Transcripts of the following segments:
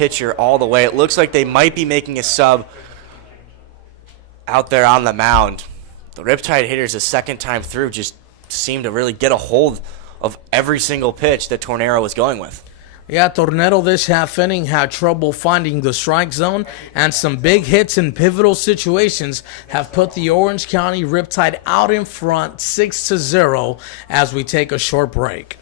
pitcher all the way. It looks like they might be making a sub out there on the mound. The Riptide hitters, the second time through, just seem to really get a hold of every single pitch that Tornero was going with. Yeah, Tornero this half inning had trouble finding the strike zone, and some big hits in pivotal situations have put the Orange County Riptide out in front 6-0 as we take a short break.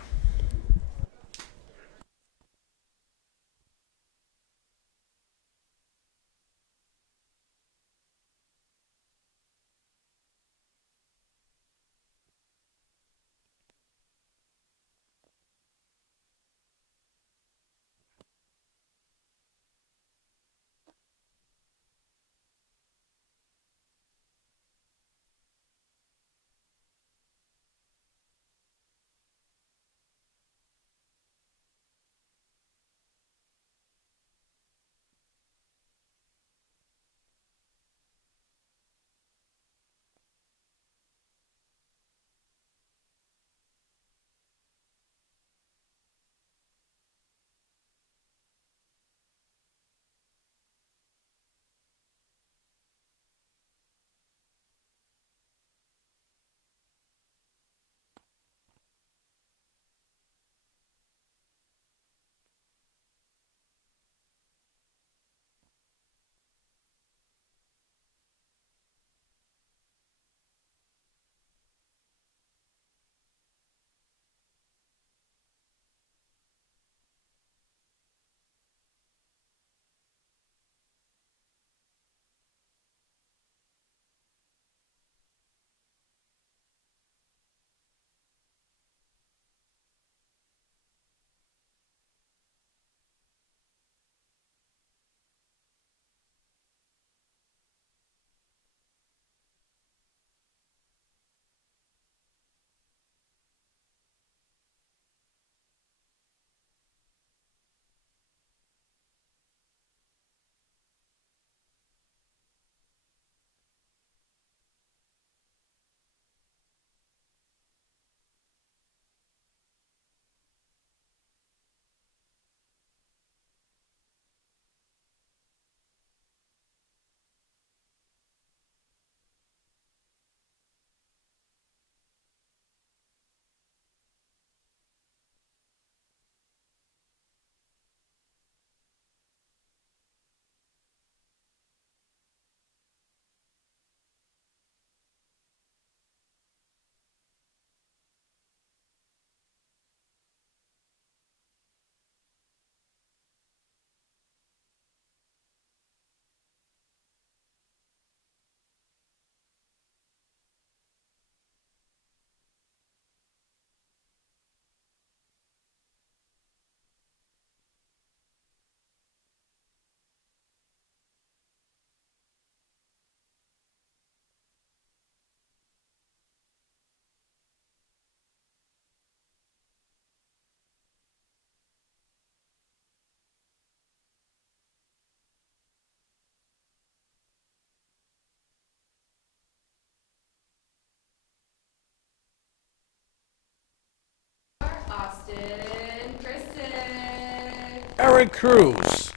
Eric Cruz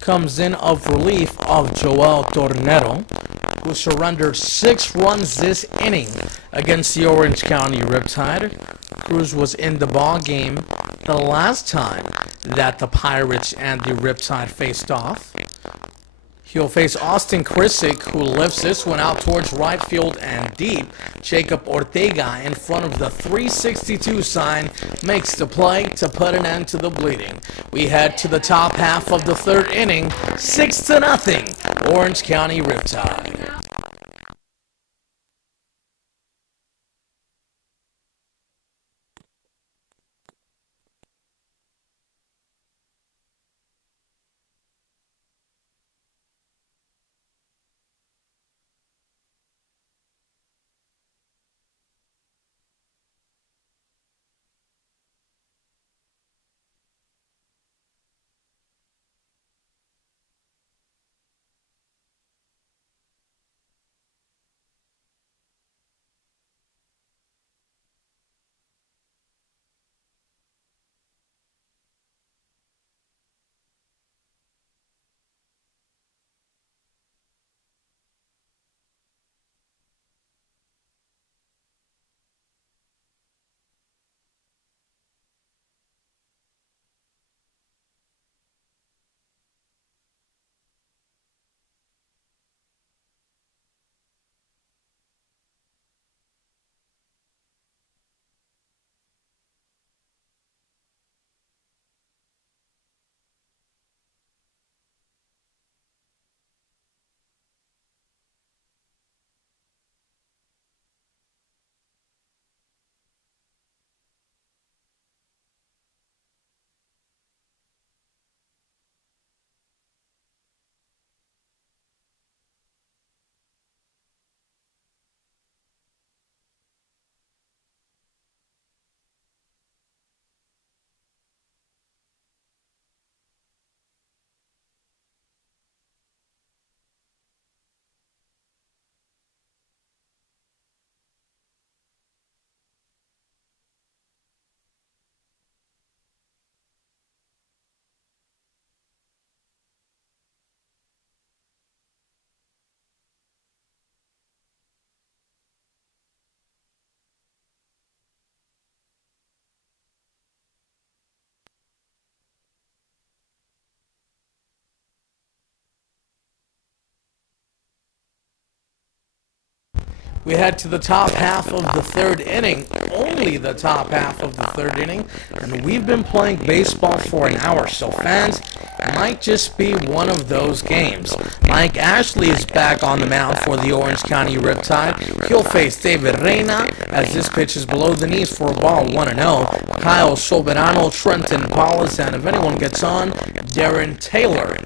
comes in of relief of Joel Tornero, who surrendered 6 runs this inning against the Orange County Riptide. Cruz was in the ball game the last time that the Pirates and the Riptide faced off. He'll face Austin Krisick, who lifts this one out towards right field and deep. Jacob Ortega, in front of the 362 sign, makes the play to put an end to the bleeding. We head to the top half of the third inning, 6-0, Orange County Riptide. We head to the top half of the third inning, only the top half of the third inning, and we've been playing baseball for an hour, so fans, it might just be one of those games. Mike Ashley is back on the mound for the Orange County Riptide. He'll face David Reyna as this pitch is below the knees for a ball 1-0. Kyle Soberano, Trenton Paulus, and if anyone gets on, Darren Taylor.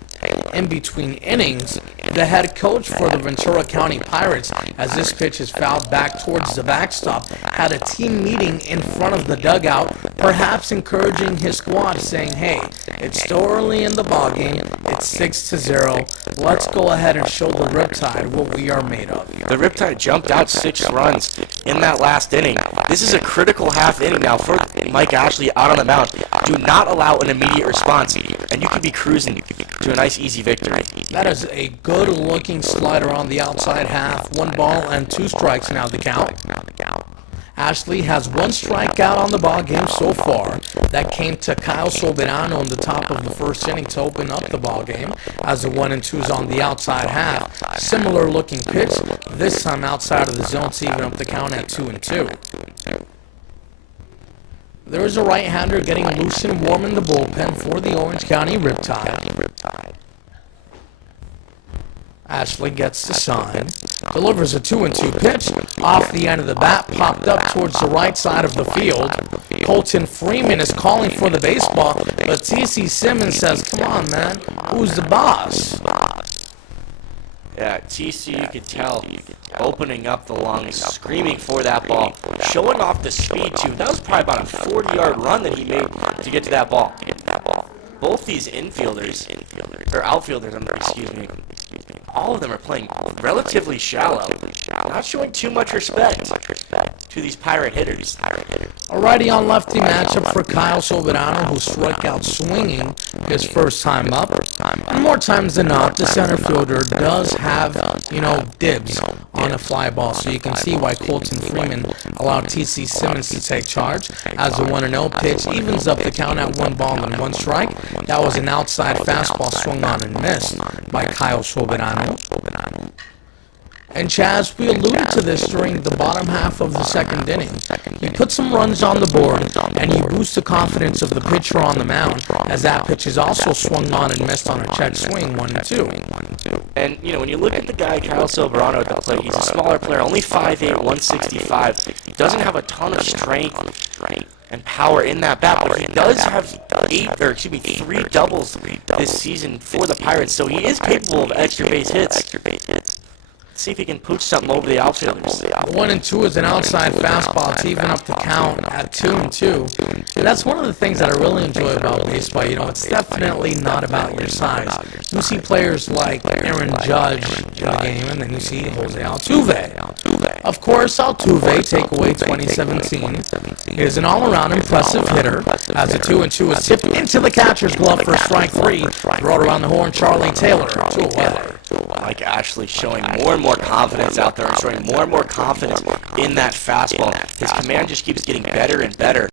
In between innings, the head coach for the Ventura County Pirates, as this pitch is fouled back towards the backstop, had a team meeting in front of the dugout, perhaps encouraging his squad, saying, hey, it's still early in the ballgame, it's 6-0, let's go ahead and show the Riptide what we are made of. The Riptide jumped out 6 runs in that last inning. This is a critical half inning now for Mike Ashley out on the mound. Do not allow an immediate response, and you can be cruising to a nice, easy victory. That is a good-looking slider on the outside half. 1 ball and 2 strikes now the count. Ashley has 1 strikeout on the ball game so far. That came to Kyle Soberano in the top of the first inning to open up the ball game, as the 1-2 is on the outside half. Similar looking pitch, this time outside of the zone to even up the count at 2-2. There is a right-hander getting loose and warm in the bullpen for the Orange County Riptide. Ashley gets the sign, delivers a 2-2 pitch off the end of the bat, popped up towards the right side of the field. Colton Freeman is calling for the baseball, but T.C. Simmons says, come on, man, who's the boss? Yeah, TC, you could tell, opening up the lungs, screaming for that ball, showing off the speed, too. That was probably about a 40-yard run that he made to get to that ball. Both these infielders, or outfielders, excuse me, all of them are playing relatively shallow, not showing too much respect to these Pirate hitters. A righty on lefty matchup for Kyle Soberano, who struck out swinging his first time up. And more times than not, the center fielder does have, dibs on a fly ball. So you can see why Colton Freeman allowed T.C. Simmons to take charge. As the 1-0 pitch evens up the count at 1 ball and 1 strike. That was an outside fastball swung on and missed by Kyle Soberano. And Chaz, we alluded to this during the bottom half of the second inning. You put some runs on the board, and you boost the confidence of the pitcher on the mound, as that pitch is also swung on and missed on a check swing, 1-2. And, when you look at the guy, Kyle Soberano, at the plate, he's a smaller player, only 5'8", 165. He doesn't have a ton of strength and power in that bat, but he does have 3 doubles this season for the Pirates, so he is capable of extra base hits. Let's see if he can pooch something over the outfielders. 1-2 is an outside fastball to even up the count at 2-2. And that's one of the things that I really enjoy about baseball. It's definitely not about your size. You see players like Aaron Judge in the game, and then you see Jose Altuve. Of course, Altuve, takeaway 2017, is an all-around impressive hitter. As a 2-2 is tipped into the catcher's glove for strike 3. Throw it around the horn, Charlie Taylor, 2 away. Mike Ashley showing more and more confidence out there and showing more and more confidence in that fastball. His command just keeps getting better and better.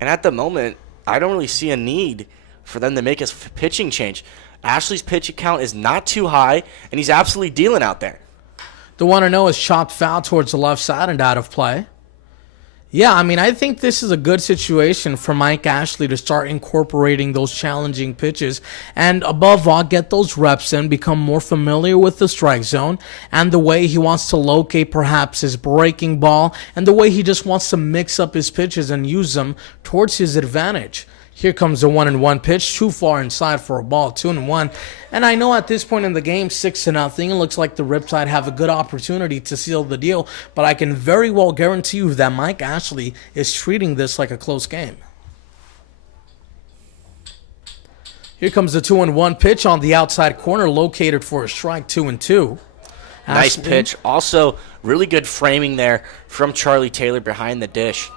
And at the moment, I don't really see a need for them to make a pitching change. Ashley's pitch count is not too high, and he's absolutely dealing out there. The 1-0 is chopped foul towards the left side and out of play. Yeah, I think this is a good situation for Mike Ashley to start incorporating those challenging pitches and, above all, get those reps in, become more familiar with the strike zone and the way he wants to locate perhaps his breaking ball and the way he just wants to mix up his pitches and use them towards his advantage. Here comes the 1-1 pitch, too far inside for a ball, 2-1. And I know at this point in the game, 6-0, it looks like the Riptide have a good opportunity to seal the deal, but I can very well guarantee you that Mike Ashley is treating this like a close game. Here comes the 2-1 pitch on the outside corner, located for a strike, 2-2. Nice pitch. Also, really good framing there from Charlie Taylor behind the dish.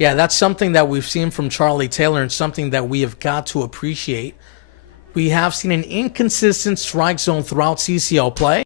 Yeah, that's something that we've seen from Charlie Taylor and something that we have got to appreciate. We have seen an inconsistent strike zone throughout CCL play.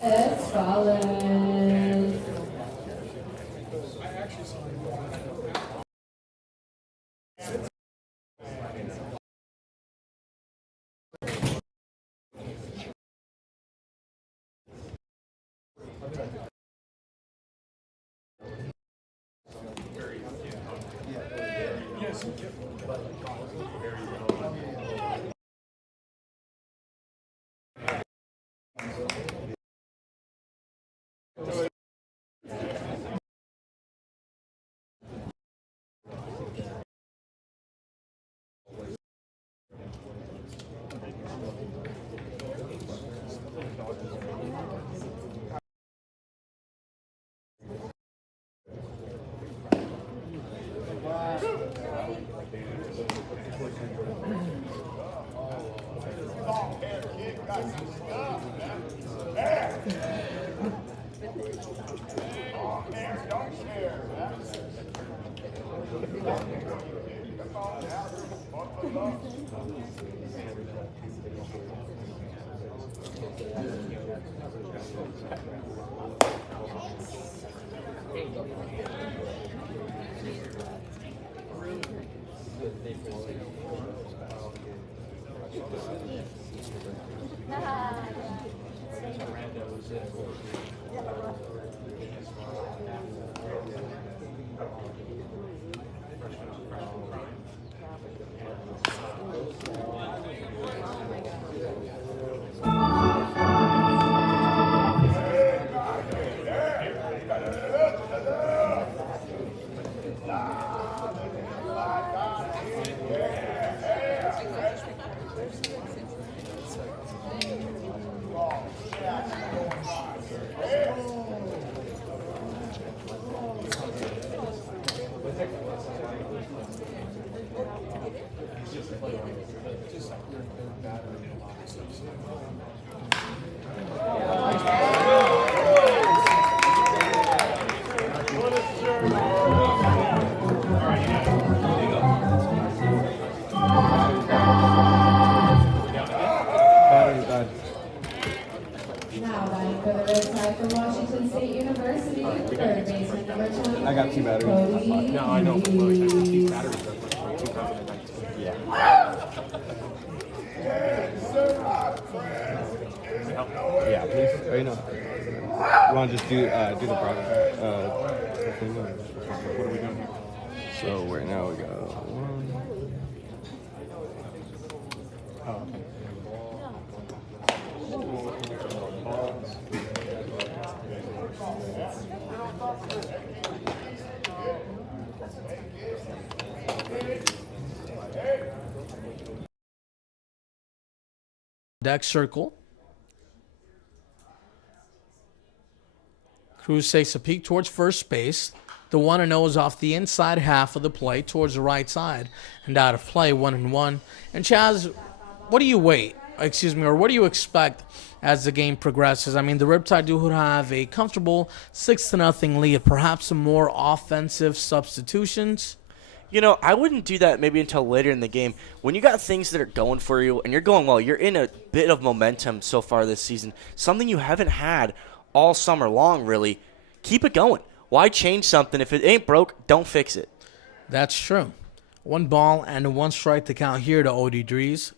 As follows. Now batting for the Riptide from Washington State University, third baseman number 20. I got 2 batteries. Cody No, I know. Reeves. Batteries are from 2019. Yeah. Yeah, please. Or, you know, you want to just do the project? Thing, what are we doing here? So right now we got 1. Oh, okay. Deck circle. Cruz takes a peek towards first base. The 1-0 is off the inside half of the plate towards the right side and out of play, 1-1. And Chaz, what do you what do you expect as the game progresses? I mean, the Riptide do have a comfortable 6-0 lead, perhaps some more offensive substitutions. You know, I wouldn't do that maybe until later in the game. When you got things that are going for you and you're going well, you're in a bit of momentum so far this season, something you haven't had all summer long, really. Keep it going. Why change something? If it ain't broke, don't fix it. That's true. 1 ball and 1 strike to count here to OD Dries.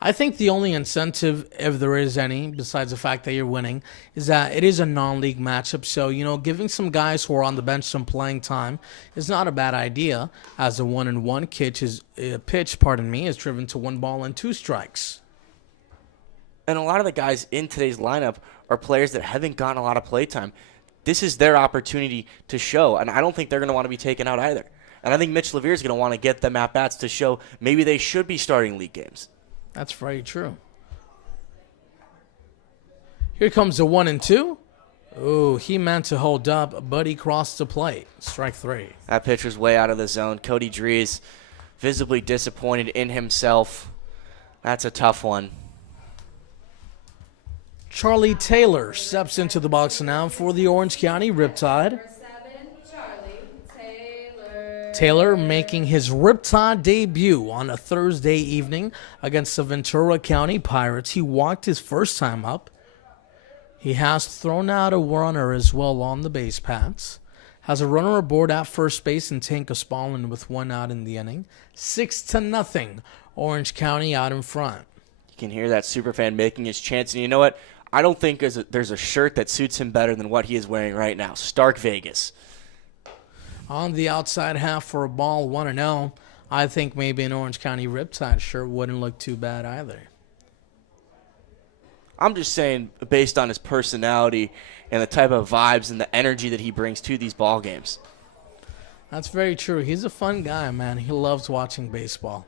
I think the only incentive, if there is any, besides the fact that you're winning, is that it is a non-league matchup. So, giving some guys who are on the bench some playing time is not a bad idea, as the 1-1 pitch is driven to 1 ball and 2 strikes. And a lot of the guys in today's lineup are players that haven't gotten a lot of playtime. This is their opportunity to show, and I don't think they're going to want to be taken out either. And I think Mitch Levere is going to want to get them at-bats to show maybe they should be starting league games. That's very true. Here comes the 1-2. Oh, he meant to hold up, but he crossed the plate. Strike 3. That pitch was way out of the zone. Cody Dries visibly disappointed in himself. That's a tough one. Charlie Taylor steps into the box now for the Orange County Riptide. Taylor making his Riptide debut on a Thursday evening against the Ventura County Pirates. He walked his first time up. He has thrown out a runner as well on the base paths. Has a runner aboard at first base and Tank Espalin with 1 out in the inning. 6-0, Orange County out in front. You can hear that superfan making his chance, and you know what? I don't think there's a shirt that suits him better than what he is wearing right now. Stark Vegas. On the outside half for a ball, 1-0. I think maybe an Orange County Riptide shirt wouldn't look too bad either. I'm just saying, based on his personality and the type of vibes and the energy that he brings to these ball games. That's very true. He's a fun guy, man. He loves watching baseball.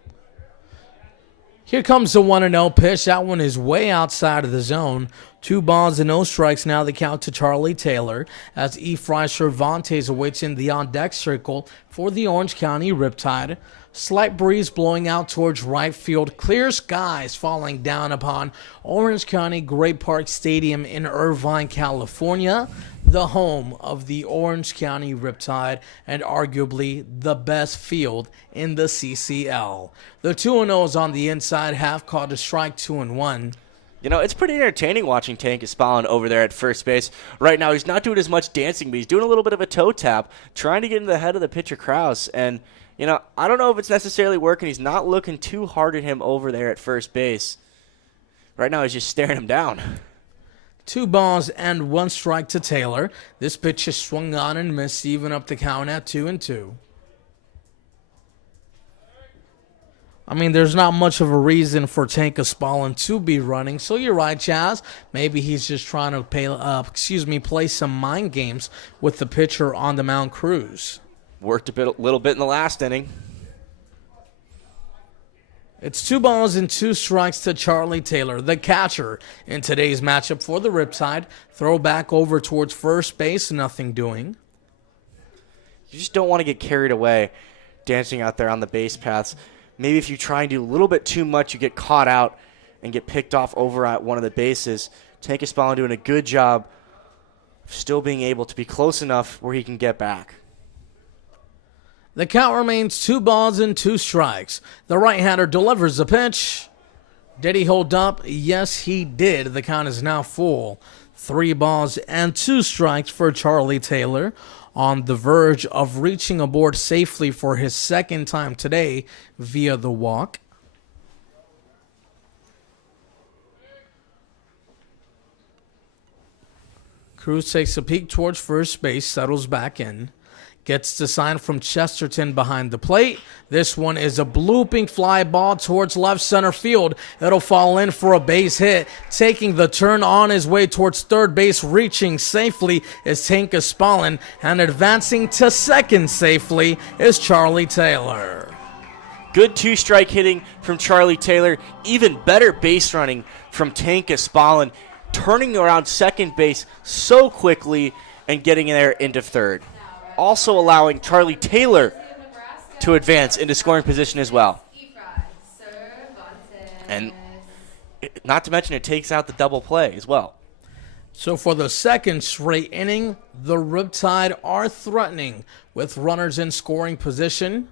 Here comes the 1-0 pitch. That one is way outside of the zone. 2 balls and no strikes now the count to Charlie Taylor as Ephraim Cervantes awaits in the on-deck circle for the Orange County Riptide. Slight breeze blowing out towards right field. Clear skies falling down upon Orange County Great Park Stadium in Irvine, California, the home of the Orange County Riptide and arguably the best field in the CCL. The 2-0 is on the inside half, called a strike 2-1. You know, it's pretty entertaining watching Tank Espalin over there at first base. Right now, he's not doing as much dancing, but he's doing a little bit of a toe tap, trying to get into the head of the pitcher Krause. And, I don't know if it's necessarily working. He's not looking too hard at him over there at first base. Right now, he's just staring him down. 2 balls and 1 strike to Taylor. This pitch is swung on and missed, even up the count at 2-2. I mean, there's not much of a reason for Tank Espalin to be running. So you're right, Chaz. Maybe he's just trying to play some mind games with the pitcher on the mound, Cruz. Worked a little bit in the last inning. It's 2 balls and 2 strikes to Charlie Taylor, the catcher in today's matchup for the Riptide. Throw back over towards first base, nothing doing. You just don't want to get carried away dancing out there on the base paths. Maybe if you try and do a little bit too much, you get caught out and get picked off over at one of the bases. Tank Espalin doing a good job of still being able to be close enough where he can get back. The count remains 2 balls and 2 strikes. The right-hander delivers the pitch. Did he hold up? Yes, he did. The count is now full. 3 balls and 2 strikes for Charlie Taylor, on the verge of reaching aboard safely for his second time today via the walk. Cruz takes a peek towards first base, settles back in. Gets the sign from Chesterton behind the plate. This one is a blooping fly ball towards left center field. It'll fall in for a base hit. Taking the turn on his way towards third base, reaching safely is Tanka Spallin, and advancing to second safely is Charlie Taylor. Good 2-strike hitting from Charlie Taylor. Even better base running from Tanka Spallin, turning around second base so quickly and getting there into third. Also allowing Charlie Taylor to advance into scoring position as well. And not to mention, it takes out the double play as well. So for the second straight inning, the Riptide are threatening with runners in scoring position.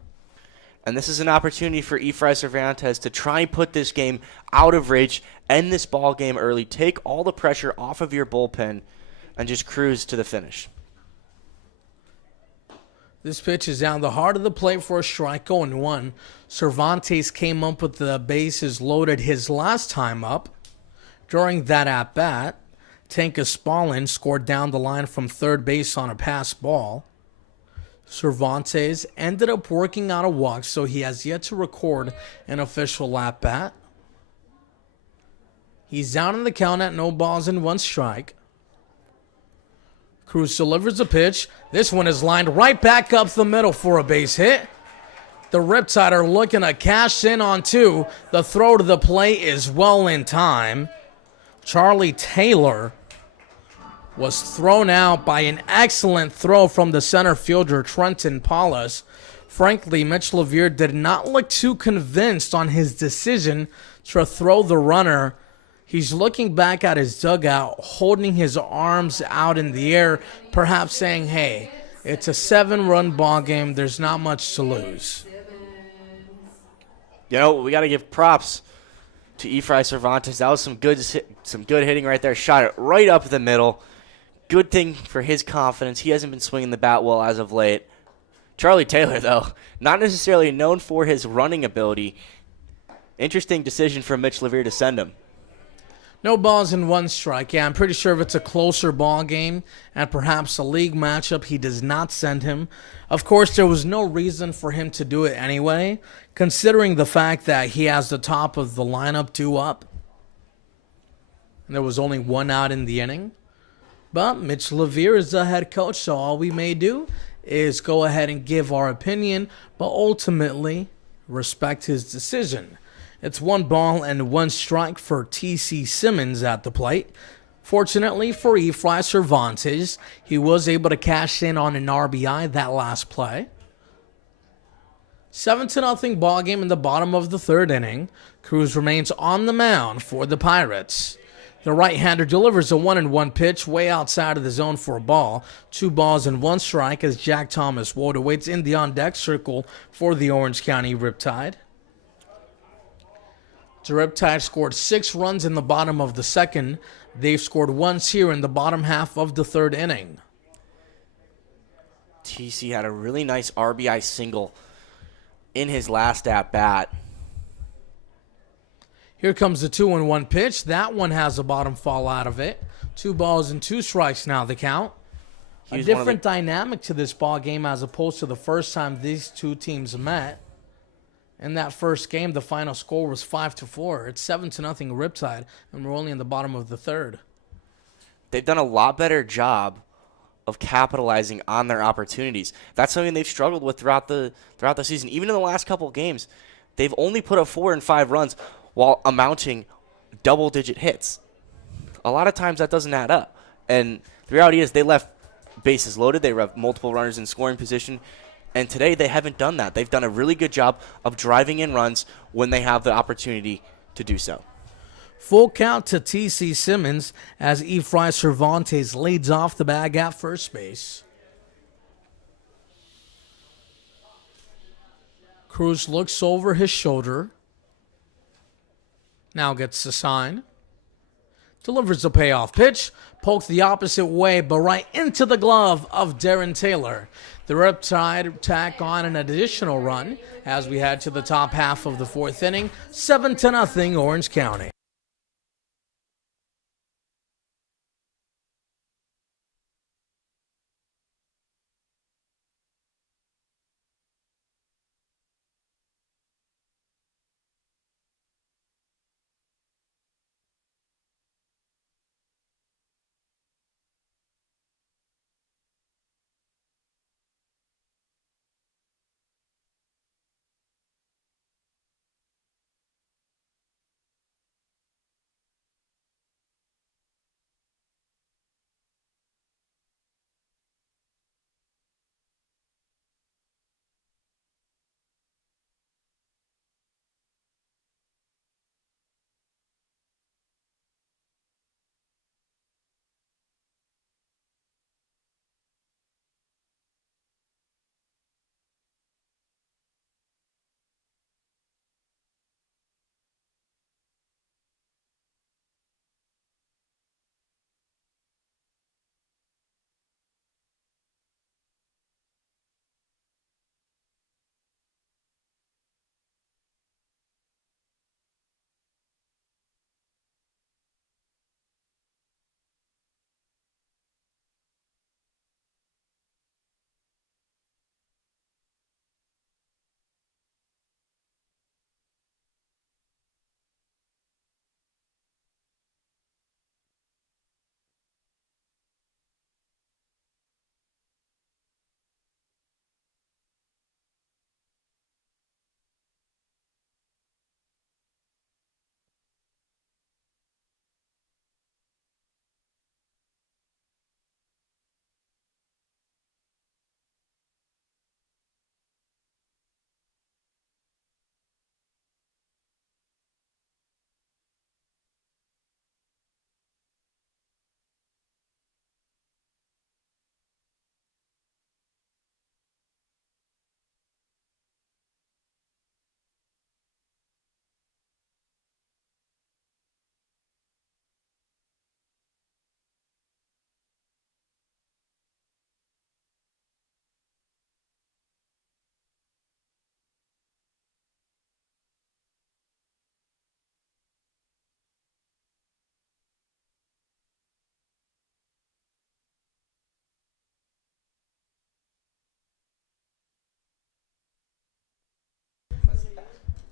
And this is an opportunity for Efrain Cervantes to try and put this game out of reach, end this ball game early, take all the pressure off of your bullpen, and just cruise to the finish. This pitch is down the heart of the plate for a strike, 0-1. Cervantes came up with the bases loaded his last time up. During that at-bat, Tanka Spallin scored down the line from third base on a pass ball. Cervantes ended up working out a walk, so he has yet to record an official at-bat. He's down in the count at 0 balls and 1 strike. Cruz delivers a pitch. This one is lined right back up the middle for a base hit. The Riptide are looking to cash in on 2. The throw to the plate is well in time. Charlie Taylor was thrown out by an excellent throw from the center fielder, Trenton Paulus. Frankly, Mitch LaVere did not look too convinced on his decision to throw the runner. He's looking back at his dugout, holding his arms out in the air, perhaps saying, hey, it's a 7-run ball game. There's not much to lose. You know, we got to give props to Efrain Cervantes. That was some good hitting right there. Shot it right up the middle. Good thing for his confidence. He hasn't been swinging the bat well as of late. Charlie Taylor, though, not necessarily known for his running ability. Interesting decision from Mitch LaVere to send him. 0 balls and 1 strike. Yeah, I'm pretty sure if it's a closer ball game and perhaps a league matchup, he does not send him. Of course, there was no reason for him to do it anyway, considering the fact that he has the top of the lineup 2 up. And there was only 1 out in the inning. But Mitch LaVere is the head coach, so all we may do is go ahead and give our opinion, but ultimately respect his decision. It's 1 ball and 1 strike for T.C. Simmons at the plate. Fortunately for Efrain Cervantes, he was able to cash in on an RBI that last play. 7-0 ball game in the bottom of the 3rd inning. Cruz remains on the mound for the Pirates. The right-hander delivers a 1-1 pitch way outside of the zone for a ball. 2 balls and 1 strike as Jack Thomas Wood awaits in the on-deck circle for the Orange County Riptide. The Riptide scored 6 runs in the bottom of the 2nd. They've scored once here in the bottom half of the 3rd inning. TC had a really nice RBI single in his last at-bat. Here comes the 2-1 pitch. That one has a bottom fall out of it. 2 balls and 2 strikes now the count. A different dynamic to this ball game as opposed to the first time these two teams met. In that first game, the final score was 5-4. It's 7-0 Riptide, and we're only in the bottom of the 3rd. They've done a lot better job of capitalizing on their opportunities. That's something they've struggled with throughout the season. Even in the last couple of games, they've only put up 4 and 5 runs while amounting double-digit hits. A lot of times that doesn't add up. And the reality is they left bases loaded. They left multiple runners in scoring position. And today they haven't done that. They've done a really good job of driving in runs when they have the opportunity to do so. Full count to T.C. Simmons as Efrain Cervantes leads off the bag at first base. Cruz looks over his shoulder. Now gets the sign. Delivers the payoff pitch. Pokes the opposite way, but right into the glove of Darren Taylor. The Riptide tack on an additional run as we head to the top half of the fourth inning. 7-0 Orange County.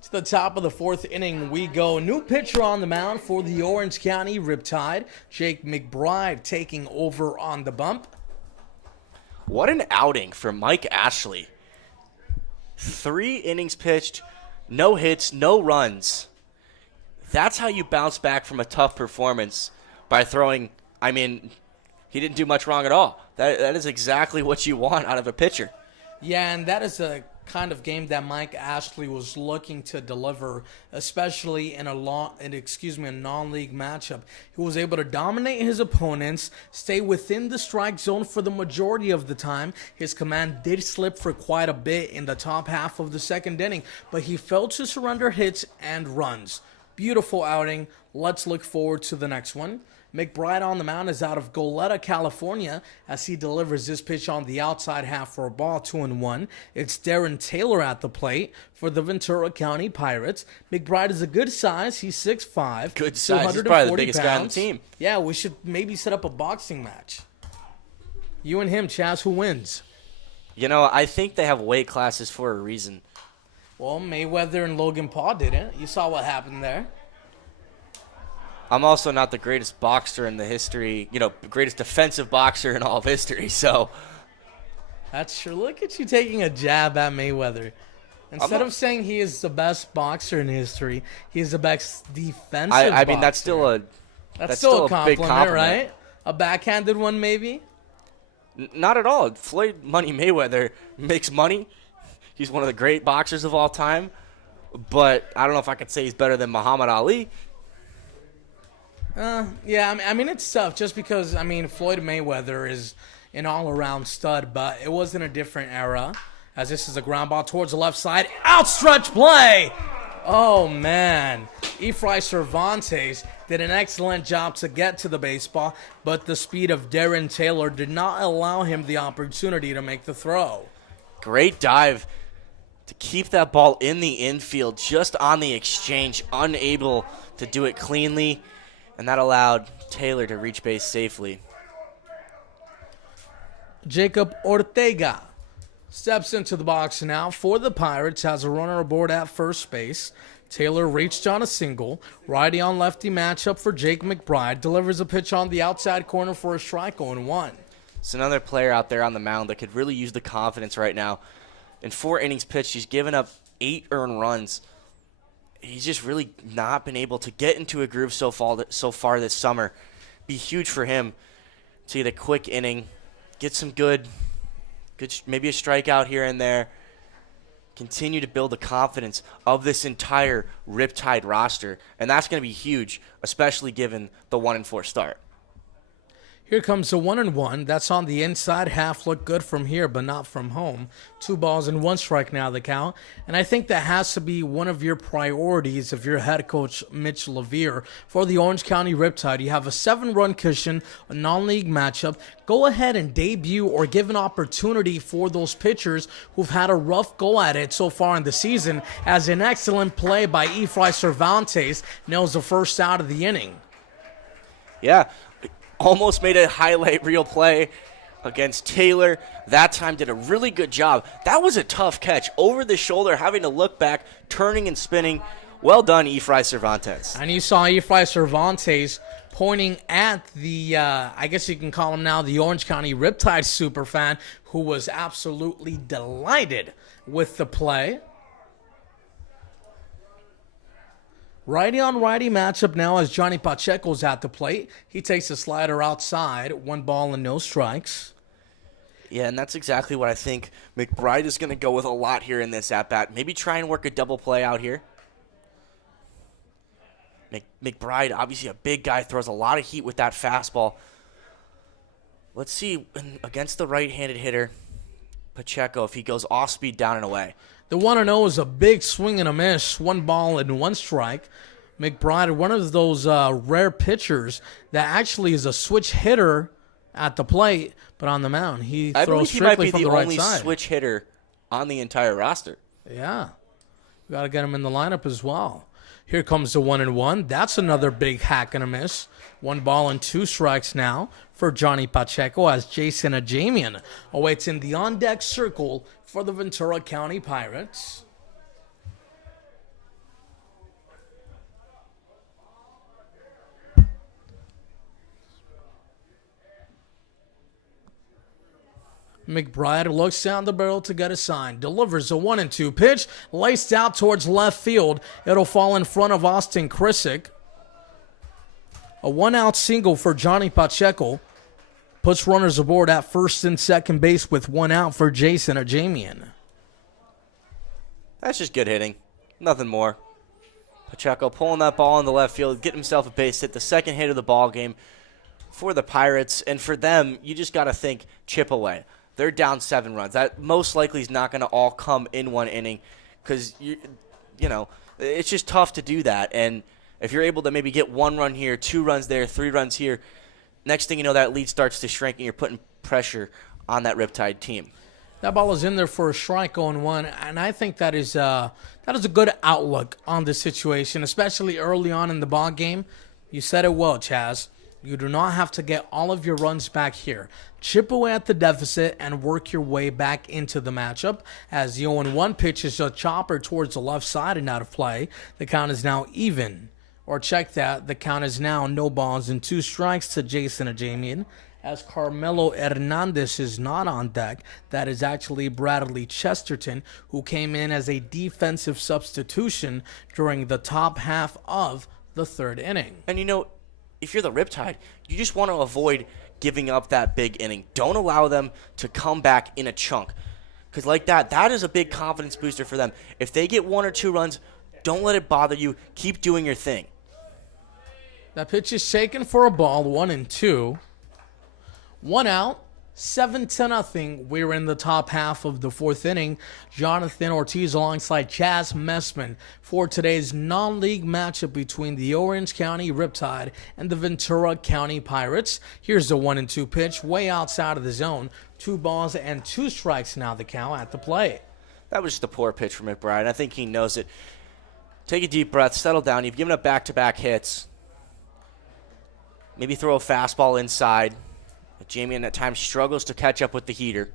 To the top of the fourth inning we go. New pitcher on the mound for the Orange County Riptide. Jake McBride taking over on the bump. What an outing for Mike Ashley. 3 innings pitched, no hits, no runs. That's how you bounce back from a tough performance, by throwing, he didn't do much wrong at all. That is exactly what you want out of a pitcher. Yeah, and that is a kind of game that Mike Ashley was looking to deliver, especially in a non-league matchup. He was able to dominate his opponents, stay within the strike zone for the majority of the time. His command did slip for quite a bit in the top half of the second inning, but he failed to surrender hits and runs. Beautiful outing. Let's look forward to the next one. McBride on the mound is out of Goleta, California, as he delivers this pitch on the outside half for a ball, 2-1. It's Darren Taylor at the plate for the Ventura County Pirates. McBride is a good size. He's 6'5". Good size. He's probably the biggest guy on the team. Yeah, we should maybe set up a boxing match. You and him, Chaz, who wins? I think they have weight classes for a reason. Well, Mayweather and Logan Paul didn't. You saw what happened there. I'm also not the greatest boxer in the history, greatest defensive boxer in all of history, so. That's true. Look at you taking a jab at Mayweather. Instead of saying he is the best boxer in history, he is the best defensive boxer. That's still a compliment, big compliment, right? A backhanded one, maybe? Not at all. Floyd Money Mayweather makes money. He's one of the great boxers of all time, but I don't know if I could say he's better than Muhammad Ali. Yeah, it's tough just because, Floyd Mayweather is an all-around stud, but it was in a different era, as this is a ground ball towards the left side. Outstretched play! Oh, man. Efrain Cervantes did an excellent job to get to the baseball, but the speed of Darren Taylor did not allow him the opportunity to make the throw. Great dive to keep that ball in the infield, just on the exchange, unable to do it cleanly, and that allowed Taylor to reach base safely. Jacob Ortega steps into the box now for the Pirates, has a runner aboard at first base. Taylor reached on a single. Righty on lefty matchup for Jake McBride. Delivers a pitch on the outside corner for a strike, 0-1. It's another player out there on the mound that could really use the confidence right now. In 4 innings pitched, he's given up 8 earned runs. He's just really not been able to get into a groove so far this summer. Be huge for him to get a quick inning, get some good, maybe a strikeout here and there. Continue to build the confidence of this entire Riptide roster, and that's going to be huge, especially given the 1-4 start. Here comes the 1-1. That's on the inside half. Look good from here, but not from home. 2 balls and 1 strike now, the count. And I think that has to be one of your priorities of your head coach, Mitch Levere, for the Orange County Riptide. You have a 7-run cushion, a non-league matchup. Go ahead and debut or give an opportunity for those pitchers who've had a rough go at it so far in the season, as an excellent play by Efrain Cervantes nails the first out of the inning. Yeah. Almost made a highlight reel play against Taylor. That time did a really good job. That was a tough catch. Over the shoulder, having to look back, turning and spinning. Well done, Efrain Cervantes. And you saw Efrain Cervantes pointing at the, I guess you can call him now, the Orange County Riptide superfan, who was absolutely delighted with the play. Righty on righty matchup now as Johnny Pacheco's at the plate. He takes a slider outside, 1 ball and no strikes. Yeah, and that's exactly what I think McBride is going to go with a lot here in this at-bat. Maybe try and work a double play out here. McBride, obviously a big guy, throws a lot of heat with that fastball. Let's see, against the right-handed hitter, Pacheco, if he goes off-speed down and away. The 1-0 is a big swing and a miss, 1 ball and 1 strike. McBride, one of those rare pitchers that actually is a switch hitter at the plate, but on the mound, he throws strictly from the right side. I believe he might be the only switch hitter on the entire roster. Yeah, we got to get him in the lineup as well. Here comes the 1-1. That's another big hack and a miss. 1 ball and 2 strikes now for Johnny Pacheco as Jason Ajamian awaits in the on-deck circle for the Ventura County Pirates. McBride looks down the barrel to get a sign. Delivers a 1-2 pitch. Laced out towards left field. It'll fall in front of Austin Krisick. A 1-out single for Johnny Pacheco. Puts runners aboard at first and second base with 1 out for Jason Ajamian. That's just good hitting. Nothing more. Pacheco pulling that ball in the left field, getting himself a base hit, the second hit of the ball game for the Pirates. And for them, you just got to think chip away. They're down 7 runs. That most likely is not going to all come in 1 inning because, you know, it's just tough to do that. And if you're able to maybe get 1 run here, 2 runs there, 3 runs here, next thing you know, that lead starts to shrink and you're putting pressure on that Riptide team. That ball is in there for a strike, 0-1, and I think that is a good outlook on the situation, especially early on in the ball game. You said it well, Chaz. You do not have to get all of your runs back here. Chip away at the deficit and work your way back into the matchup. As the 0-1 pitch is a chopper towards the left side and out of play. The count is now even. Or check that, the count is now no balls and 2 strikes to Jason Ajamian. As Carmelo Hernandez is not on deck, that is actually Bradley Chesterton, who came in as a defensive substitution during the top half of the 3rd inning. And you know, if you're the Riptide, you just want to avoid giving up that big inning. Don't allow them to come back in a chunk. Because like that is a big confidence booster for them. If they get 1 or 2 runs, don't let it bother you. Keep doing your thing. That pitch is taken for a ball, 1-2. 1 out. 7-0. We're in the top half of the fourth inning. Jonathan Ortiz alongside Chaz Messman for today's non-league matchup between the Orange County Riptide and the Ventura County Pirates. Here's the 1-2 pitch, way outside of the zone. 2 balls and 2 strikes now the count at the plate. That was just a poor pitch from McBride. I think he knows it. Take a deep breath, settle down. You've given up back-to-back hits. Maybe throw a fastball inside. Jamian at times struggles to catch up with the heater.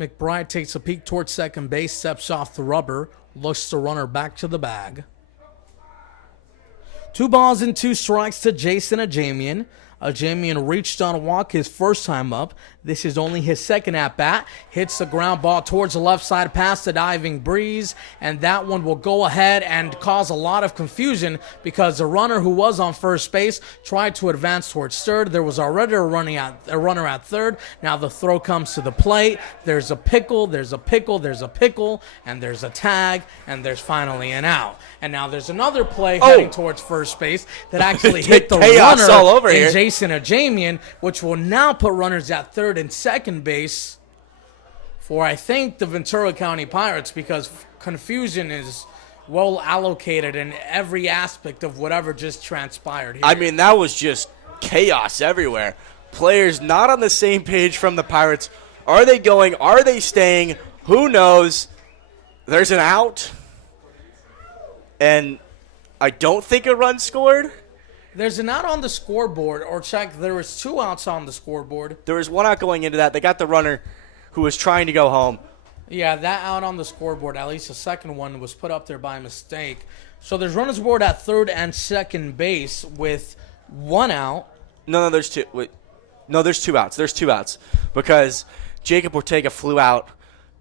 McBride takes a peek towards second base, steps off the rubber, looks the runner back to the bag. 2 balls and 2 strikes to Jason Ajamian. Ajamian reached on a walk his first time up. This is only his second at-bat. Hits the ground ball towards the left side past the diving Breeze, and that one will go ahead and cause a lot of confusion because the runner who was on first base tried to advance towards third. There was already a runner at third. Now the throw comes to the plate. There's a pickle, there's a pickle, there's a pickle, and there's a tag, and there's finally an out. And now there's another play heading towards first base that actually hit the runner all over here. Jason Ajamian, which will now put runners at third and second base for, I think, the Ventura County Pirates, because confusion is well allocated in every aspect of whatever just transpired here. I mean, that was just chaos everywhere. Players not on the same page from the Pirates. Are they going? Are they staying? Who knows? There's an out. And I don't think a run scored. There's an out on the scoreboard, or check, there was 2 outs on the scoreboard. There was 1 out going into that. They got the runner who was trying to go home. Yeah, that out on the scoreboard, at least the second one, was put up there by mistake. So there's runners aboard at third and second base with 1 out. No, there's 2. Wait. No, there's 2 outs. There's 2 outs because Jacob Ortega flew out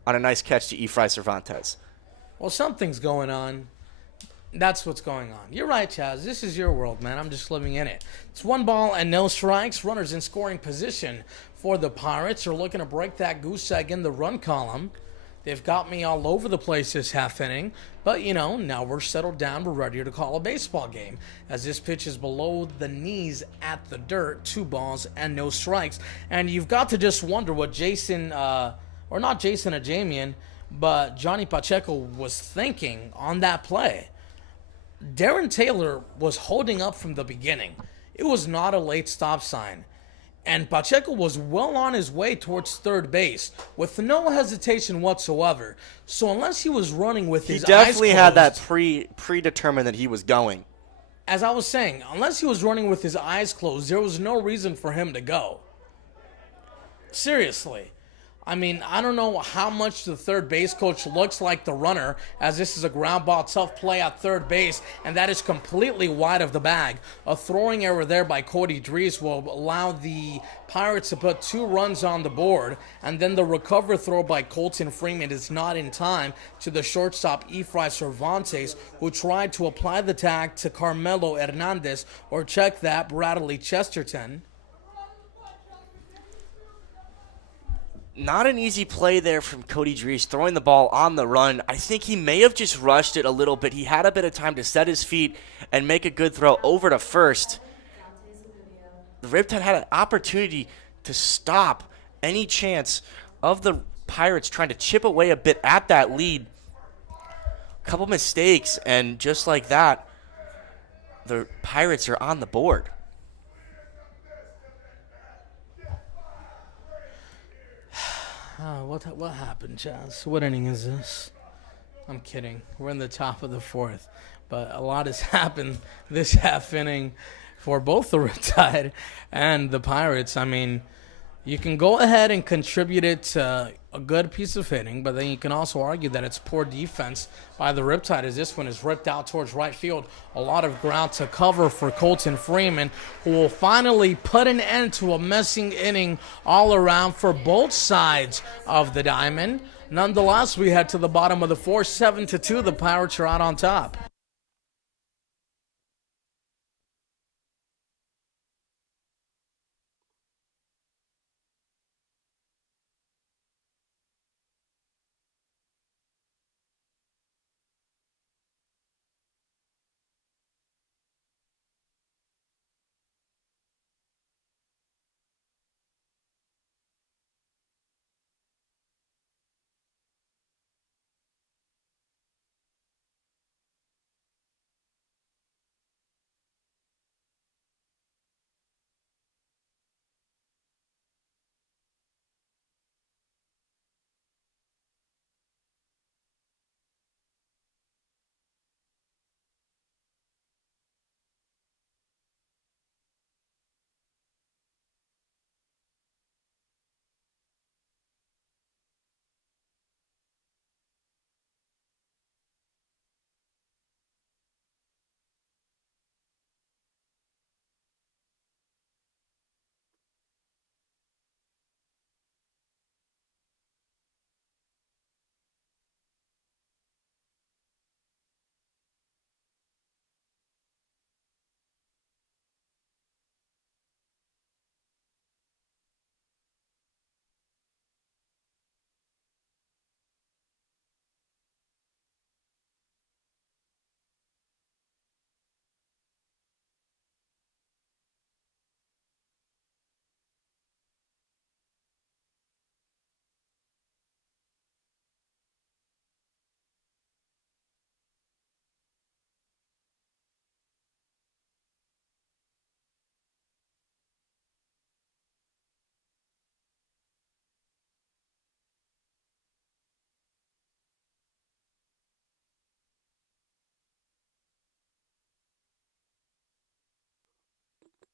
on a nice catch to Efrain Cervantes. Well, something's going on. That's what's going on. You're right, Chaz. This is your world, man. I'm just living in it. It's 1 ball and no strikes. Runners in scoring position for the Pirates are looking to break that goose egg in the run column. They've got me all over the place this half inning. But, now we're settled down. We're ready to call a baseball game. As this pitch is below the knees at the dirt. 2 balls and no strikes. And you've got to just wonder what Jason, or not Jason Ajamian, but Johnny Pacheco was thinking on that play. Darren Taylor was holding up from the beginning. It was not a late stop sign. And Pacheco was well on his way towards third base with no hesitation whatsoever. So unless he was running with his eyes closed... He definitely had that predetermined that he was going. As I was saying, unless he was running with his eyes closed, there was no reason for him to go. Seriously. I mean, I don't know how much the third base coach looks like the runner, as this is a ground ball, tough play at third base, and that is completely wide of the bag. A throwing error there by Cody Dries will allow the Pirates to put 2 runs on the board, and then the recover throw by Colton Freeman is not in time to the shortstop Efrain Cervantes, who tried to apply the tag to Carmelo Hernandez, or check that, Bradley Chesterton. Not an easy play there from Cody Dries, throwing the ball on the run. I think he may have just rushed it a little bit. He had a bit of time to set his feet and make a good throw over to first. The Riptide had an opportunity to stop any chance of the Pirates trying to chip away a bit at that lead. A couple mistakes, and just like that, the Pirates are on the board. What happened, Chaz? What inning is this? I'm kidding. We're in the top of the 4th. But a lot has happened this half inning for both the Riptide and the Pirates. I mean, you can go ahead and contribute it to a good piece of hitting, but then you can also argue that it's poor defense by the Riptide, as this one is ripped out towards right field. A lot of ground to cover for Colton Freeman, who will finally put an end to a messy inning all around for both sides of the diamond. Nonetheless, we head to the bottom of the 4th, 7-2. The Pirates are out on top.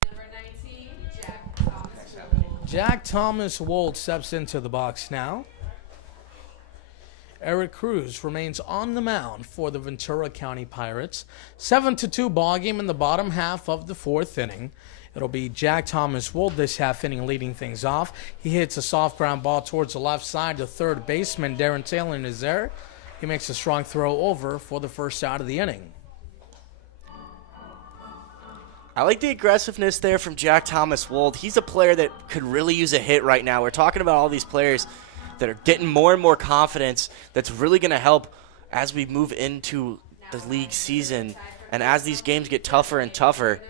Number 19, Jack Thomas Wood. Jack Thomas Wold steps into the box now. Eric Cruz remains on the mound for the Ventura County Pirates. 7-2 ball game in the bottom half of the fourth inning. It'll be Jack Thomas Wold this half inning leading things off. He hits a soft ground ball towards the left side. The third baseman, Darren Taylor, is there. He makes a strong throw over for the first out of the inning. I like the aggressiveness there from Jack Thomas Wold. He's a player that could really use a hit right now. We're talking about all these players that are getting more and more confidence. That's really going to help as we move into the league season and as these games get tougher and tougher.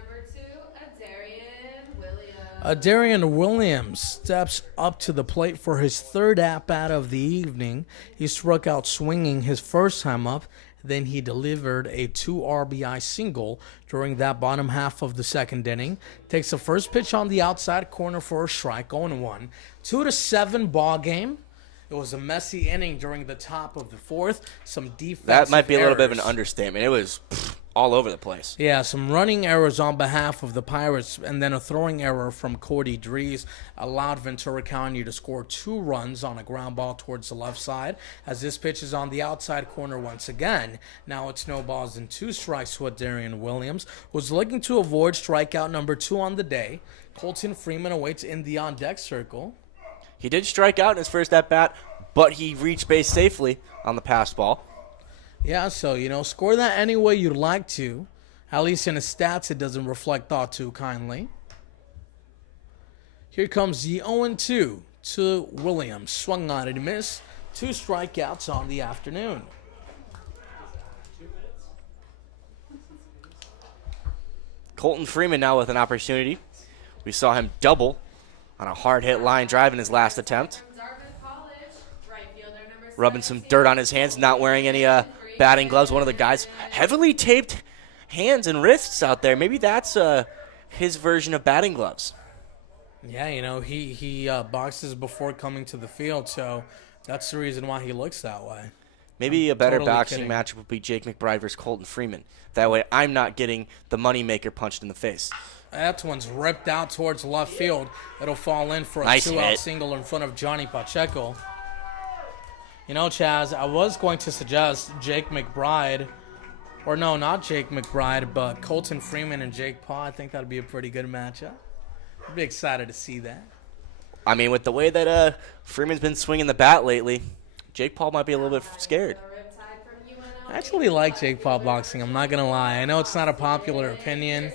Darian Williams steps up to the plate for his third at-bat of the evening. He struck out swinging his first time up. Then he delivered a 2 RBI single during that bottom half of the second inning. Takes the first pitch on the outside corner for a strike, 0-1. 2-7 ball game. It was a messy inning during the top of the fourth. Some defensive That might be a little bit of an errors. understatement. It was all over the place. Yeah, some running errors on behalf of the Pirates, and then a throwing error from Cody Dries allowed Ventura County to score 2 runs on a ground ball towards the left side. As this pitch is on the outside corner once again. Now it's no balls and 2 strikes with Darian Williams, who's looking to avoid strikeout number 2 on the day. Colton Freeman awaits in the on-deck circle. He did strike out in his first at-bat, but he reached base safely on the pass ball. Yeah, so, score that any way you'd like to. At least in his stats, it doesn't reflect all too kindly. Here comes the 0-2 to Williams. Swung on and missed. 2 strikeouts on the afternoon. Colton Freeman now with an opportunity. We saw him double on a hard-hit line drive in his last attempt. Rubbing some dirt on his hands, not wearing any batting gloves. One of the guys heavily taped hands and wrists out there. Maybe that's his version of batting gloves. Yeah, he boxes before coming to the field, so that's the reason why he looks that way. Maybe a better totally boxing kidding. matchup would be Jake McBride versus Colton Freeman. That way I'm not getting the moneymaker punched in the face. That one's ripped out towards left field. It'll fall in for a Nice 2-out hit. single in front of Johnny Pacheco. Chaz, I was going to suggest Jake McBride, or no, not Jake McBride, but Colton Freeman and Jake Paul. I think that would be a pretty good matchup. I'd be excited to see that. I mean, with the way that Freeman's been swinging the bat lately, Jake Paul might be a little bit scared. I actually like Jake Paul boxing, I'm not going to lie. I know it's not a popular opinion.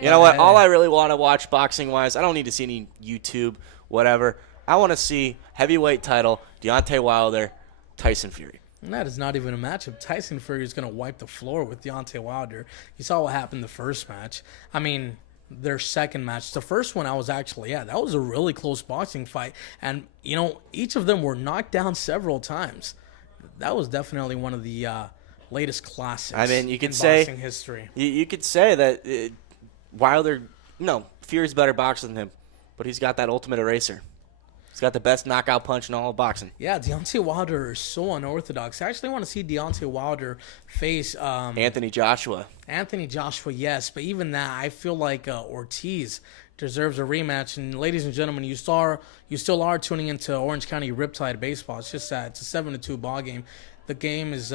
You know what? All I really want to watch boxing-wise, I don't need to see any YouTube, whatever. I want to see heavyweight title, Deontay Wilder, Tyson Fury. And that is not even a matchup. Tyson Fury is going to wipe the floor with Deontay Wilder. You saw what happened the first match. I mean, their second match. The first one I was actually at. That was a really close boxing fight. And, each of them were knocked down several times. That was definitely one of the latest classics. I mean, you could in say boxing history. You could say that Wilder, Fury's a better boxer than him, but he's got that ultimate eraser. He's got the best knockout punch in all of boxing. Yeah, Deontay Wilder is so unorthodox. I actually want to see Deontay Wilder face Anthony Joshua. Anthony Joshua, yes, but even that, I feel like Ortiz deserves a rematch. And ladies and gentlemen, you still are tuning into Orange County Riptide baseball. It's just that it's a 7-2 ball game. The game is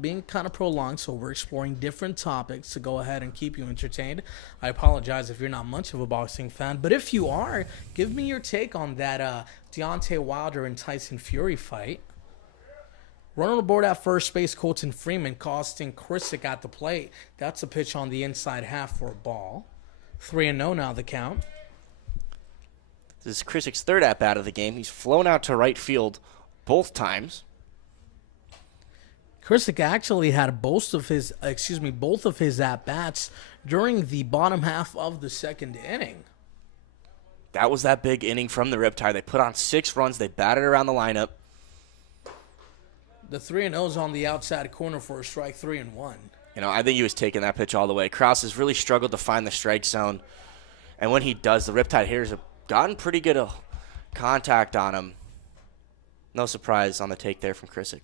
being kind of prolonged, so we're exploring different topics to go ahead and keep you entertained. I apologize if you're not much of a boxing fan, but if you are, give me your take on that Deontay Wilder and Tyson Fury fight. Run on the board at first base, Colton Freeman costing Krissick at the plate. That's a pitch on the inside half for a ball. 3-0 now the count. This is Krissick's third at-bat of the game. He's flown out to right field both times. Krissick actually had both of his at-bats during the bottom half of the second inning. That was that big inning from the Riptide. They put on 6 runs. They batted around the lineup. The 3-0's on the outside corner for a strike, 3-1. I think he was taking that pitch all the way. Krause has really struggled to find the strike zone. And when he does, the Riptide hitters have gotten pretty good contact on him. No surprise on the take there from Krissick.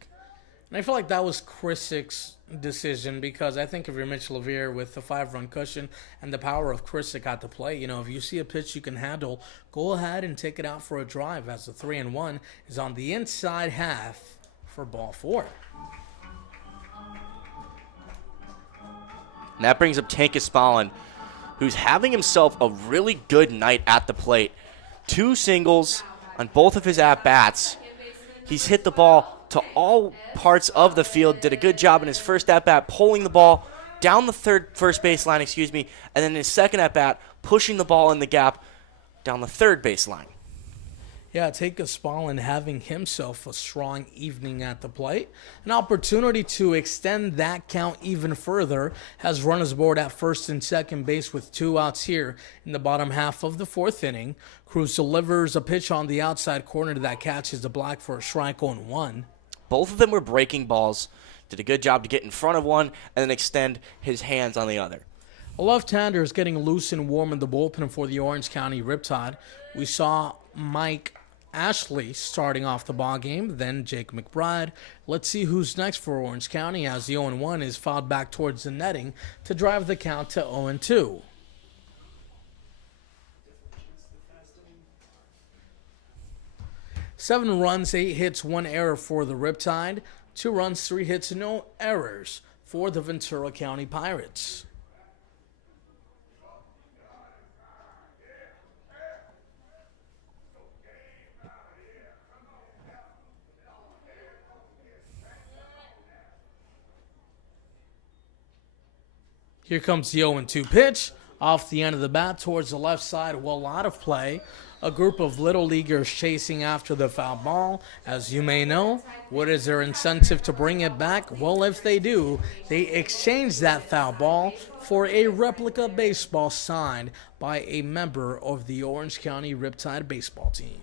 And I feel like that was Chrisick's decision because I think if you're Mitch Levier with the 5-run cushion and the power of Chrisick at the plate, if you see a pitch you can handle, go ahead and take it out for a drive as the 3-1 is on the inside half for ball 4. And that brings up Tank Espalin, who's having himself a really good night at the plate. 2 singles on both of his at-bats. He's hit the ball to all parts of the field, did a good job in his first at-bat, pulling the ball down the first base line, and then his second at-bat, pushing the ball in the gap down the third base line. Yeah, take Espalin having himself a strong evening at the plate. An opportunity to extend that count even further. Has runners aboard at first and second base with 2 outs here in the bottom half of the 4th inning. Cruz delivers a pitch on the outside corner that catches the black for a strike on 1. Both of them were breaking balls. Did a good job to get in front of one and then extend his hands on the other. A left-hander is getting loose and warm in the bullpen for the Orange County Riptide. We saw Mike Ashley starting off the ball game, then Jake McBride. Let's see who's next for Orange County as the 0-1 is fouled back towards the netting to drive the count to 0-2. Seven runs, 8 hits, 1 error for the Riptide. 2 runs, 3 hits, no errors for the Ventura County Pirates. Here comes the 0-2 pitch off the end of the bat towards the left side. Well, out of play. A group of little leaguers chasing after the foul ball. As you may know, what is their incentive to bring it back? Well, if they do, they exchange that foul ball for a replica baseball signed by a member of the Orange County Riptide baseball team.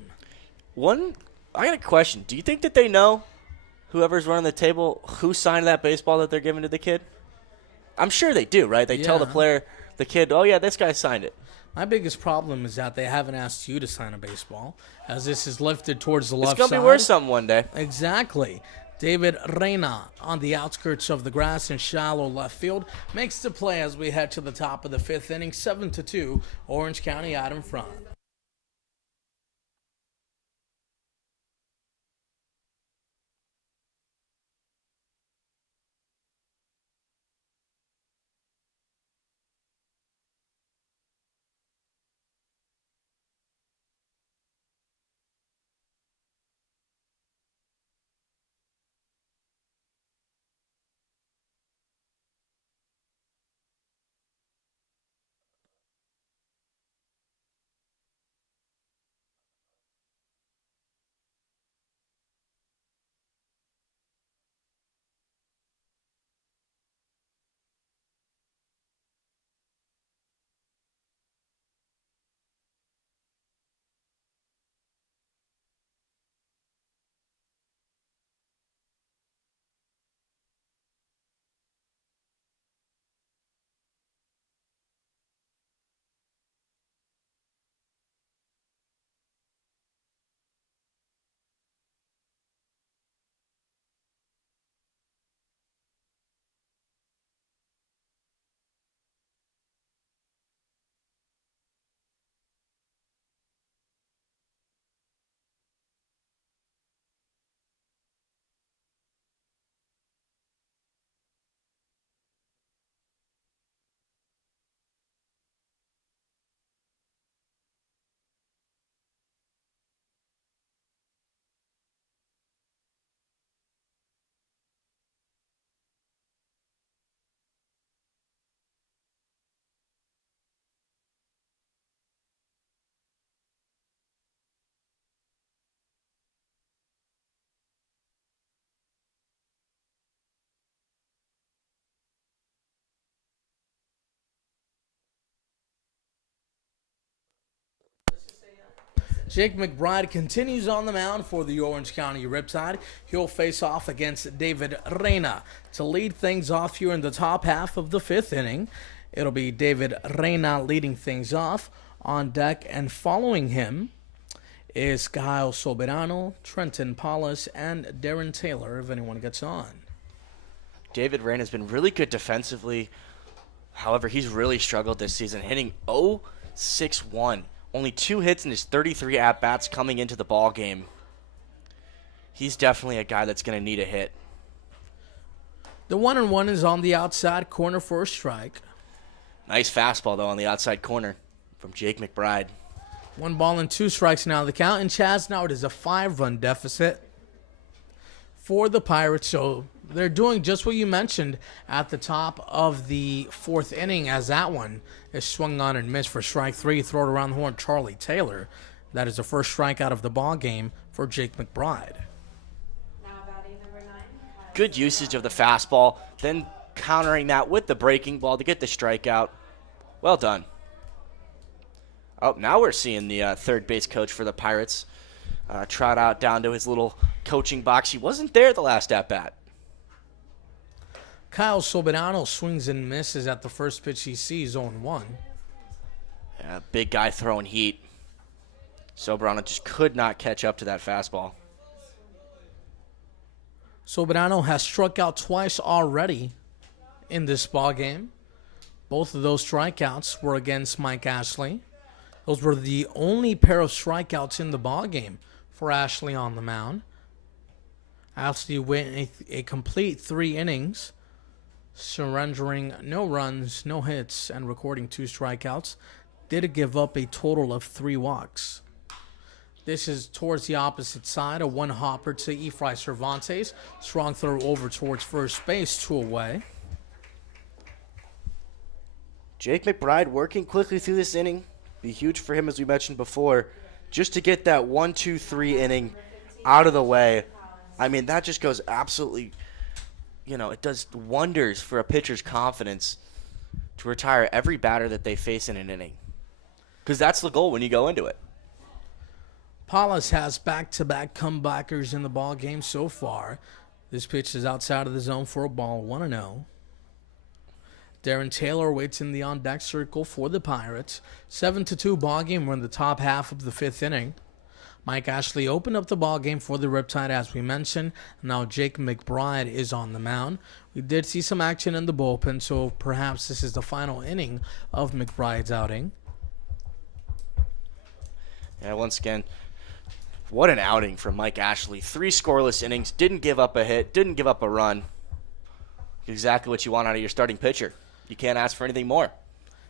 I got a question. Do you think that they know, whoever's running the table, who signed that baseball that they're giving to the kid? I'm sure they do, right? They tell the kid, oh, yeah, this guy signed it. My biggest problem is that they haven't asked you to sign a baseball, as this is lifted towards the left side. It's going to be worth something one day. Exactly. David Reyna on the outskirts of the grass in shallow left field makes the play as we head to the top of the 5th inning, 7-2, Orange County out in front. Jake McBride continues on the mound for the Orange County Riptide. He'll face off against David Reyna to lead things off here in the top half of the 5th inning. It'll be David Reyna leading things off on deck, and following him is Kyle Soberano, Trenton Paulus, and Darren Taylor, if anyone gets on. David Rain has been really good defensively. However, he's really struggled this season, hitting 0-6-1. Only 2 hits in his 33 at-bats coming into the ball game. He's definitely a guy that's going to need a hit. The 1-1 is on the outside corner for a strike. Nice fastball, though, on the outside corner from Jake McBride. 1 ball and 2 strikes now the count. And Chaz, now it is a 5-run deficit for the Pirates. So they're doing just what you mentioned at the top of the 4th inning, as that one is swung on and missed for strike 3. Throw it around the horn, Charlie Taylor. That is the first strikeout of the ball game for Jake McBride. Good usage of the fastball, then countering that with the breaking ball to get the strikeout. Well done. Oh, now we're seeing the third base coach for the Pirates trot out down to his little coaching box. He wasn't there the last at-bat. Kyle Soberano swings and misses at the first pitch he sees, 0-1. Yeah, big guy throwing heat. Soberano just could not catch up to that fastball. Soberano has struck out twice already in this ball game. Both of those strikeouts were against Mike Ashley. Those were the only pair of strikeouts in the ball game for Ashley on the mound. Ashley went a complete 3 innings, surrendering no runs, no hits, and recording 2 strikeouts. Did give up a total of 3 walks. This is towards the opposite side, a 1 hopper to Efrain Cervantes. Strong throw over towards first base, 2 away. Jake McBride working quickly through this inning. Be huge for him, as we mentioned before, just to get that 1-2-3 inning out of the way. I mean, that just goes absolutely, it does wonders for a pitcher's confidence to retire every batter that they face in an inning. Because that's the goal when you go into it. Paulus has back-to-back comebackers in the ball game so far. This pitch is outside of the zone for a ball, 1-0. Darren Taylor waits in the on-deck circle for the Pirates. 7-2 ball game. We're in the top half of the 5th inning. Mike Ashley opened up the ball game for the Riptide, as we mentioned. Now Jake McBride is on the mound. We did see some action in the bullpen, so perhaps this is the final inning of McBride's outing. Yeah, once again, what an outing from Mike Ashley. 3 scoreless innings, didn't give up a hit, didn't give up a run. Exactly what you want out of your starting pitcher. You can't ask for anything more.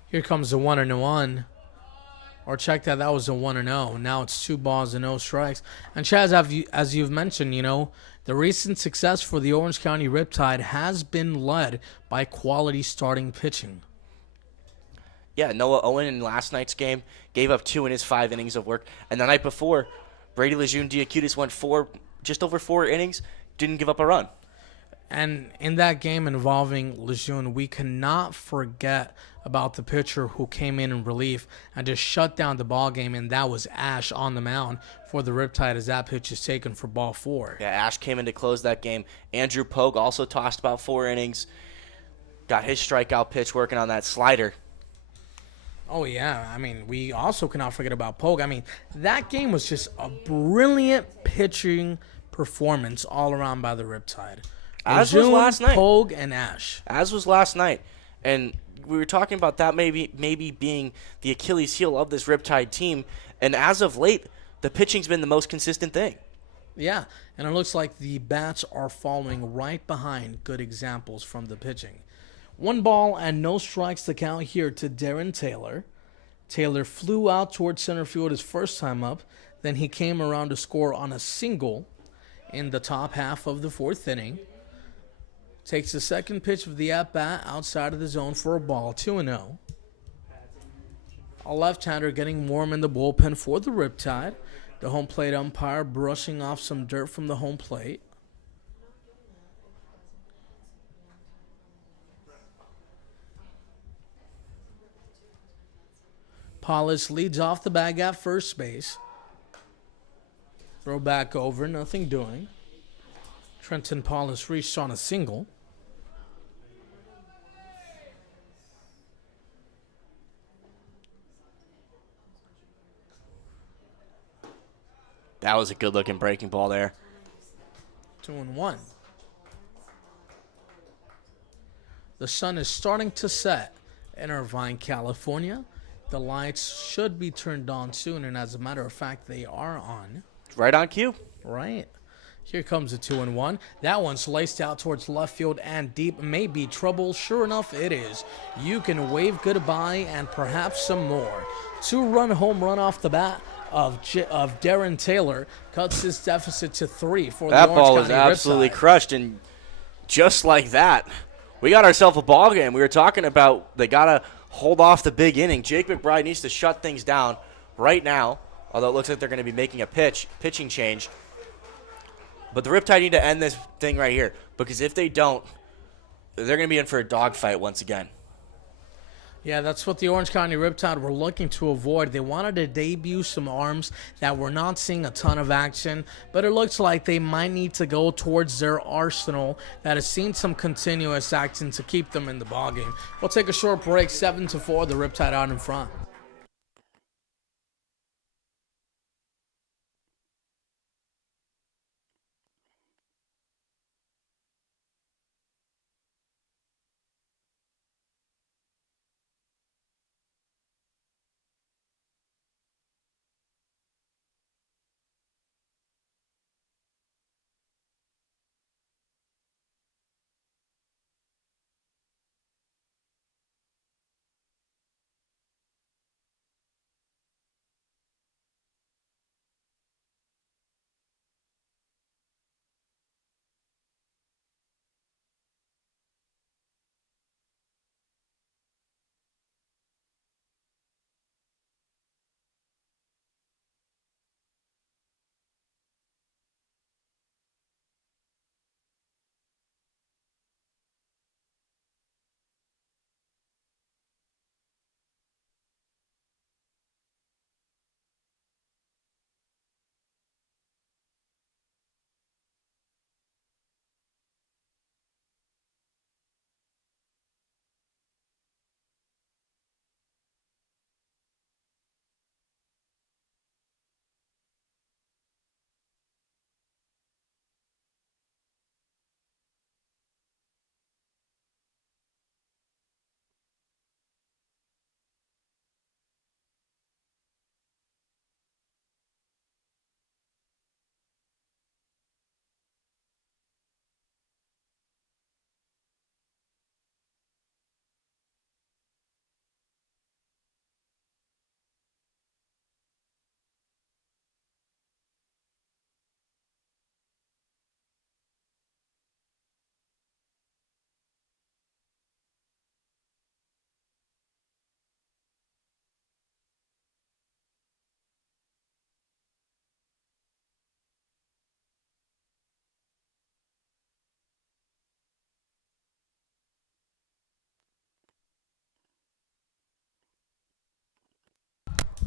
Here comes the 1-1. Or check that was a 1-0. Now it's 2 balls and no strikes. And Chaz, as you've mentioned, the recent success for the Orange County Riptide has been led by quality starting pitching. Yeah, Noah Owen in last night's game gave up 2 in his 5 innings of work. And the night before, Brady Lejeune-Diacutis went just over 4 innings, didn't give up a run. And in that game involving Lejeune, we cannot forget about the pitcher who came in relief and just shut down the ball game, and that was Ash on the mound for the Riptide as that pitch is taken for ball 4. Yeah, Ash came in to close that game. Andrew Pogue also tossed about 4 innings. Got his strikeout pitch working on that slider. Oh, yeah. I mean, we also cannot forget about Pogue. I mean, that game was just a brilliant pitching performance all around by the Riptide. As was last night. Pogue and Ash. As was last night. And we were talking about that maybe being the Achilles heel of this Riptide team. And as of late, the pitching's been the most consistent thing. Yeah, and it looks like the bats are following right behind good examples from the pitching. 1 ball and no strikes to count here to Darren Taylor. Taylor flew out towards center field his first time up. Then he came around to score on a single in the top half of the 4th inning. Takes the second pitch of the at-bat outside of the zone for a ball, 2-0. A left-hander getting warm in the bullpen for the Riptide. The home plate umpire brushing off some dirt from the home plate. Paulus leads off the bag at first base. Throw back over, nothing doing. Trenton Paulus reached on a single. That was a good-looking breaking ball there. 2-1. The sun is starting to set in Irvine, California. The lights should be turned on soon, and as a matter of fact, they are on. Right on cue. Right. Here comes the 2-1. That one's laced out towards left field and deep. May be trouble. Sure enough, it is. You can wave goodbye and perhaps some more. 2-run home run off the bat of Darren Taylor cuts his deficit to 3 for that the Orange ball was County absolutely Riptide. crushed, and just like that, we got ourselves a ball game. We were talking about they got to hold off the big inning. Jake McBride needs to shut things down right now, although it looks like they're going to be making a pitching change. But the Riptide need to end this thing right here, because if they don't, they're going to be in for a dogfight once again. Yeah, that's what the Orange County Riptide were looking to avoid. They wanted to debut some arms that were not seeing a ton of action, but it looks like they might need to go towards their arsenal that has seen some continuous action to keep them in the ballgame. We'll take a short break. 7-4, the Riptide out in front.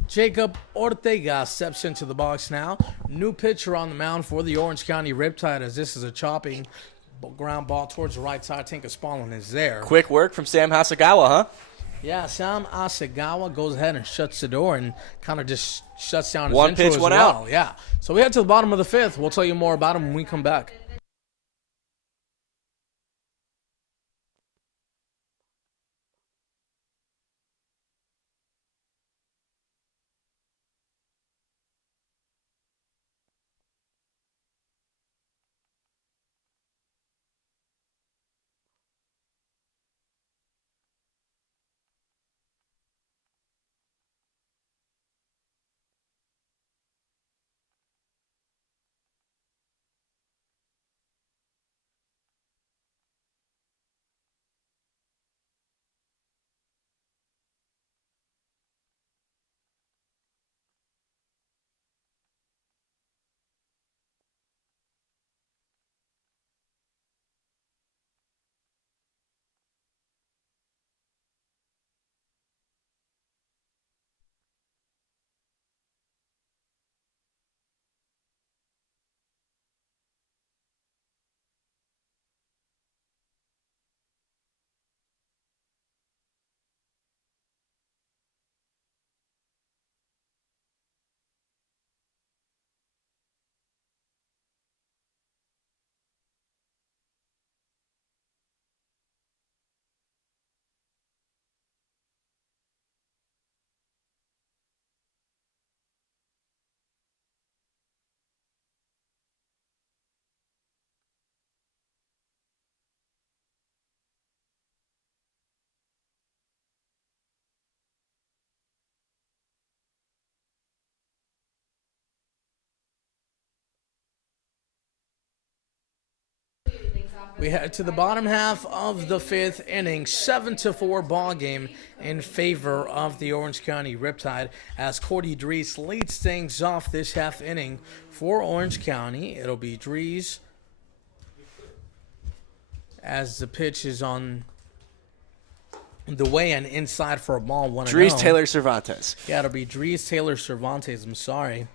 Jacob Ortega steps into the box now. New pitcher on the mound for the Orange County Riptide, as this is a chopping ground ball towards the right side. Tinka Spallin is there. Quick work from Sam Hasagawa, huh? Yeah, Sam Asagawa goes ahead and shuts the door and kind of just shuts down his One intro pitch, as one well. out. Yeah. So we head to the bottom of the fifth. We'll tell you more about him when we come back. We head to the bottom half of the fifth inning, 7-4 ball game in favor of the Orange County Riptide as Cody Dries leads things off this half inning for Orange County. It'll be Dries as the pitch is on the way and inside for a ball. 1-0. Dries Taylor Cervantes. Yeah, it'll be Dries Taylor Cervantes. I'm sorry.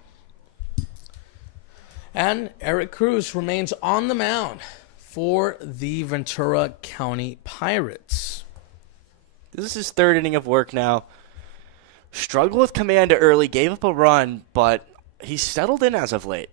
And Eric Cruz remains on the mound for the Ventura County Pirates. This is his third inning of work now. Struggled with command early, gave up a run, but he's settled in as of late.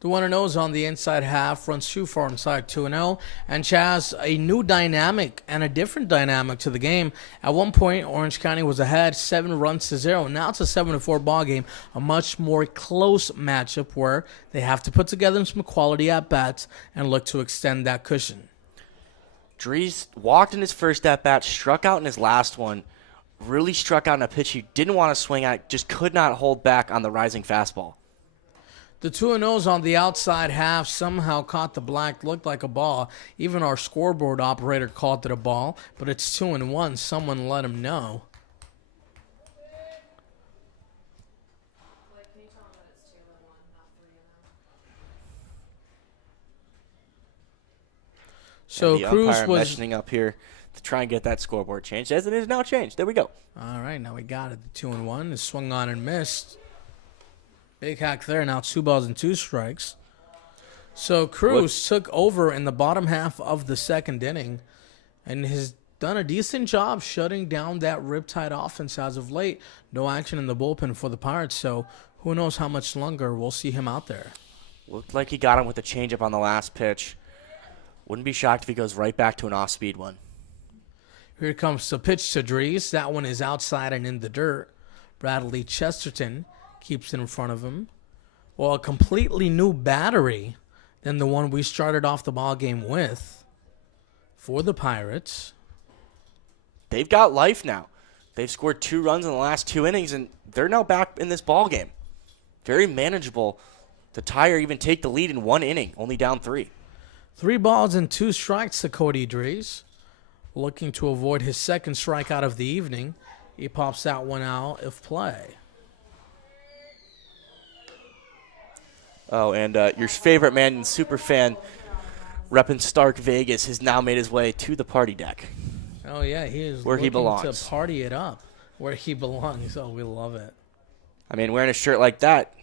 The 1-0 is on the inside half, runs too far inside 2-0, and Chaz, a new dynamic and a different dynamic to the game. At one point, Orange County was ahead 7-0. Now it's a 7-4 ball game, a much more close matchup where they have to put together some quality at-bats and look to extend that cushion. Dries walked in his first at-bat, struck out in his last one, really struck out in a pitch he didn't want to swing at, just could not hold back on the rising fastball. The 2-0s on the outside half somehow caught the black, looked like a ball. Even our scoreboard operator called it a ball, but it's 2-1. Someone let him know. So the Cruz umpire was mentioning up here to try and get that scoreboard changed, as it is now changed. There we go. all right. Now we got it. The 2-1 is swung on and missed. Big hack there. Now 2 balls and 2 strikes. So Cruz took over in the bottom half of the second inning and has done a decent job shutting down that Riptide offense as of late. No action in the bullpen for the Pirates, so who knows how much longer we'll see him out there. Looked like he got him with a changeup on the last pitch. Wouldn't be shocked if he goes right back to an off-speed one. Here comes the pitch to Dries. That one is outside and in the dirt. Bradley Chesterton keeps it in front of him. Well, a completely new battery than the one we started off the ball game with for the Pirates. They've got life now. They've scored 2 runs in the last 2 innings, and they're now back in this ball game. Very manageable to tie or even take the lead in 1 inning, only down 3. 3 balls and 2 strikes to Cody Dries. Looking to avoid his second strikeout of the evening. He pops that one out of play. Oh, and your favorite man and super fan, repping Stark Vegas, has now made his way to the party deck. Oh, yeah, he is where he looking belongs. to party it up. Where he belongs. Oh, we love it. I mean, wearing a shirt like that.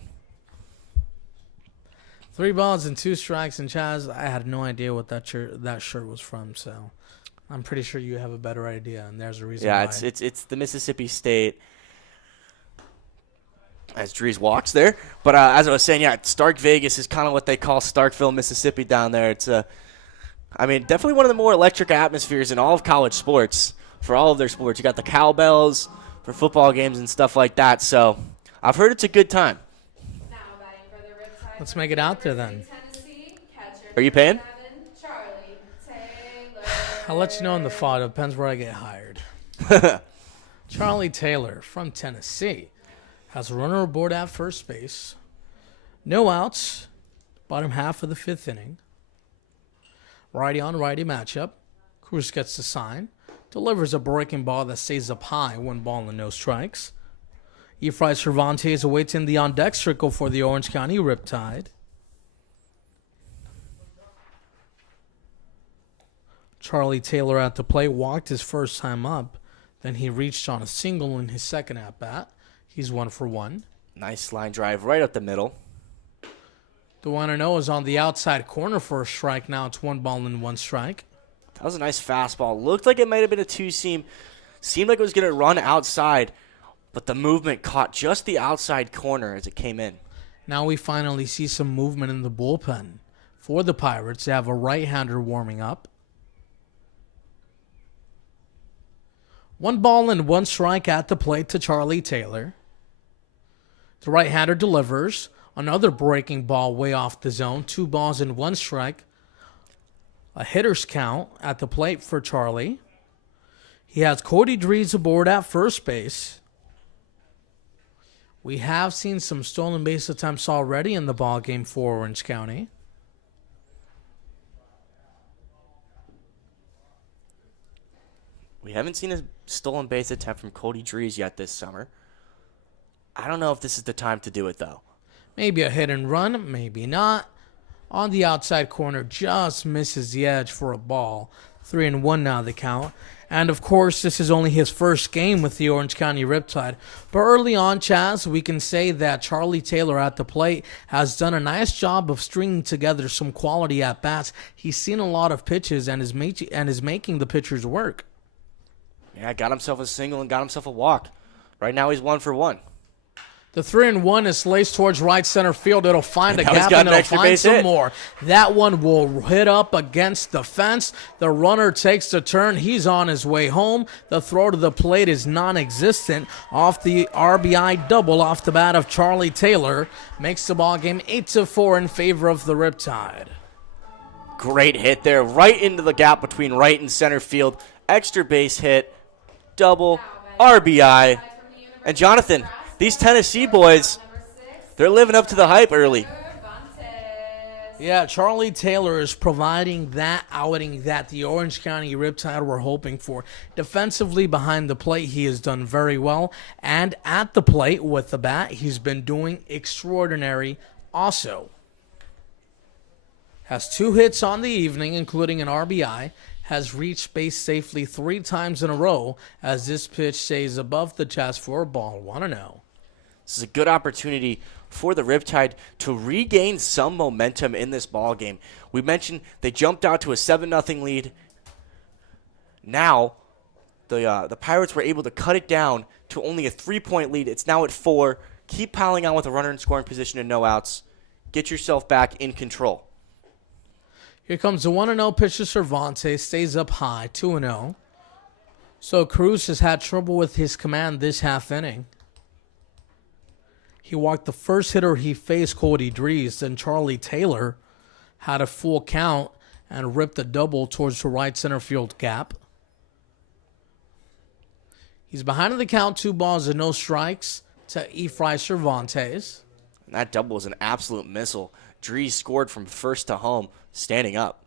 3 balls and 2 strikes, and Chaz, I had no idea what that shirt was from, so I'm pretty sure you have a better idea, and there's a reason why. Yeah, it's the Mississippi State. As Dries walks there. But as I was saying, yeah, Stark Vegas is kind of what they call Starkville, Mississippi down there. It's definitely one of the more electric atmospheres in all of college sports for all of their sports. You got the cowbells for football games and stuff like that. So I've heard it's a good time. Let's make it out there then. Are you paying? I'll let you know in the fall. It depends where I get hired. Charlie Taylor from Tennessee has a runner aboard at first base. No outs. Bottom half of the 5th inning. Righty on righty matchup. Cruz gets the sign. Delivers a breaking ball that stays up high. 1 ball and no strikes. Efrain Cervantes awaits in the on-deck circle for the Orange County Riptide. Charlie Taylor at the plate walked his first time up. Then he reached on a single in his second at-bat. He's 1 for 1. Nice line drive right up the middle. The 1-0 is on the outside corner for a strike. Now it's 1 ball and 1 strike. That was a nice fastball. Looked like it might have been a 2-seam. Seemed like it was going to run outside, but the movement caught just the outside corner as it came in. Now we finally see some movement in the bullpen. For the Pirates, they have a right-hander warming up. 1 ball and 1 strike at the plate to Charlie Taylor. The right-hander delivers. Another breaking ball way off the zone. 2 balls and 1 strike. A hitter's count at the plate for Charlie. He has Cody Dries aboard at first base. We have seen some stolen base attempts already in the ball game for Orange County. We haven't seen a stolen base attempt from Cody Drees yet this summer. I don't know if this is the time to do it, though. Maybe a hit and run, maybe not. On the outside corner, just misses the edge for a ball. 3-1 now the count. And of course, this is only his first game with the Orange County Riptide. But early on, Chaz, we can say that Charlie Taylor at the plate has done a nice job of stringing together some quality at-bats. He's seen a lot of pitches and is making the pitchers work. Yeah, got himself a single and got himself a walk. Right now he's 1 for 1. The 3-1 is laced towards right center field. It'll find a Now he's gap got and an it'll extra find base some hit. more. That one will hit up against the fence. The runner takes the turn. He's on his way home. The throw to the plate is non-existent. Off the RBI double off the bat of Charlie Taylor. Makes the ball game 8-4 in favor of the Riptide. Great hit there, right into the gap between right and center field. Extra base hit, double, RBI. And Jonathan, these Tennessee boys, they're living up to the hype early. Yeah, Charlie Taylor is providing that outing that the Orange County Riptide were hoping for. Defensively behind the plate, he has done very well. And at the plate with the bat, he's been doing extraordinary also. Has 2 hits on the evening, including an RBI. Has reached base safely 3 times in a row as this pitch stays above the chest for a ball 1-0. This is a good opportunity for the Riptide to regain some momentum in this ball game. We mentioned they jumped out to a 7-0 lead. Now, the Pirates were able to cut it down to only a 3-point lead. It's now at 4. Keep piling on with a runner in scoring position and no outs. Get yourself back in control. Here comes the 1-0 pitch to Cervantes. Stays up high, 2-0. So Cruz has had trouble with his command this half inning. He walked the first hitter he faced, Cody Drees. Then Charlie Taylor had a full count and ripped a double towards the right center field gap. He's behind in the count, 2 balls and no strikes to Efrain Cervantes. And that double was an absolute missile. Drees scored from first to home, standing up.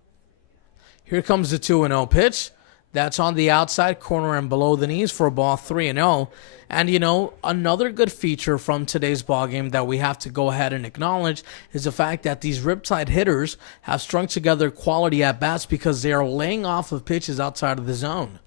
Here comes the 2-0 pitch. That's on the outside corner and below the knees for a ball 3-0. And, you know, another good feature from today's ballgame that we have to go ahead and acknowledge is the fact that these Riptide hitters have strung together quality at-bats because they are laying off of pitches outside of the zone.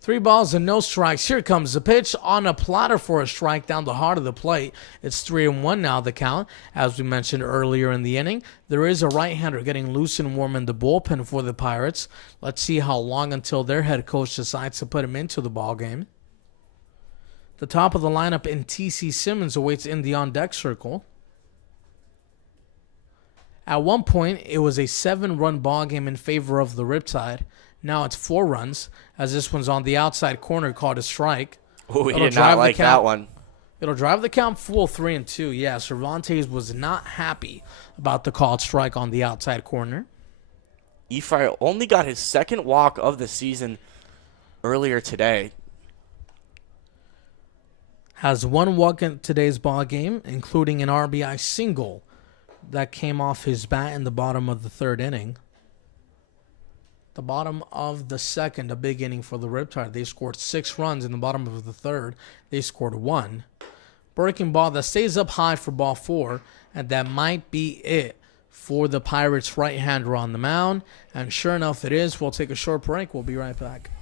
3 balls and no strikes. Here comes the pitch on a platter for a strike down the heart of the plate. It's 3-1 now the count. As we mentioned earlier in the inning, there is a right-hander getting loose and warm in the bullpen for the Pirates. Let's see how long until their head coach decides to put him into the ballgame. The top of the lineup in T.C. Simmons awaits in the on-deck circle. At one point, it was a 7-run ballgame in favor of the Riptide. Now it's 4 runs, as this one's on the outside corner called a strike. Oh, he did not like that one. It'll drive the count full 3-2. Yeah, Cervantes was not happy about the called strike on the outside corner. Efrain only got his 2nd walk of the season earlier today. Has 1 walk in today's ball game, including an RBI single that came off his bat in the bottom of the 3rd inning. The bottom of the 2nd, a big inning for the Riptide. They scored 6 runs in the bottom of the 3rd. They scored 1. Breaking ball that stays up high for ball 4, and that might be it for the Pirates right-hander on the mound. And sure enough, it is. We'll take a short break. We'll be right back.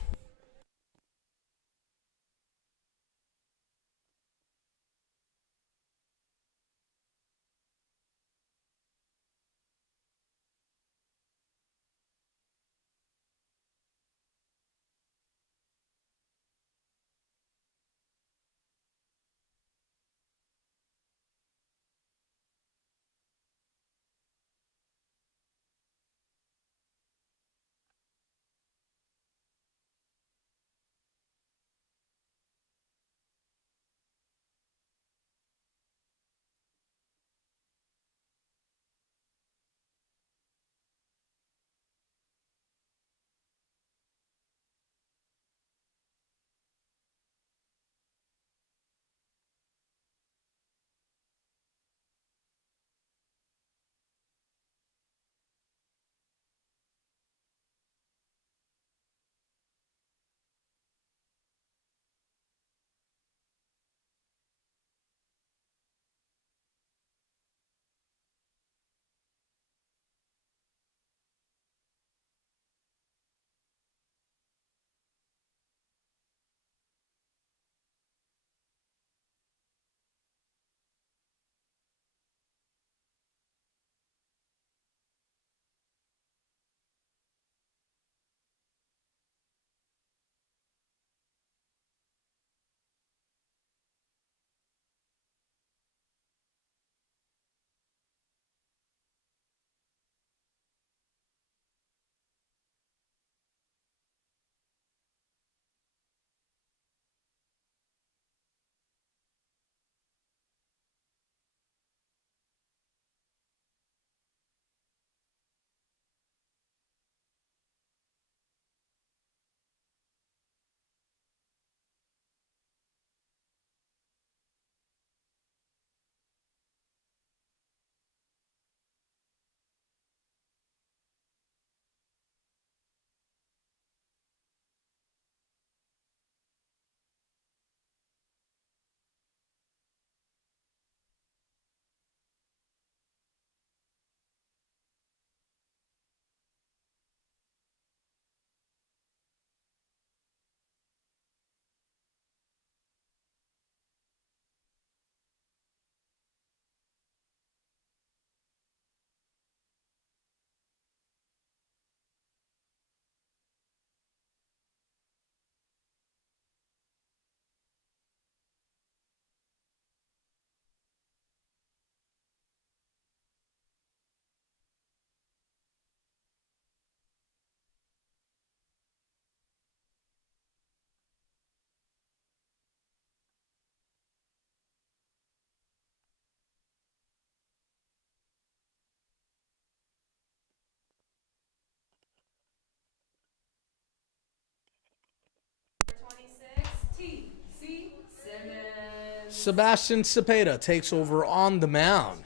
Sebastian Cepeda takes over on the mound.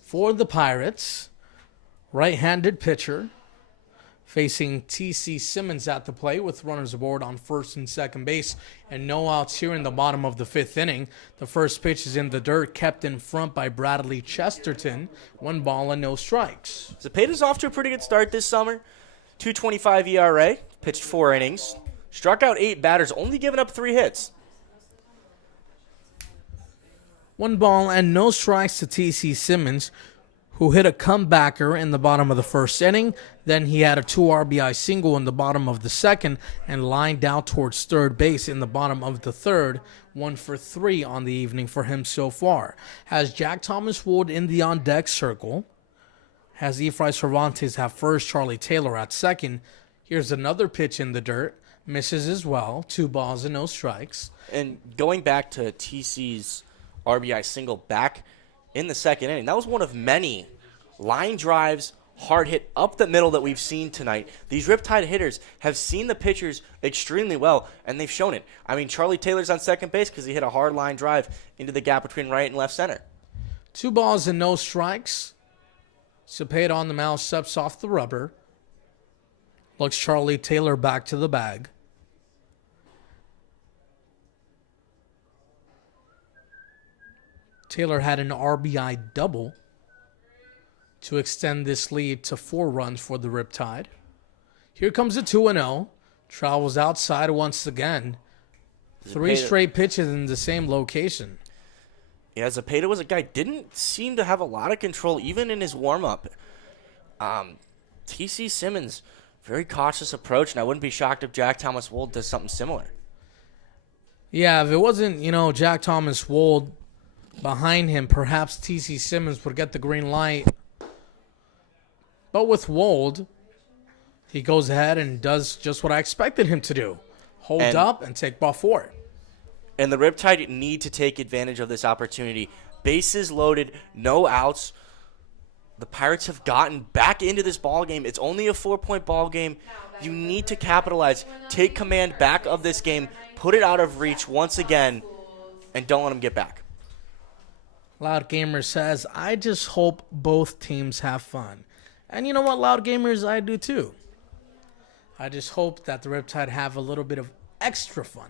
For the Pirates, right-handed pitcher, facing T.C. Simmons at the plate with runners aboard on first and second base and no outs here in the bottom of the fifth inning. The first pitch is in the dirt, kept in front by Bradley Chesterton. 1 ball and no strikes. Zepeda's off to a pretty good start this summer. 2.25 ERA, pitched 4 innings, struck out 8 batters, only given up 3 hits. 1 ball and no strikes to T.C. Simmons, who hit a comebacker in the bottom of the first inning. Then he had a 2 RBI single in the bottom of the second and lined out towards third base in the bottom of the third. 1 for 3 on the evening for him so far. Has Jack Thomas Wood in the on-deck circle. Has Efrain Cervantes have first, Charlie Taylor at second. Here's another pitch in the dirt. Misses as well. 2 balls and no strikes. And going back to TC's RBI single back in the second inning, that was one of many line drives, hard hit up the middle that we've seen tonight. These Riptide hitters have seen the pitchers extremely well, and they've shown it. I mean, Charlie Taylor's on second base because he hit a hard line drive into the gap between right and left center. 2 balls and no strikes. Cepeda on the mound, steps off the rubber. Looks Charlie Taylor back to the bag. Taylor had an RBI double to extend this lead to 4 runs for the Riptide. Here comes the 2-0. Travels outside once again. 3 straight pitches in the same location. Yeah, Cepeda was a guy didn't seem to have a lot of control even in his warm-up. T.C. Simmons, very cautious approach, and I wouldn't be shocked if Jack Thomas Wold does something similar. Yeah, if it wasn't, Jack Thomas Wold behind him, perhaps T.C. Simmons would get the green light. But with Wold, he goes ahead and does just what I expected him to do. Hold up and take ball 4. And the Riptide need to take advantage of this opportunity. Bases loaded, no outs. The Pirates have gotten back into this ball game. It's only a 4-point ball game. You need to capitalize. Take command back of this game. Put it out of reach once again, and don't let them get back. Loud Gamer says, I just hope both teams have fun. And you know what, Loud Gamers, I do too. I just hope that the Riptide have a little bit of extra fun,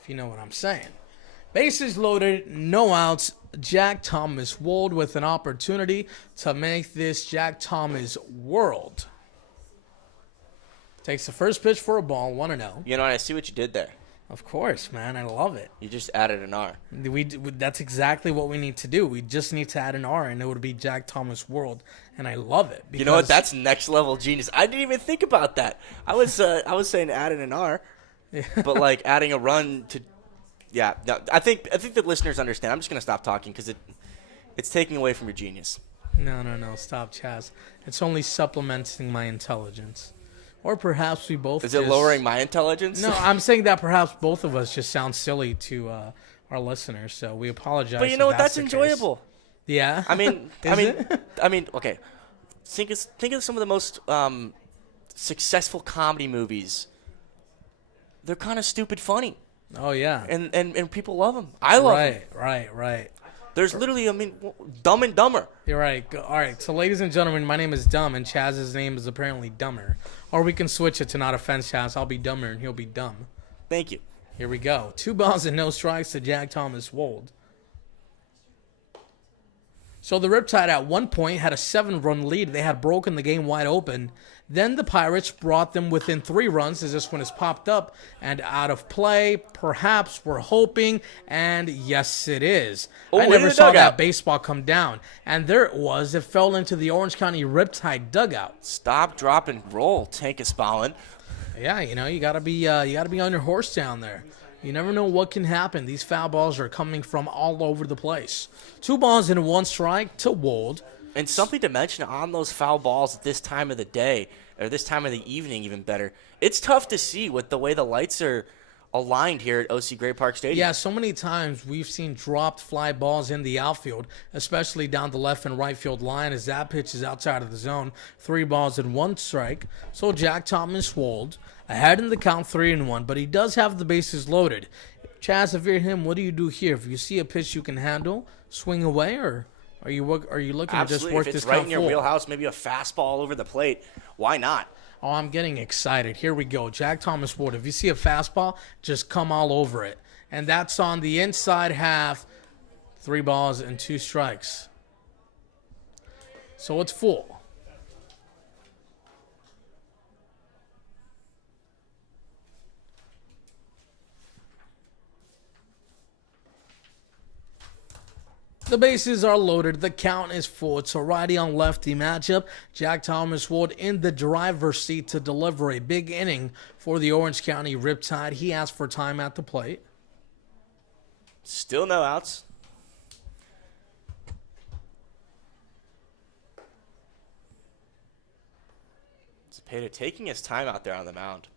if you know what I'm saying. Bases loaded, no outs. Jack Thomas Wold with an opportunity to make this Jack Thomas world. Takes the first pitch for a ball, 1-0. You know, I see what you did there. Of course, man. I love it. You just added an R. That's exactly what we need to do. We just need to add an R, and it would be Jack Thomas World, and I love it. You know what? That's next level genius. I didn't even think about that. I was saying adding an R, but like adding a run to. Yeah, no, I think the listeners understand. I'm just gonna stop talking because it's taking away from your genius. No. Stop, Chaz. It's only supplementing my intelligence. Or perhaps we both. Is it lowering my intelligence? No, I'm saying that perhaps both of us just sound silly to our listeners, so we apologize. But you know what? That's enjoyable. Case. Yeah. I mean, okay. Think of some of the most successful comedy movies. They're kind of stupid funny. Oh yeah. And people love them. I love them. Right. There's literally, Dumb and Dumber. You're right. All right. So, ladies and gentlemen, my name is Dumb, and Chaz's name is apparently Dumber. Or we can switch it to not offense Chaz. I'll be dumber, and he'll be dumb. Thank you. Here we go. 2 balls and no strikes to Jack Thomas Wold. So the Riptide at one point had a 7-run lead. They had broken the game wide open. Then the Pirates brought them within 3 runs as this one has popped up and out of play. Perhaps we're hoping, and yes, it is. I never saw that baseball come down. And there it was. It fell into the Orange County Riptide dugout. Stop, drop, and roll, Tankus. Yeah, you gotta be on your horse down there. You never know what can happen. These foul balls are coming from all over the place. 2 balls and 1 strike to Wold. And something to mention on those foul balls at this time of the day, or this time of the evening even better, it's tough to see with the way the lights are aligned here at OC Great Park Stadium. Yeah, so many times we've seen dropped fly balls in the outfield, especially down the left and right field line as that pitch is outside of the zone. 3 balls and 1 strike. So Jack Thomas Wold ahead in the count 3-1, but he does have the bases loaded. Chaz, if you're him, what do you do here? If you see a pitch you can handle, swing away, or are you looking to just Absolutely. work If this it's right count in your full? wheelhouse, maybe a fastball over the plate, why not? Oh, I'm getting excited. Here we go. Jack Thomas Ward. If you see a fastball, just come all over it. And that's on the inside half. 3 balls and 2 strikes. So it's full. The bases are loaded. The count is full. It's a righty on lefty matchup. Jack Thomas Ward in the driver's seat to deliver a big inning for the Orange County Riptide. He asked for time at the plate. Still no outs. Cepeda taking his time out there on the mound.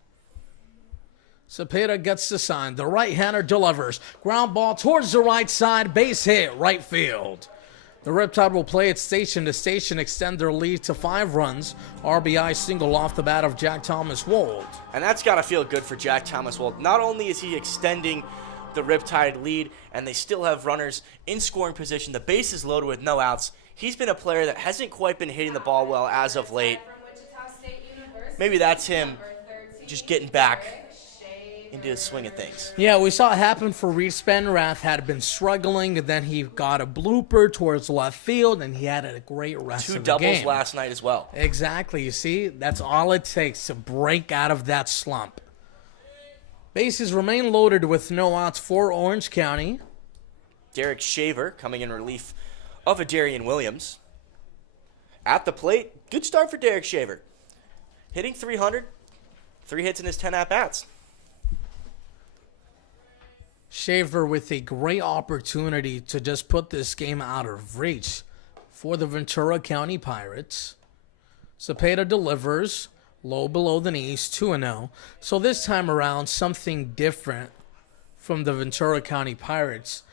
Cepeda gets the sign. The right-hander delivers. Ground ball towards the right side. Base hit, right field. The Riptide will play it station to station, extend their lead to 5 runs. RBI single off the bat of Jack Thomas Ward. And that's got to feel good for Jack Thomas Ward. Not only is he extending the Riptide lead, and they still have runners in scoring position, the base is loaded with no outs. He's been a player that hasn't quite been hitting the ball well as of late. Maybe that's him just getting back into the swing of things. Yeah, we saw it happen for Reed Spenrath. Had been struggling, and then he got a blooper towards left field, and he had a great rest 2 of the doubles game. last night as well. Exactly. You see, that's all it takes to break out of that slump. Bases remain loaded with no outs for Orange County. Derek Shaver coming in relief of Adarian Williams. At the plate, good start for Derek Shaver. Hitting .300, 3 hits in his 10 at-bats. Shaver with a great opportunity to just put this game out of reach for the Ventura County Pirates. Cepeda delivers low below the knees, 2-0. So this time around, something different from the Ventura County Pirates.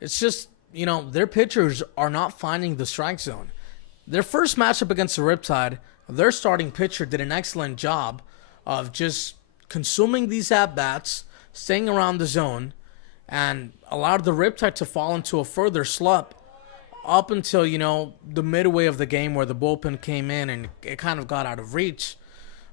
It's just, their pitchers are not finding the strike zone. Their first matchup against the Riptide, their starting pitcher did an excellent job of just consuming these at-bats, staying around the zone, and allowed the Riptide to fall into a further slump up until, the midway of the game where the bullpen came in and it kind of got out of reach.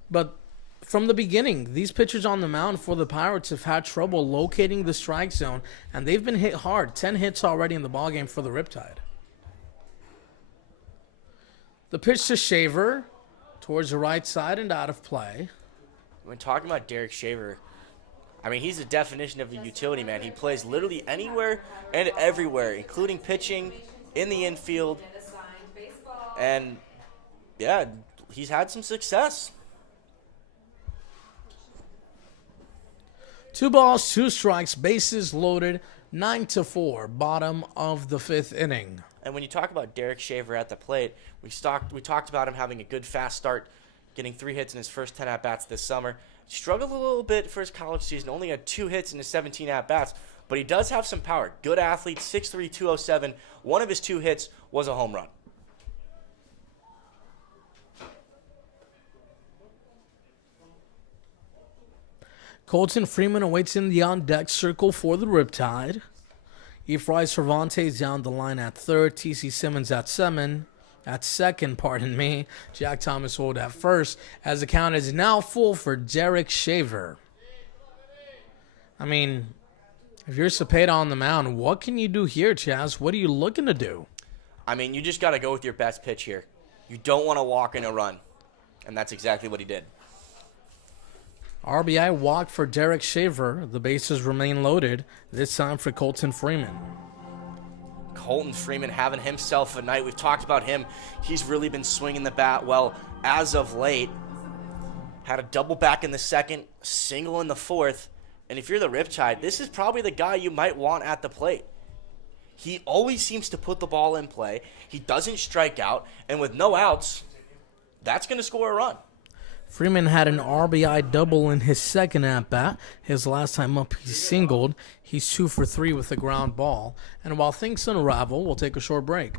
But from the beginning, these pitchers on the mound for the Pirates have had trouble locating the strike zone, and they've been hit hard. 10 hits already in the ballgame for the Riptide. The pitch to Shaver towards the right side and out of play. When talking about Derek Shaver, he's the definition of a utility man. He plays literally anywhere and everywhere, including pitching, in the infield. And, yeah, he's had some success. 2 balls, 2 strikes, bases loaded, 9-4, bottom of the 5th inning. And when you talk about Derek Shaver at the plate, we talked about him having a good fast start, getting 3 hits in his first 10 at-bats this summer. Struggled a little bit for his college season, only had 2 hits in his 17 at-bats, but he does have some power. Good athlete, 6'3", 207. One of his 2 hits was a home run. Colton Freeman awaits in the on-deck circle for the Riptide. Efrain Cervantes down the line at third. T.C. Simmons at second. Jack Thomas Ward at first, as the count is now full for Derek Shaver. If you're Cepeda on the mound, what can you do here, Chaz? What are you looking to do? You just got to go with your best pitch here. You don't want to walk in a run, and that's exactly what he did. RBI walk for Derek Shaver. The bases remain loaded, this time for Colton Freeman. Colton Freeman having himself a night. We've talked about him. He's really been swinging the bat well as of late. Had a double back in the second, single in the fourth. And if you're the Riptide, this is probably the guy you might want at the plate. He always seems to put the ball in play. He doesn't strike out. And with no outs, that's going to score a run. Freeman had an RBI double in his second at-bat. His last time up, he singled. He's 2 for 3 with a ground ball. And while things unravel, we'll take a short break.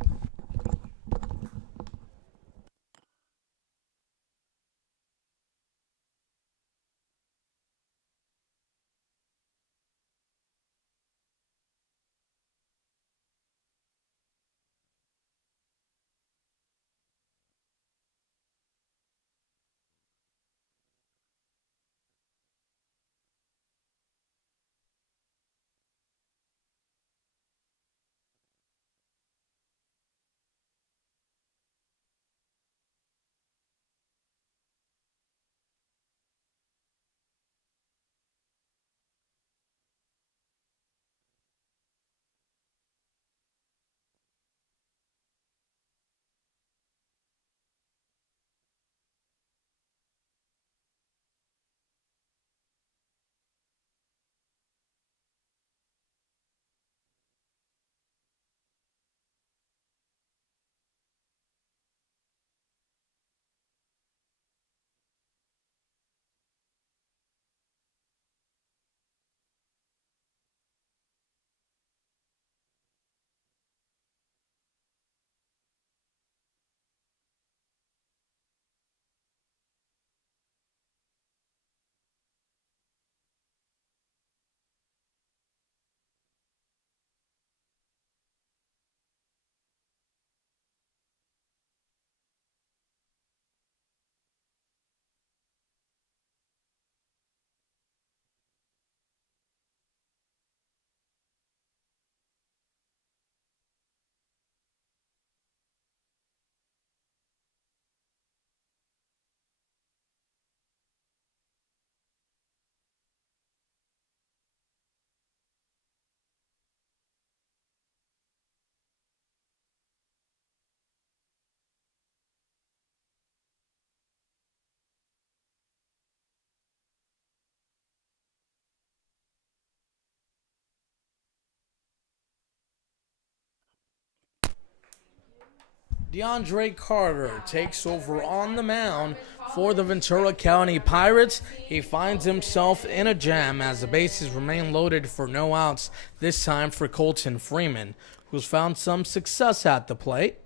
DeAndre Carter takes over on the mound for the Ventura County Pirates. He finds himself in a jam as the bases remain loaded for no outs, this time for Colton Freeman, who's found some success at the plate.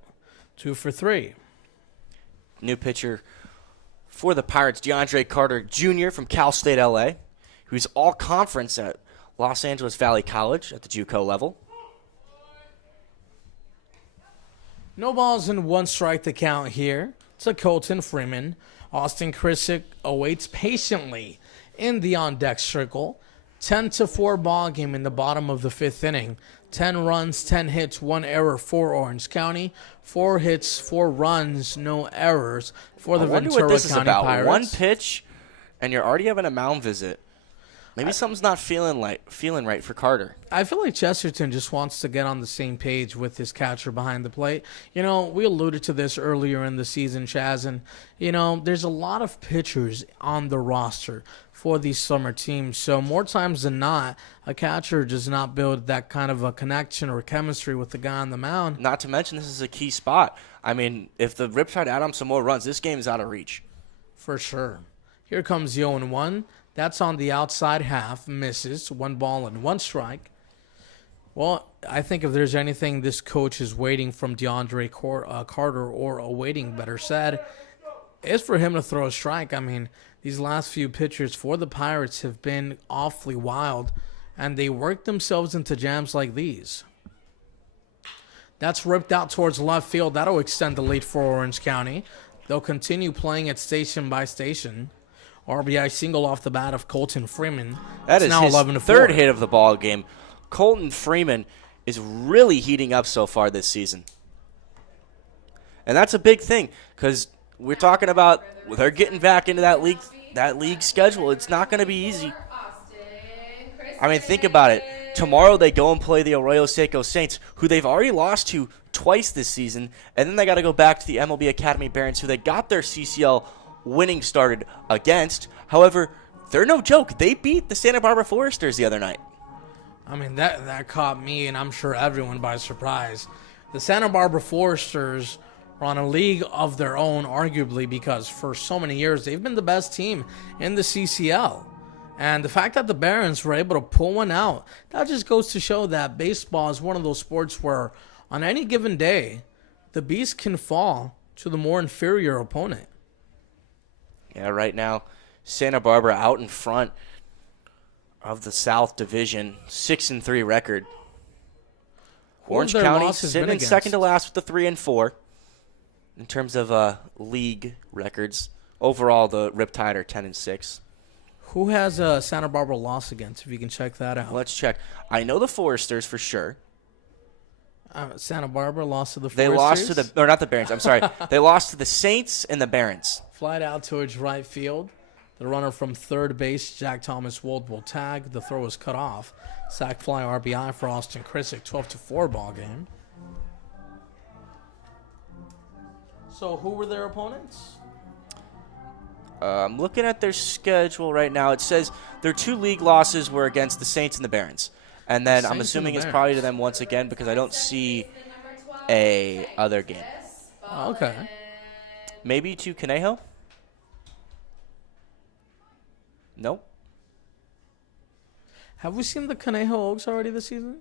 2 for 3. New pitcher for the Pirates, DeAndre Carter Jr. from Cal State LA, who's all conference at Los Angeles Valley College at the JUCO level. No balls and 1 strike to count here to Colton Freeman. Austin Krisick awaits patiently in the on-deck circle. 10-4 ball game in the bottom of the 5th inning. 10 runs, 10 hits, 1 error for Orange County. 4 hits, 4 runs, no errors for the Ventura County Pirates. I wonder what this is about. 1 pitch, and you're already having a mound visit. Maybe something's not feeling right for Carter. I feel like Chesterton just wants to get on the same page with his catcher behind the plate. You know, we alluded to this earlier in the season, Chaz, and, you know, there's a lot of pitchers on the roster for these summer teams. So more times than not, a catcher does not build that kind of a connection or chemistry with the guy on the mound. Not to mention this is a key spot. I mean, if the Riptide add on some more runs, this game is out of reach. For sure. Here comes 0-1. That's on the outside half. Misses. 1 ball and 1 strike. Well, I think if there's anything this coach is waiting from DeAndre Carter, or awaiting, better said, is for him to throw a strike. I mean, these last few pitchers for the Pirates have been awfully wild, and they work themselves into jams like these. That's ripped out towards left field. That'll extend the lead for Orange County. They'll continue playing it station by station. RBI single off the bat of Colton Freeman. That it's is now his 11-4. Third hit of the ball game. Colton Freeman is really heating up so far this season. And that's a big thing because we're talking about they're getting back into that league schedule. It's not going to be easy. I mean, think about it. Tomorrow they go and play the Arroyo Seco Saints, who they've already lost to twice this season, and then they got to go back to the MLB Academy Barons, who they got their CCL winning started against. However, they're no joke. They beat the Santa Barbara Foresters the other night. I mean, that caught me, and I'm sure everyone, by surprise. The Santa Barbara Foresters are on a league of their own, arguably, because for so many years they've been the best team in the CCL. And the fact that the Barons were able to pull one out, that just goes to show that baseball is one of those sports where on any given day, the beast can fall to the more inferior opponent. Yeah, right now, Santa Barbara out in front of the South Division, 6-3 record. Orange County sitting in second to last with the 3-4 in terms of league records. Overall, the Riptide are 10-6. Who has Santa Barbara lost against? If you can check that out. Let's check. I know the Foresters for sure. Santa Barbara lost to the They Foresters? lost to the, or not the Barons, I'm sorry. They lost to the Saints and the Barons. Flight out towards right field. The runner from third base, Jack Thomas Wold, will tag. The throw is cut off. Sack fly RBI for Austin Krisick. 12-4 ball game. So who were their opponents? I'm looking at their schedule right now. It says their 2 league losses were against the Saints and the Barons. And then I'm assuming it's probably to them once again because I don't see a other game. Oh, okay. Maybe to Conejo? Nope. Have we seen the Conejo Oaks already this season?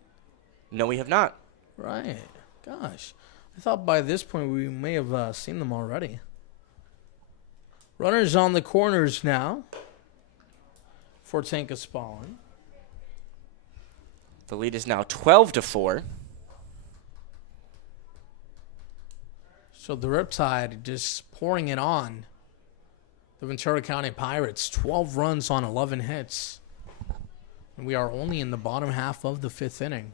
No, we have not. Right. Gosh. I thought by this point we may have seen them already. Runners on the corners now for Tanka Spallin. The lead is now 12-4. So the Riptide just pouring it on the Ventura County Pirates. 12 runs on 11 hits. And we are only in the bottom half of the 5th inning.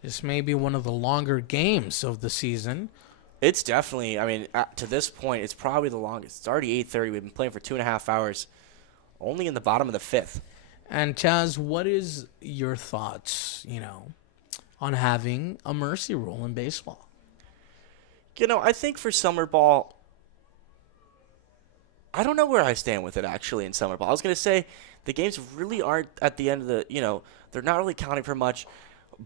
This may be one of the longer games of the season. It's definitely, I mean, to this point, it's probably the longest. It's already 8:30. We've been playing for 2.5 hours. Only in the bottom of the 5th. And Chaz, what is your thoughts, on having a mercy rule in baseball? I think for summer ball, I don't know where I stand with it, actually, in summer ball. I was going to say the games really aren't at the end of the, they're not really counting for much.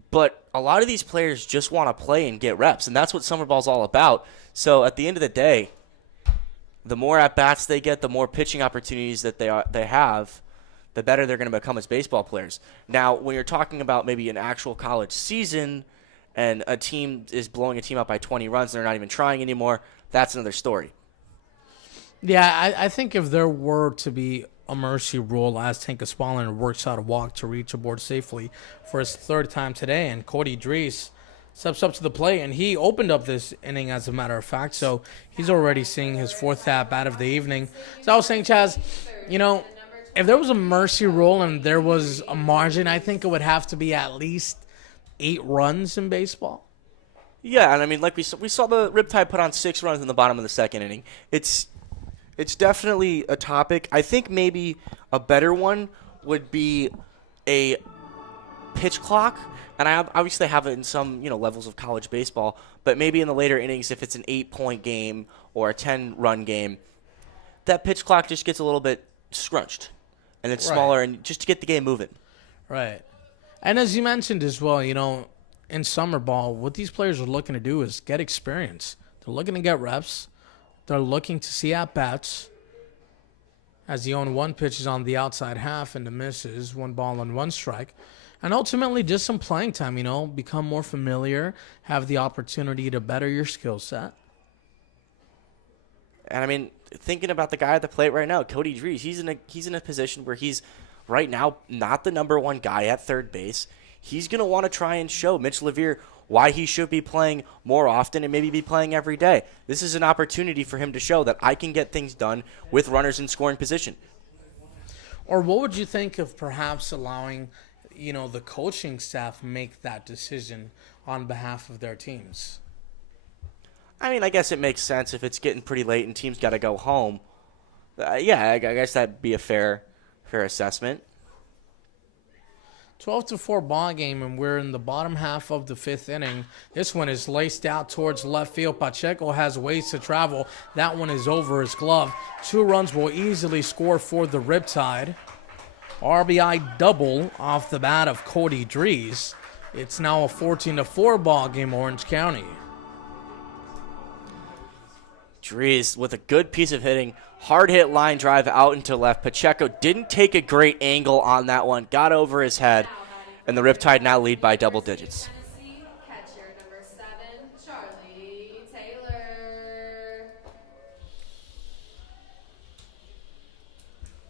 But a lot of these players just want to play and get reps, and that's what summer ball's all about. So at the end of the day, the more at-bats they get, the more pitching opportunities that they have, the better they're going to become as baseball players. Now, when you're talking about maybe an actual college season and a team is blowing a team up by 20 runs and they're not even trying anymore, that's another story. Yeah, I think if there were to be a mercy rule as Tank Espalin works out a walk to reach aboard safely for his third time today, and Cody Dries steps up to the plate, and he opened up this inning, as a matter of fact, so he's already seeing his fourth at-bat of the evening. So I was saying, Chaz, if there was a mercy rule and there was a margin, I think it would have to be at least 8 runs in baseball. Yeah, and I mean, like we saw the Riptide put on 6 runs in the bottom of the second inning. It's definitely a topic. I think maybe a better one would be a pitch clock, and I obviously have it in some levels of college baseball, but maybe in the later innings, if it's an 8-point game or a 10-run game, that pitch clock just gets a little bit scrunched, and it's smaller, and just to get the game moving. Right. And as you mentioned as well, in summer ball, what these players are looking to do is get experience. They're looking to get reps. They're looking to see at-bats as the 0-1 pitch is on the outside half and the misses, 1 ball and 1 strike. And ultimately just some playing time, become more familiar, have the opportunity to better your skill set. And I mean, thinking about the guy at the plate right now, Cody Dries, he's in a position where he's right now not the number 1 guy at third base. He's going to want to try and show Mitch Levere why he should be playing more often and maybe be playing every day. This is an opportunity for him to show that I can get things done with runners in scoring position. Or what would you think of perhaps allowing, the coaching staff make that decision on behalf of their teams? I mean, I guess it makes sense if it's getting pretty late and teams got to go home. Yeah, I guess that'd be a fair assessment. 12-4 ball game, and we're in the bottom half of the 5th inning. This one is laced out towards left field. Pacheco has ways to travel. That one is over his glove. 2 runs will easily score for the Riptide. RBI double off the bat of Cody Dries. It's now a 14-4 ball game, Orange County. Dries with a good piece of hitting. Hard hit line drive out into left. Pacheco didn't take a great angle on that one. Got over his head. And the Riptide now lead by double digits. Catcher number 7, Charlie Taylor.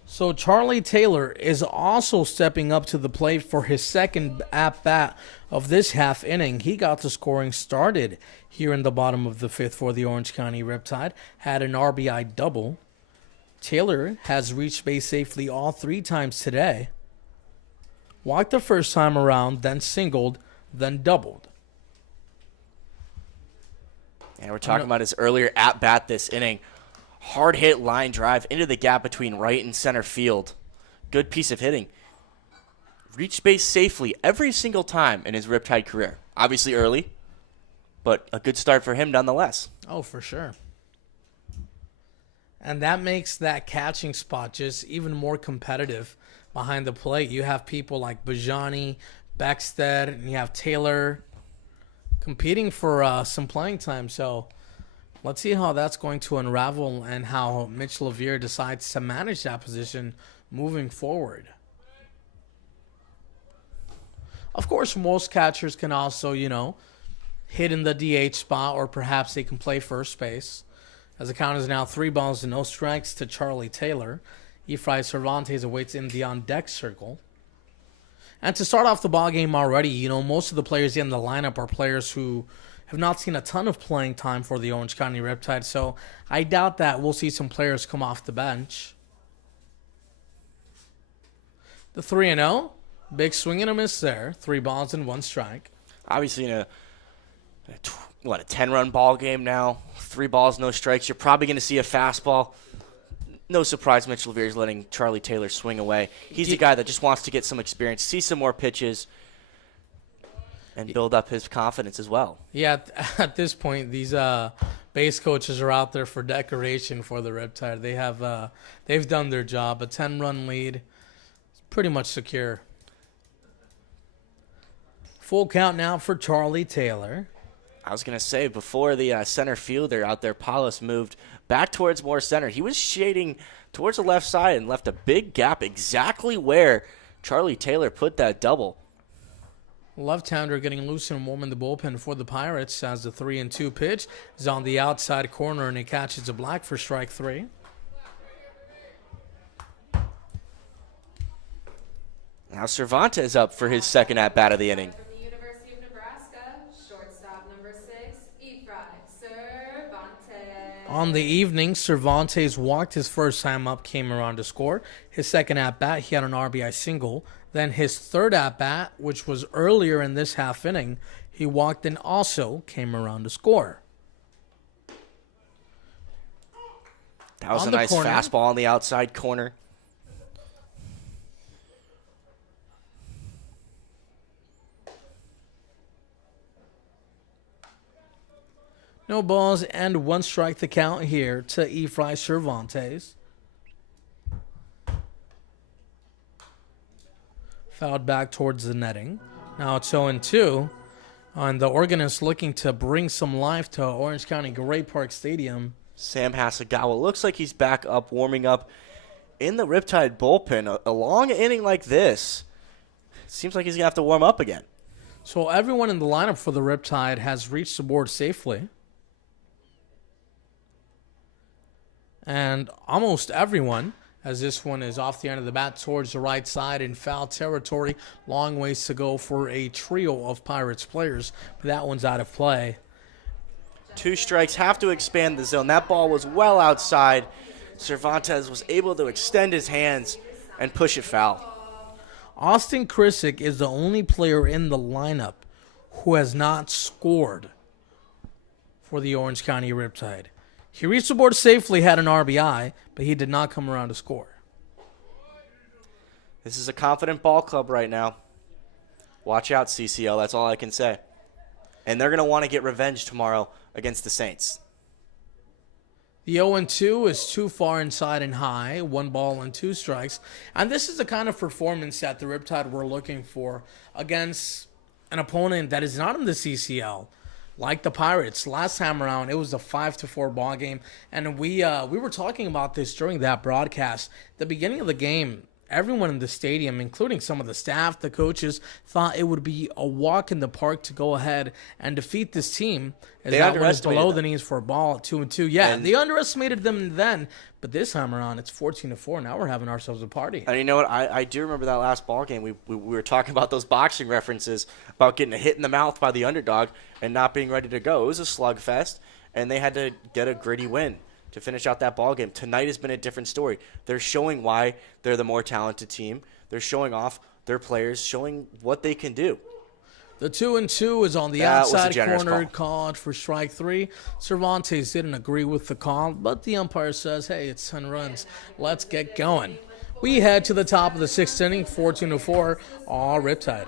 So Charlie Taylor is also stepping up to the plate for his second at-bat of this half inning. He got the scoring started here in the bottom of the 5th for the Orange County Riptide. Had an RBI double. Taylor has reached base safely all 3 times today. Walked the first time around, then singled, then doubled. And we're talking about his earlier at-bat this inning. Hard hit line drive into the gap between right and center field. Good piece of hitting. Reached base safely every single time in his Riptide career. Obviously early, but a good start for him nonetheless. Oh, for sure. And that makes that catching spot just even more competitive behind the plate. You have people like Bajani, Beckstead, and you have Taylor competing for some playing time. So let's see how that's going to unravel and how Mitch Levere decides to manage that position moving forward. Of course, most catchers can also, hit in the DH spot, or perhaps they can play first base. As the count is now 3 balls and no strikes to Charlie Taylor. Efrain Cervantes awaits in the on-deck circle. And to start off the ball game already, most of the players in the lineup are players who have not seen a ton of playing time for the Orange County Riptide, so I doubt that we'll see some players come off the bench. The 3-0, big swing and a miss there. 3 balls and 1 strike. Obviously in a 10-run ball game now. 3 balls, no strikes. You're probably going to see a fastball. No surprise Mitch Levere is letting Charlie Taylor swing away. He's a guy that just wants to get some experience, see some more pitches, and build up his confidence as well. Yeah, at this point, these base coaches are out there for decoration for the Riptide. They've done their job. A 10-run lead is pretty much secure. Full count now for Charlie Taylor. I was going to say, before the center fielder out there, Paulus, moved back towards more center, he was shading towards the left side and left a big gap exactly where Charlie Taylor put that double. Left-hander getting loose and warm in the bullpen for the Pirates as the 3-2 pitch is on the outside corner and he catches a black for strike 3. Now Cervantes up for his second at-bat of the inning. From the University of Nebraska, shortstop number 6, Cervantes. On the evening, Cervantes walked his first time up, came around to score. His second at-bat, he had an RBI single. Then his third at-bat, which was earlier in this half inning, he walked and also came around to score. That was On a the nice corner. fastball on the outside corner. No balls and one strike to count here to Efrain Cervantes. Fouled back towards the netting. Now it's 0-2. And the organist looking to bring some life to Orange County Great Park Stadium. Sam Hasegawa looks like he's back up, warming up in the Riptide bullpen. A long inning like this, seems like he's going to have to warm up again. So everyone in the lineup for the Riptide has reached the board safely. And almost everyone, as this one is off the end of the bat towards the right side in foul territory. Long ways to go for a trio of Pirates players, but that one's out of play. 2 strikes, have to expand the zone. That ball was well outside. Cervantes was able to extend his hands and push it foul. Austin Krisick is the only player in the lineup who has not scored for the Orange County Riptide. He reached the board safely, had an RBI, but he did not come around to score. This is a confident ball club right now. Watch out, CCL. That's all I can say. And they're going to want to get revenge tomorrow against the Saints. The 0-2 is too far inside and high, 1 ball and 2 strikes. And this is the kind of performance that the Riptide were looking for against an opponent that is not in the CCL. Like the Pirates, last time around, it was a 5-4 ball game, and we were talking about this during that broadcast. The beginning of the game, everyone in the stadium, including some of the staff, the coaches, thought it would be a walk in the park to go ahead and defeat this team. As They that was underestimated below them. the knees for a ball at 2-2. Yeah, And- they underestimated them then, but this time around, it's 14-4. Now we're having ourselves a party. And you know what? I do remember that last ball game. We were talking about those boxing references about getting a hit in the mouth by the underdog and not being ready to go. It was a slugfest, and they had to get a gritty win to finish out that ball game. Tonight has been a different story. They're showing why they're the more talented team. They're showing off their players, showing what they can do. The 2-2 is on the That was a outside generous corner, call. called for strike 3. Cervantes didn't agree with the call, but the umpire says, hey, it's 10 runs. Let's get going. We head to the top of the 6th inning, 14-4, all Riptide.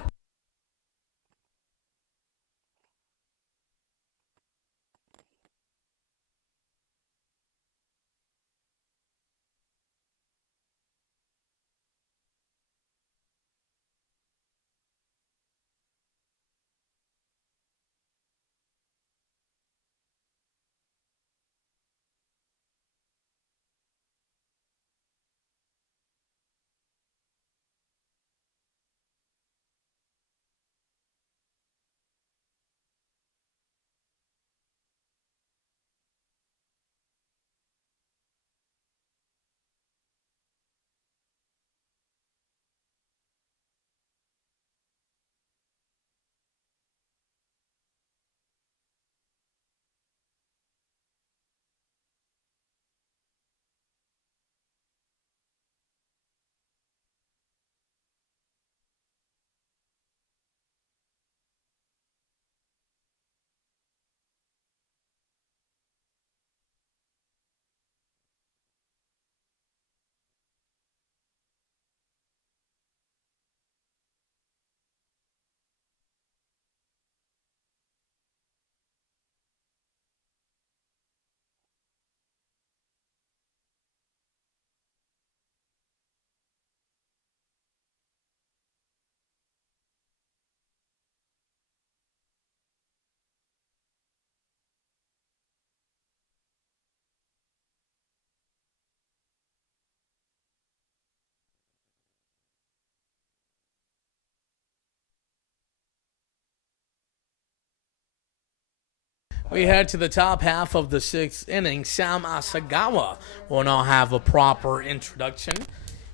We head to the top half of the sixth inning. Sam Asagawa will now have a proper introduction.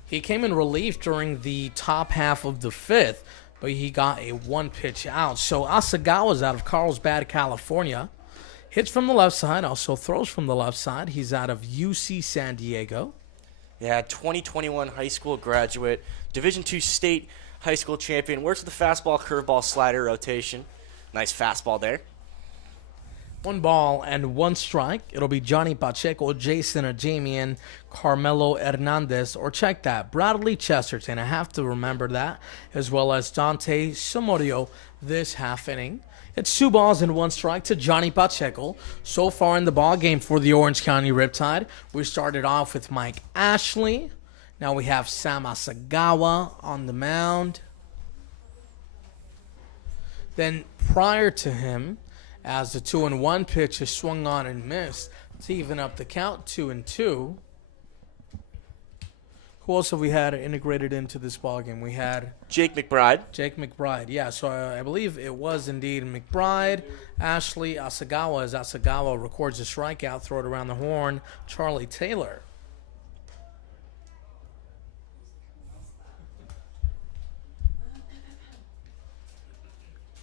He came in relief during the top half of the fifth, but he got a one-pitch out. So Asagawa's out of Carlsbad, California. Hits from the left side, also throws from the left side. He's out of UC San Diego. Yeah, 2021 high school graduate, Division II state high school champion. Works with the fastball, curveball, slider rotation. Nice fastball there. 1 ball and 1 strike. It'll be Johnny Pacheco, Jason Ajamian, Carmelo Hernandez, or check that, Bradley Chesterton. I have to remember that, as well as Dante Somorio this half inning. It's 2 balls and 1 strike to Johnny Pacheco. So far in the ball game for the Orange County Riptide, we started off with Mike Ashley. Now we have Sam Asagawa on the mound. Then prior to him, as the 2-1 pitch is swung on and missed to even up the count, 2-2. Who else have we had integrated into this ballgame? We had Jake McBride. Jake McBride. Yeah, so I believe it was indeed McBride. Ashley Asagawa, as Asagawa records a strikeout, throw it around the horn. Charlie Taylor.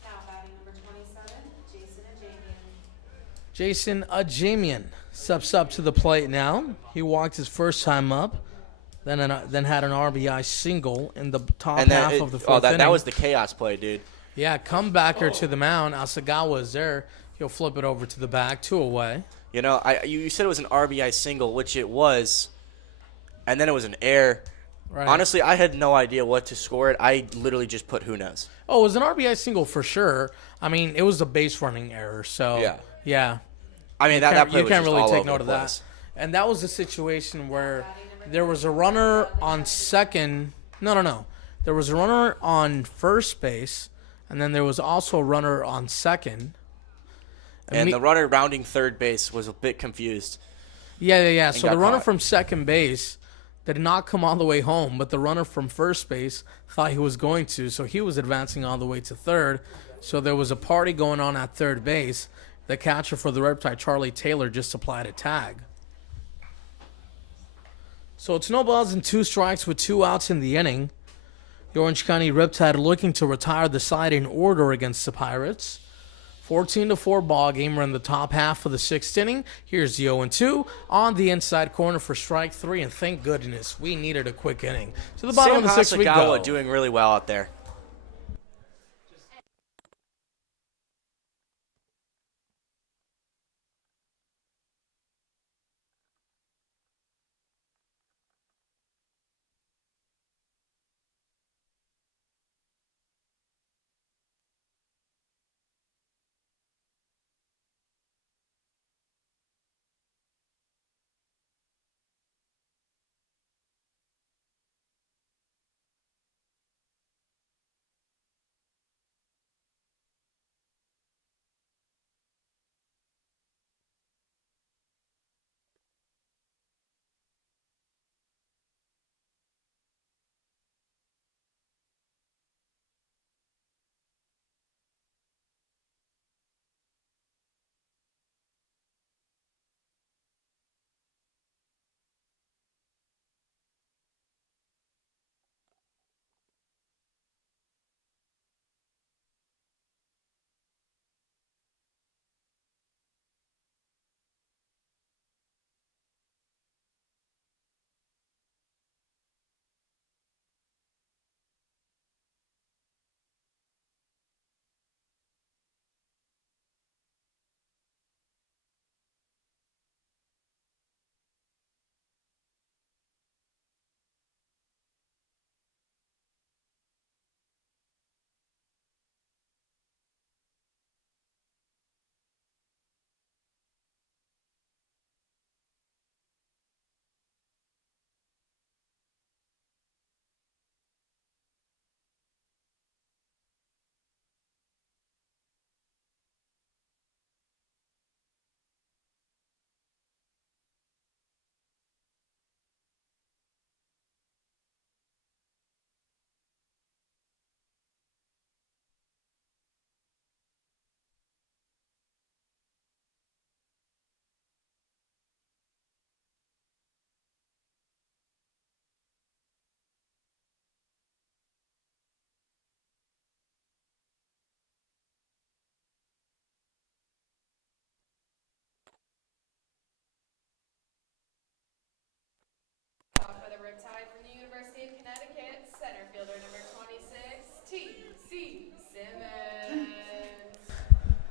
Now batting number 27, Jason Ajamian. Jason Ajamian steps up to the plate now. He walked his first time up, then had an RBI single in the top half of the fourth inning. That was the chaos play, dude. Yeah, comebacker to the mound. Asagawa is there. He'll flip it over to the back, 2 away. You know, you said it was an RBI single, which it was, and then it was an error. Right. Honestly, I had no idea what to score it. I literally just put who knows. Oh, it was an RBI single for sure. I mean, it was a base running error, so yeah. I mean, that play you was can't just really all take over note the of that. place. And that was a situation where there was a runner on second. No. There was a runner on first base, and then there was also a runner on second. And the runner rounding third base was a bit confused. Yeah. So got the runner caught. from second base did not come all the way home, but the runner from first base thought he was going to, so he was advancing all the way to third. So there was a party going on at third base. The catcher for the Riptide, Charlie Taylor, just applied a tag. So it's no balls and 2 strikes with 2 outs in the inning. The Orange County Riptide looking to retire the side in order against the Pirates. 14-4 ball game. We're in the top half of the 6th inning. Here's the 0-2 on the inside corner for strike 3, and thank goodness we needed a quick inning. To the bottom of the 6th we go. Hasagawa doing really well out there.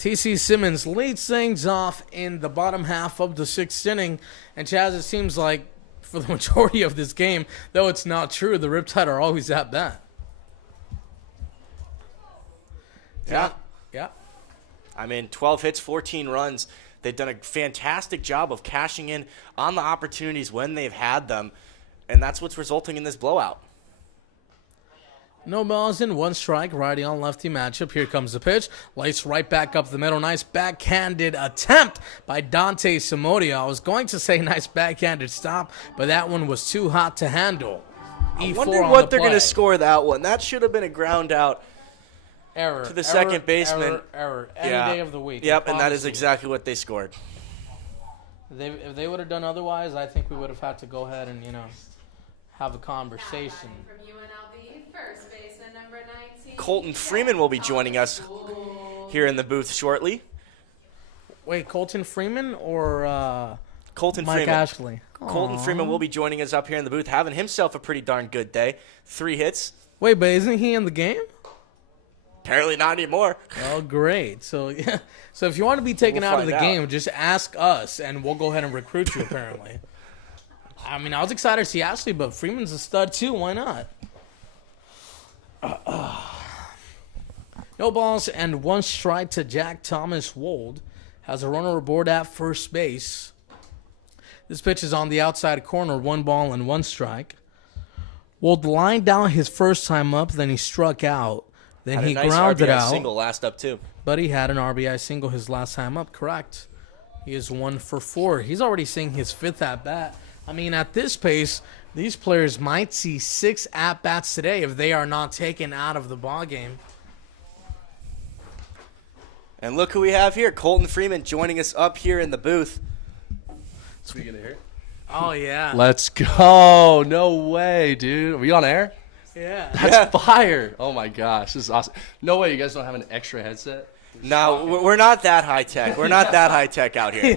T.C. Simmons leads things off in the bottom half of the 6th inning. And Chaz, it seems like for the majority of this game, though it's not true, the Riptide are always at bat. Yeah. Yeah. I mean, 12 hits, 14 runs. They've done a fantastic job of cashing in on the opportunities when they've had them, and that's what's resulting in this blowout. No balls in, 1 strike, righty on lefty matchup. Here comes the pitch. Lights right back up the middle. Nice backhanded attempt by Dante Samudio. I was going to say nice backhanded stop, but that one was too hot to handle. I E4 wonder on what the they're going play. to score that one. That should have been a ground out. Error. to the second baseman. Error. Any Yeah. day of the week. Yep, I and that promise is you. exactly what they scored. If they would have done otherwise, I think we would have had to go ahead and, have a conversation. From UNLV, first baseman number 19. Colton Freeman will be joining us here in the booth shortly. Wait, Colton Freeman or Colton Mike Freeman. Ashley? Colton Aw. Freeman will be joining us up here in the booth, having himself a pretty darn good day. 3 hits. Wait, but isn't he in the game? Apparently not anymore. Oh, great. So, yeah. So if you want to be taken We'll out of the find out. game, just ask us, and we'll go ahead and recruit you, apparently. I mean, I was excited to see Ashley, but Freeman's a stud, too. Why not? No balls and 1 strike to Jack Thomas Wold. Has a runner aboard at first base. This pitch is on the outside corner, 1 ball and 1 strike. Wold lined down his first time up, then he struck out. Then Had he a nice grounded RBI out. single last up too. But he had an RBI single his last time up, correct. He is 1 for 4. He's already seeing his 5th at-bat. I mean, at this pace, these players might see 6 at-bats today if they are not taken out of the ballgame. And look who we have here, Colton Freeman joining us up here in the booth. Speaking of here. Oh, yeah. Let's go. No way, dude. Are we on air? Yeah. That's fire. Oh, my gosh. This is awesome. No way you guys don't have an extra headset? No, we're not that high tech. We're not that high tech out here.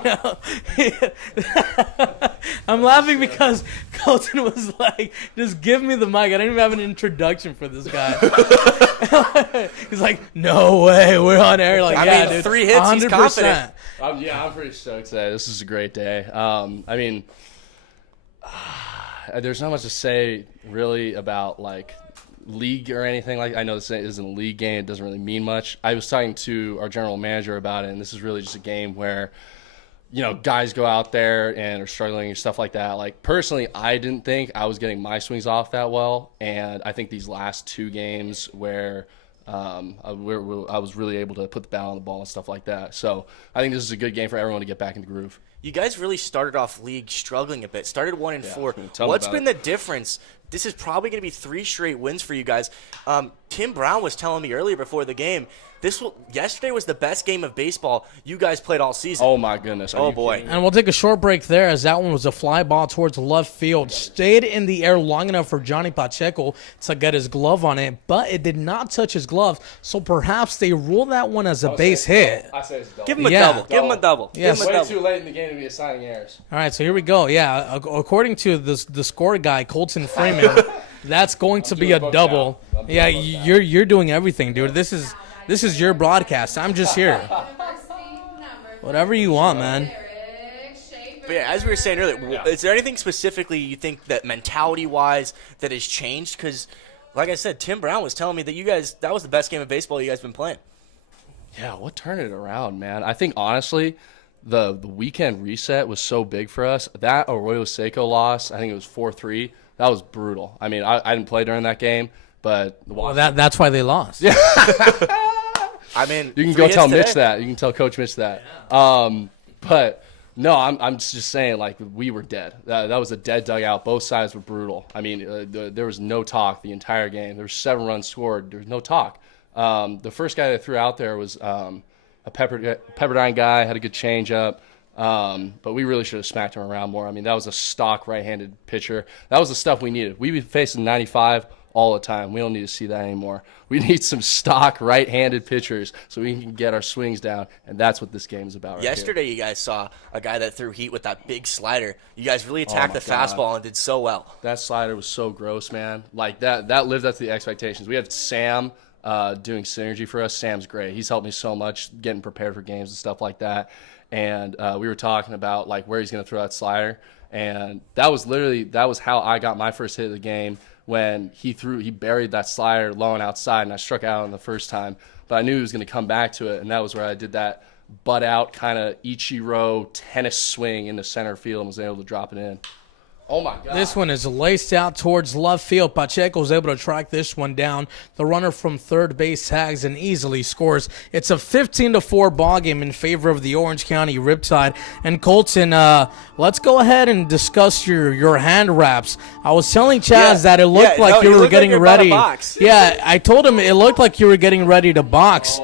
I'm laughing because Colton was like, just give me the mic. I didn't even have an introduction for this guy. He's like, no way, we're on air. Like, I yeah, mean, dude, 3 hits, he's 100%. confident. I'm pretty stoked today. This is a great day. I mean, there's not much to say really about like league or anything. Like, I know this isn't a league game. It doesn't really mean much. I was talking to our general manager about it, and this is really just a game where, guys go out there and are struggling and stuff like that. Like, personally, I didn't think I was getting my swings off that well, and I think these last 2 games where I was really able to put the bat on the ball and stuff like that. So I think this is a good game for everyone to get back in the groove. You guys really started off league struggling a bit. Started 1 and 4. tell me What's about been the difference? This is probably going to be 3 straight wins for you guys. Tim Brown was telling me earlier before the game, yesterday was the best game of baseball you guys played all season. Oh, my goodness. Are Oh, you boy. kidding me? And we'll take a short break there as that one was a fly ball towards left field. Stayed in the air long enough for Johnny Pacheco to get his glove on it, but it did not touch his glove. So perhaps they rule that one as a base hit. I say it's a double. Give him a Yeah. double. Give him a double. Yes. Give him a Way double. too late in the game to be assigning errors. All right, so here we go. Yeah, according to the score guy, Colton Freeman, that's going to be doing a both double. now. I'm doing Yeah, both now. you're doing everything, dude. This is your broadcast. I'm just here. Whatever you want, man. But yeah, as we were saying earlier, is there anything specifically you think that mentality-wise that has changed? Because, like I said, Tim Brown was telling me that that was the best game of baseball you guys been playing. Yeah, what turned it around, man? I think, honestly, the weekend reset was so big for us. That Arroyo Seco loss, I think it was 4-3. That was brutal. I mean, I didn't play during that game, but Well, that's why they lost. Yeah. I mean, you can 3 go hits tell today. Mitch that. You can tell Coach Mitch that. But no, I'm just saying, like, we were dead. That was a dead dugout. Both sides were brutal. I mean, there was no talk the entire game. There were 7 runs scored. There was no talk. The first guy that threw out there was a Pepperdine guy, had a good changeup. But we really should have smacked him around more. I mean, that was a stock right-handed pitcher. That was the stuff we needed. We be facing 95 all the time. We don't need to see that anymore. We need some stock right-handed pitchers so we can get our swings down, and that's what this game is about right here. Yesterday, you guys saw a guy that threw heat with that big slider. You guys really attacked my the God. fastball and did so well. That slider was so gross, man. Like, that lived up to the expectations. We had Sam doing synergy for us. Sam's great. He's helped me so much getting prepared for games and stuff like that. And we were talking about like where he's going to throw that slider. And that was how I got my first hit of the game, when he buried that slider low and outside, and I struck out on the first time. But I knew he was going to come back to it, and that was where I did that butt out kind of Ichiro tennis swing into center field and was able to drop it in. Oh, my God. This one is laced out towards left field. Pacheco was able to track this one down. The runner from third base tags and easily scores. It's a 15-4 ball game in favor of the Orange County Riptide. And Colton, let's go ahead and discuss your hand wraps. I was telling Chaz that it looked like you were getting ready. Yeah, I told him it looked like you were getting ready to box.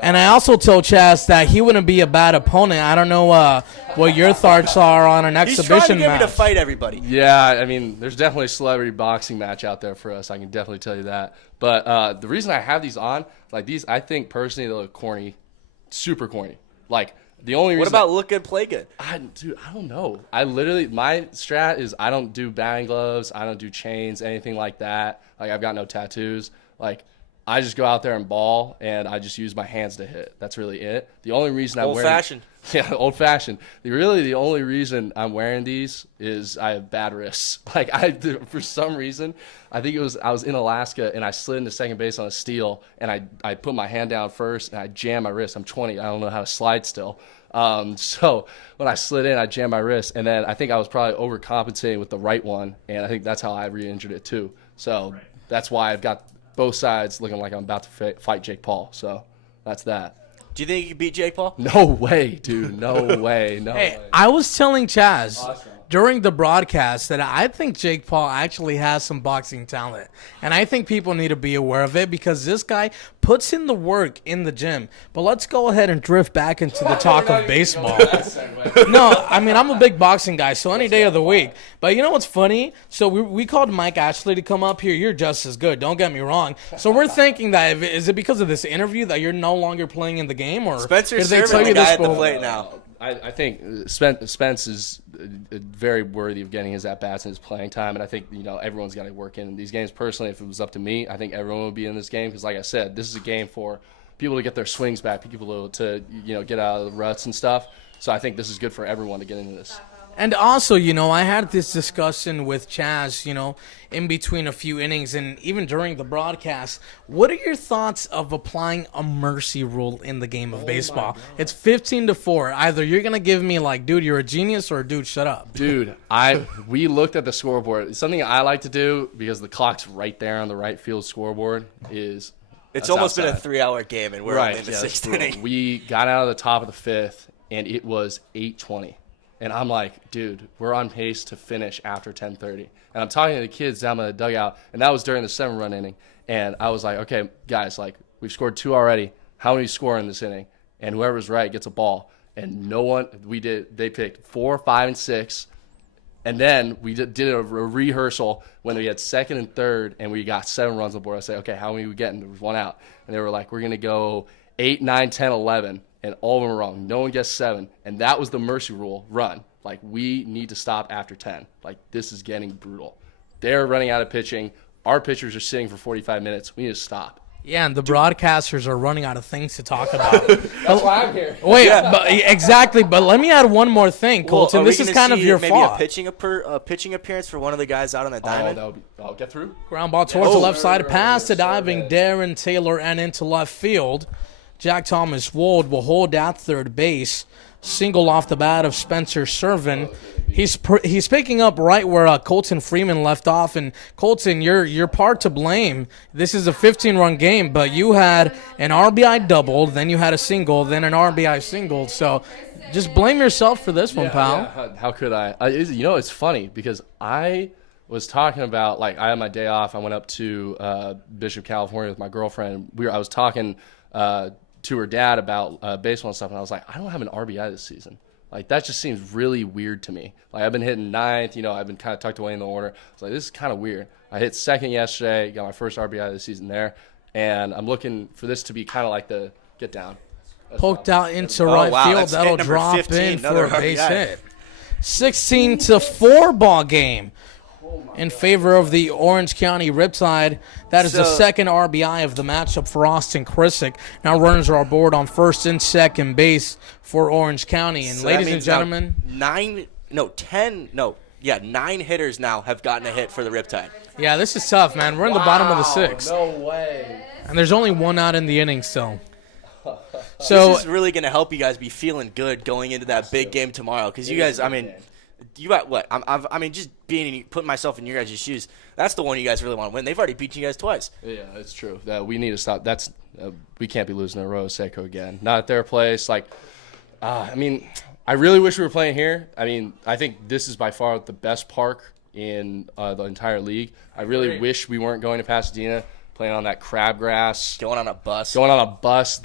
And I also told Chaz that he wouldn't be a bad opponent. I don't know what your thoughts are on an exhibition match. He's trying to get me to fight everybody. Yeah, I mean, there's definitely a celebrity boxing match out there for us. I can definitely tell you that. But the reason I have these on, like these, I think personally they look corny, super corny. Like the only reason. What about look good, play good? Dude, I don't know. My strat is I don't do batting gloves, I don't do chains, anything like that. Like I've got no tattoos. Like I just go out there and ball, and I just use my hands to hit. That's really it. The only reason I'm wearing old-fashioned. Yeah, old-fashioned. The only reason I'm wearing these is I have bad wrists. Like for some reason, I think I was in Alaska and I slid into second base on a steal, and I put my hand down first and I jammed my wrist. I'm 20. I don't know how to slide still. So when I slid in, I jammed my wrist, and then I think I was probably overcompensating with the right one, and I think that's how I re-injured it too. So that's why I've got both sides looking like I'm about to fight Jake Paul. So that's that. Do you think you can beat Jake Paul? No way, dude. No way. No way. I was telling Chaz during the broadcast that I think Jake Paul actually has some boxing talent. And I think people need to be aware of it because this guy puts in the work in the gym. But let's go ahead and drift back into the talk of baseball. No, I mean, I'm a big boxing guy, so any day of the week. But you know what's funny? So we called Mike Ashley to come up here. You're just as good. Don't get me wrong. So we're thinking that is it because of this interview that you're no longer playing in the game? Or Spencer's serving the guy at the plate now. I think Spence is very worthy of getting his at-bats and his playing time, and I think everyone's got to work in these games. Personally, if it was up to me, I think everyone would be in this game because, like I said, this is a game for people to get their swings back, people to get out of the ruts and stuff. So I think this is good for everyone to get into this. And also, I had this discussion with Chaz, in between a few innings and even during the broadcast. What are your thoughts of applying a mercy rule in the game of baseball? It's 15-4. Either you're going to give me like, dude, you're a genius, or dude, shut up. Dude, we looked at the scoreboard. Something I like to do, because the clock's right there on the right field scoreboard, is it's almost been a 3-hour game, and we're only in the sixth inning. We got out of the top of the fifth, and it was 8:20. And I'm like, dude, we're on pace to finish after 10:30. And I'm talking to the kids down in the dugout, and that was during the 7-run inning. And I was like, okay, guys, like we've scored 2 already. How many score in this inning? And whoever's right gets a ball. And they picked 4, 5, and 6. And then we did a rehearsal when we had second and third, and we got 7 runs on the board. I said, okay, how many are we getting? There was 1 out. And they were like, we're going to go 8, 9, 10, 11. And all of them were wrong. No one gets 7. And that was the mercy rule run. Like, we need to stop after 10. Like, this is getting brutal. They're running out of pitching. Our pitchers are sitting for 45 minutes. We need to stop. Yeah, and the broadcasters are running out of things to talk about. That's why I'm here. Wait, exactly. But let me add one more thing, Colton. This is kind of your fault. Maybe a pitching appearance for one of the guys out on the diamond. I'll get through. Ground ball towards the left side. Pass to diving Darren Taylor and into left field. Jack Thomas Wold will hold at third base. Single off the bat of Spencer Servin. He's picking up right where Colton Freeman left off. And Colton, you're part to blame. This is a 15-run game, but you had an RBI double, then you had a single, then an RBI single. So just blame yourself for this one, pal. Yeah. How could I? It's funny because I was talking about, like, I had my day off. I went up to Bishop, California with my girlfriend. I was talking to her dad about baseball and stuff, and I was like, I don't have an RBI this season. Like, that just seems really weird to me. Like, I've been hitting 9th, I've been kind of tucked away in the order. I was like, this is kind of weird. I hit 2nd yesterday, got my first RBI this season there, and I'm looking for this to be kind of like the get down. Poked out into right field. That'll drop 15, in for a base hit. 16-4 ball game. in favor of the Orange County Riptide. That is the second RBI of the matchup for Austin Krisick. Now runners are aboard on first and second base for Orange County. And So ladies that and means now gentlemen, 9 hitters now have gotten a hit for the Riptide. yeah, this is tough, man. We're in the bottom of the sixth. No way. And there's only one out in the inning still. So This is really going to help you guys be feeling good going into that big game tomorrow. Because you guys, I mean, you got what? I mean, just putting myself in your guys' shoes, that's the one you guys really want to win. They've already beaten you guys twice. Yeah, it's true. We need to stop. We can't be losing to Rose Seco again. Not at their place. I mean, I really wish we were playing here. I mean, I think this is by far the best park in the entire league. I really wish we weren't going to Pasadena, playing on that crabgrass. Going on a bus.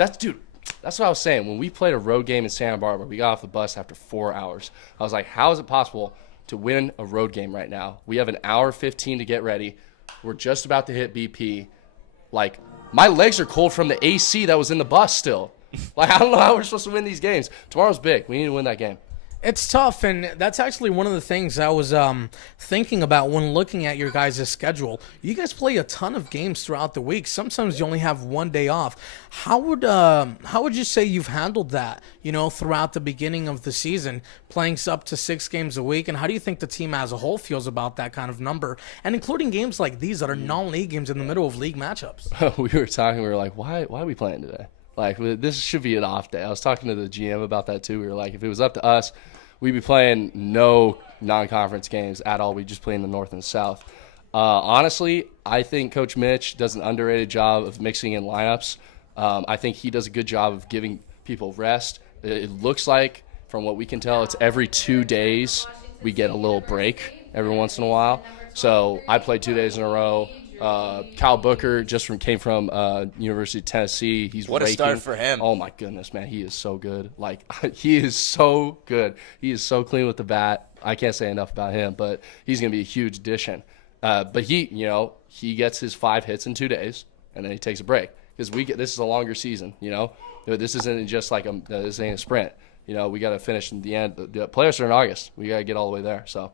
That's what I was saying. When we played a road game in Santa Barbara, we got off the bus after 4 hours. I was like, how is it possible to win a road game right now? We have an hour 15 to get ready. We're just about to hit BP. Like, my legs are cold from the AC that was in the bus still. Like, I don't know how we're supposed to win these games. Tomorrow's big. We need to win that game. it's tough, and that's actually one of the things I was thinking about when looking at your guys' schedule. You guys play a ton of games throughout the week. Sometimes you only have one day off. How would you say you've handled that, throughout the beginning of the season, playing up to 6 games a week? And how do you think the team as a whole feels about that kind of number, and including games like these that are non-league games in the middle of league matchups? We were like, why are we playing today? Like, this should be an off day. I was talking to the GM about that too. We were like, if it was up to us, we'd be playing no non-conference games at all. We'd just play in the North and the South. Honestly, I think Coach Mitch does an underrated job of mixing in lineups. I think he does a good job of giving people rest. It looks like, from what we can tell, it's every 2 days we get a little break every once in a while. So I played 2 days in a row. Kyle Booker came from University of Tennessee. He's what a start for him. Oh my goodness, man, he is so good. Like, he is so good. He is so clean with the bat. I can't say enough about him, but he's going to be a huge addition. But he gets his 5 hits in 2 days, and then he takes a break because this is a longer season. This isn't just like this ain't a sprint. We got to finish in the end. The playoffs are in August. We got to get all the way there. So.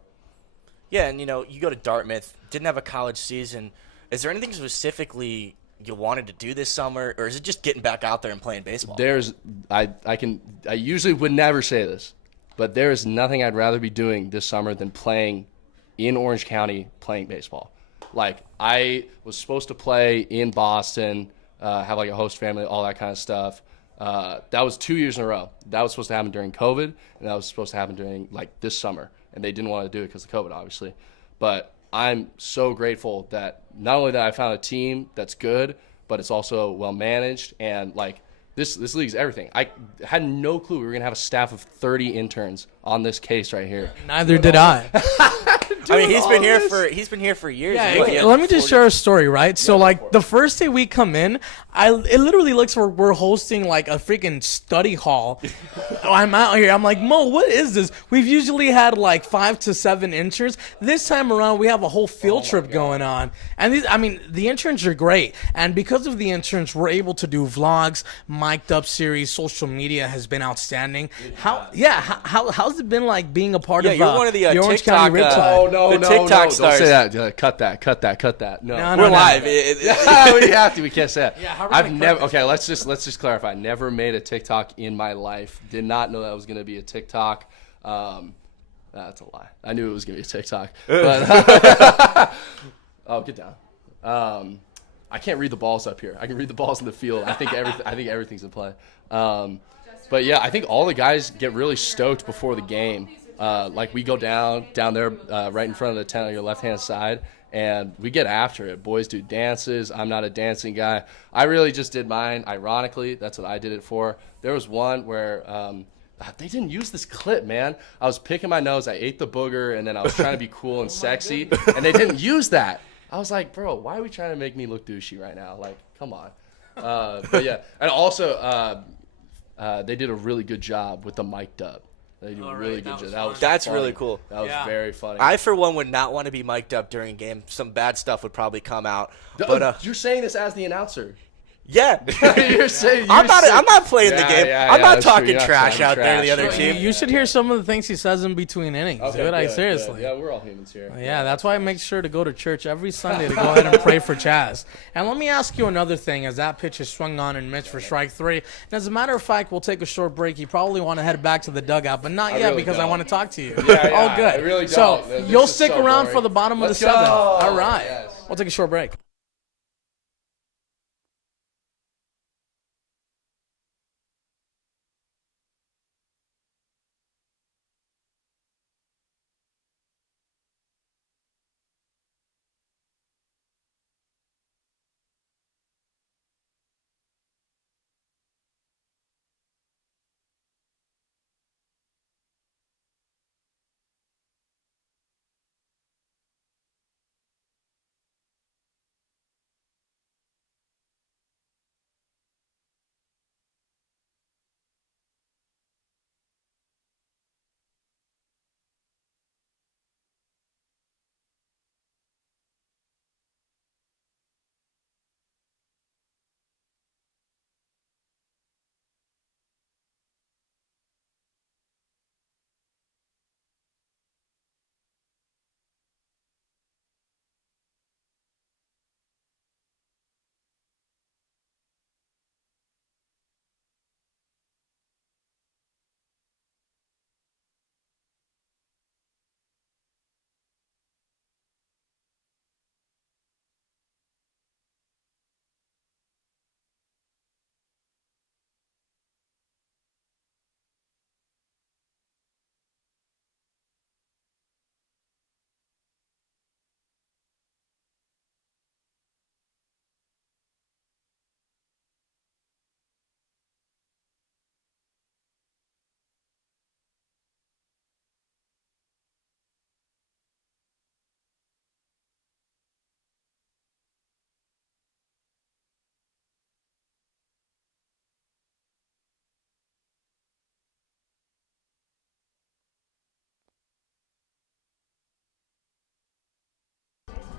Yeah, and you go to Dartmouth, didn't have a college season. Is there anything specifically you wanted to do this summer, or is it just getting back out there and playing baseball? I usually would never say this, but there is nothing I'd rather be doing this summer than playing in Orange County, playing baseball. Like, I was supposed to play in Boston, have like a host family, all that kind of stuff. That was 2 years in a row. That was supposed to happen during COVID, and that was supposed to happen during like this summer, and they didn't want to do it because of COVID, obviously. But I'm so grateful that not only that I found a team that's good, but it's also well managed, and like this league's everything. I had no clue we were gonna have a staff of 30 interns on this case right here. Neither did I. I mean, he's been here for years. Yeah, let me just share a story, right? So, like, the first day we come in, it literally looks like we're hosting, like, a freaking study hall. I'm out here. I'm like, Mo, what is this? We've usually had, like, 5 to 7 interns. This time around, we have a whole field trip going on. And, the interns are great. And because of the interns, we're able to do vlogs, mic'd up series. Social media has been outstanding. How's it been, like, being a part of you're one of the Orange TikTok, County Riptide? No, TikTok stars. Don't say that. Cut that. No. We're live. We have to. We can't say that. Yeah, how are we I've gonna never. cut this? Okay, let's just clarify. Never made a TikTok in my life. Did not know that was going to be a TikTok. That's a lie. I knew it was going to be a TikTok. But oh, get down. I can't read the balls up here. I can read the balls in the field. I think everything's in play. But yeah, I think all the guys get really stoked before the game. Like, we go down there right in front of the tent on your left-hand side, and we get after it. Boys do dances. I'm not a dancing guy. I really just did mine. Ironically, that's what I did it for. There was one where they didn't use this clip, man. I was picking my nose. I ate the booger, and then I was trying to be cool and sexy, and they didn't use that. I was like, bro, why are we trying to make me look douchey right now? Like, come on. But yeah, and also they did a really good job with the mic'd up. They do a really good job. That's funny. really cool. That was very funny. I, for one, would not want to be mic'd up during a game. Some bad stuff would probably come out. But you're saying this as the announcer. Yeah. I'm not playing the game. I'm not talking trash out there to the other team. You should hear some of the things he says in between innings, dude. Seriously. Yeah, we're all humans here. Yeah, that's why I make sure to go to church every Sunday to go ahead and pray for Chaz. And let me ask you another thing as that pitch is swung on and missed for strike 3. And as a matter of fact, we'll take a short break. You probably want to head back to the dugout, but not yet because I want to talk to you. Yeah, good. I really don't. So you'll stick around for the bottom of the 7th. All right. Yes. We'll take a short break.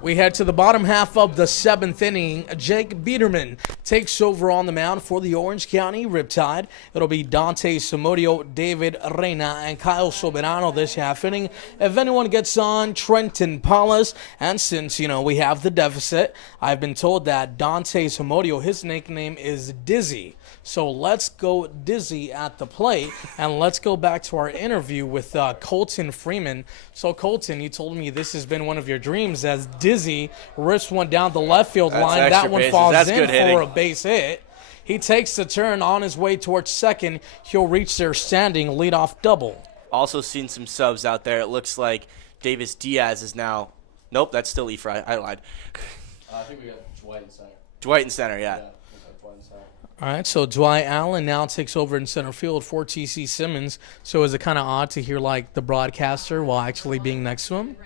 We head to the bottom half of the 7th inning. Jake Biederman takes over on the mound for the Orange County Riptide. It'll be Dante Samudio, David Reina, and Kyle Soberano this half inning. If anyone gets on, Trenton Paulus. And since, we have the deficit, I've been told that Dante Samudio, his nickname is Dizzy. So let's go Dizzy at the plate, and let's go back to our interview with Colton Freeman. So, Colton, you told me this has been one of your dreams as Dizzy rips one down the left field line. That one falls in for a base hit. He takes the turn on his way towards second. He'll reach their standing leadoff double. Also seen some subs out there. It looks like Davis Diaz is now. Nope, that's still Efra. I lied. I think we got Dwight in center. Dwight in center, yeah. Dwight in center. All right, so Dwight Allen now takes over in center field for T.C. Simmons. So is it kind of odd to hear, the broadcaster while actually being next to him?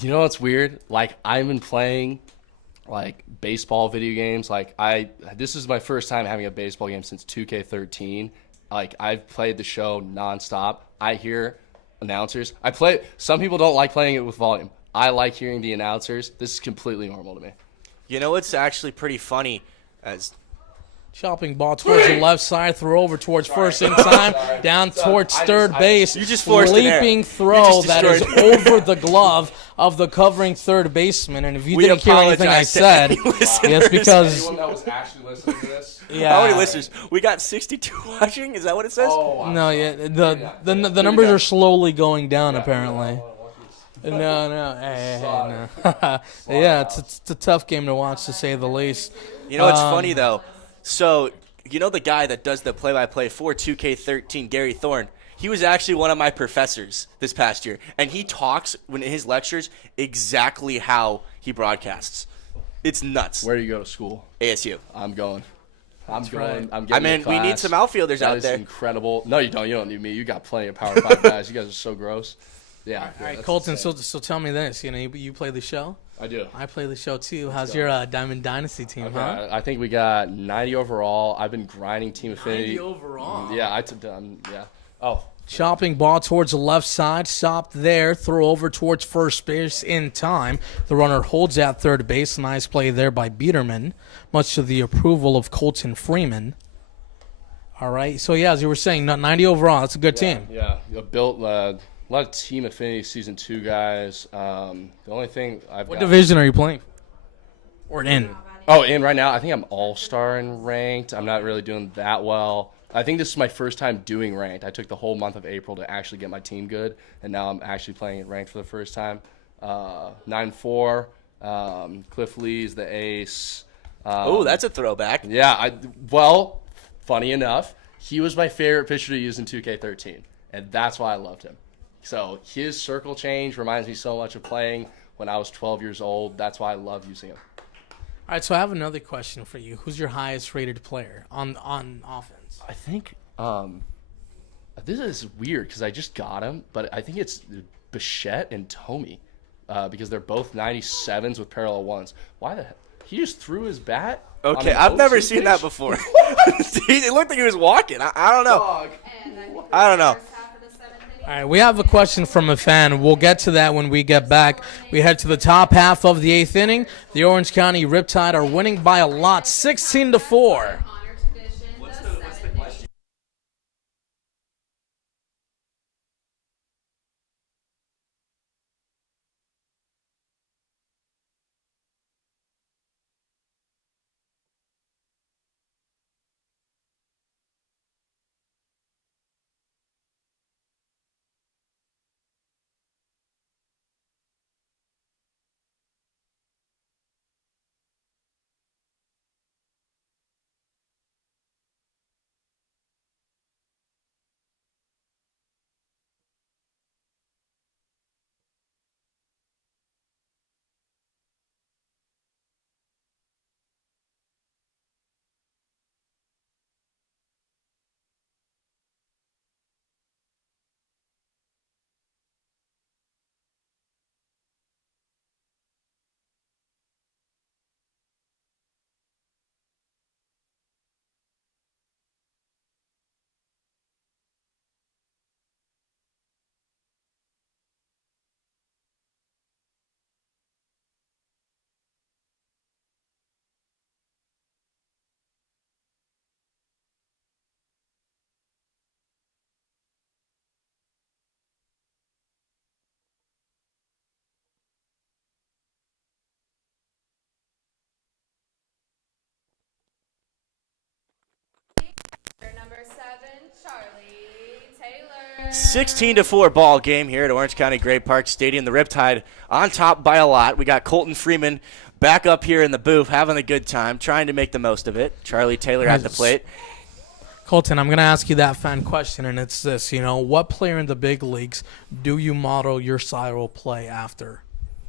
You know what's weird? I've been playing, baseball video games. This is my first time having a baseball game since 2K13. I've played the show nonstop. I hear announcers. Some people don't like playing it with volume. I like hearing the announcers. This is completely normal to me. You know what's actually pretty funny as chopping ball towards the left side, throw over towards first in time, down towards third base. You just forced leaping throw that is over the glove of the covering third baseman. And if you didn't hear anything I said, it's because anyone that was actually listening to this. Yeah. How many listeners? We got 62 watching. Is that what it says? Oh, no, the numbers are slowly going down apparently. No. Hey, no. Yeah, it's a tough game to watch, to say the least. You know what's funny, though? So, the guy that does the play-by-play for 2K13, Gary Thorne, he was actually one of my professors this past year. And he talks, in his lectures, exactly how he broadcasts. It's nuts. Where do you go to school? ASU. I'm going. I'm right. getting a class. We need some outfielders out there. That is incredible. No, you don't. You don't need me. You got plenty of Power 5 guys. You guys are so gross. Yeah. All right, Colton, so tell me this. You play the show? I do. I play the show, too. How's your Diamond Dynasty team, huh? I think we got 90 overall. I've been grinding Team Affinity. 90 overall? Yeah, yeah. Oh, Chopping ball towards the left side. Stopped there. Throw over towards first base in time. The runner holds at third base. Nice play there by Biederman, much to the approval of Colton Freeman. All right. So, yeah, as you were saying, 90 overall. That's a good team. Yeah. Built a lot of team affinity season 2 guys. The only thing What division are you playing? Or in? Oh, in right now, I think I'm all-star in ranked. I'm not really doing that well. I think this is my first time doing ranked. I took the whole month of April to actually get my team good, and now I'm actually playing it ranked for the first time. 9-4. Cliff Lee's the ace. Oh, that's a throwback. Yeah. Well, funny enough, he was my favorite pitcher to use in 2K13, and that's why I loved him. So his circle change reminds me so much of playing when I was 12 years old. That's why I love using him. All right, so I have another question for you. Who's your highest rated player on offense? I think this is weird because I just got him, but I think it's Bichette and Tomey because they're both 97s with parallel ones. Why the heck? He just threw his bat. Okay, I've never seen that before. It looked like he was walking. I don't know. Dog. I don't know. All right, we have a question from a fan. We'll get to that when we get back. We head to the top half of the 8th inning. The Orange County Riptide are winning by a lot, 16-4. Number 7, Charlie Taylor. 16-4 ball game here at Orange County Great Park Stadium. The Riptide on top by a lot. We got Colton Freeman back up here in the booth having a good time, trying to make the most of it. Charlie Taylor at the plate. Colton, I'm going to ask you that fan question, and it's this. What player in the big leagues do you model your style of play after?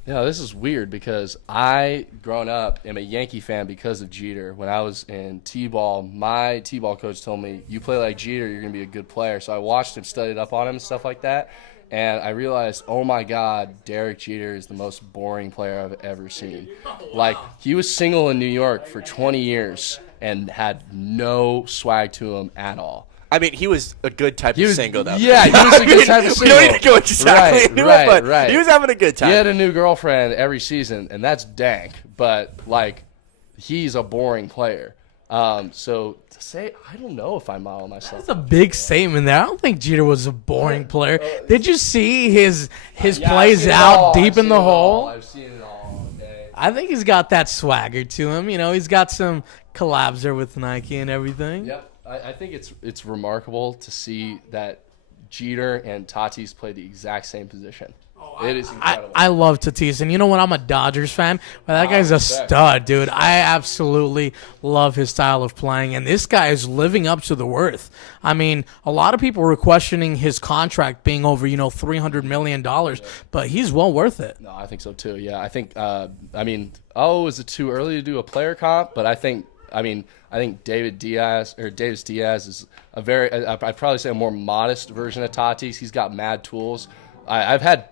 Yeah, this is weird because I, growing up, am a Yankee fan because of Jeter. When I was in T-ball, my T-ball coach told me, you play like Jeter, you're going to be a good player. So I watched him, studied up on him and stuff like that, and I realized, oh, my God, Derek Jeter is the most boring player I've ever seen. Like, he was single in New York for 20 years and had no swag to him at all. I mean, he was a good type of single, though. Yeah, he was a good type of single. We don't need to go exactly into it, but he was having a good time. He had a new girlfriend every season, and that's dank. But, he's a boring player. So to say, I don't know if I model myself. That's a big statement there. I don't think Jeter was a boring player. Did you see his plays out deep in the hole? I've seen it all. Okay. I think he's got that swagger to him. He's got some collabs there with Nike and everything. Yep. I think it's remarkable to see that Jeter and Tatis play the exact same position. It is incredible. I love Tatis, and you know what? I'm a Dodgers fan, but that guy's a stud, dude. I absolutely love his style of playing, and this guy is living up to the worth. I mean, a lot of people were questioning his contract being over, $300 million, but he's well worth it. No, I think so too. Yeah, I think. Is it too early to do a player comp? But I think Davis Diaz is I'd probably say a more modest version of Tatis. He's got mad tools. I've had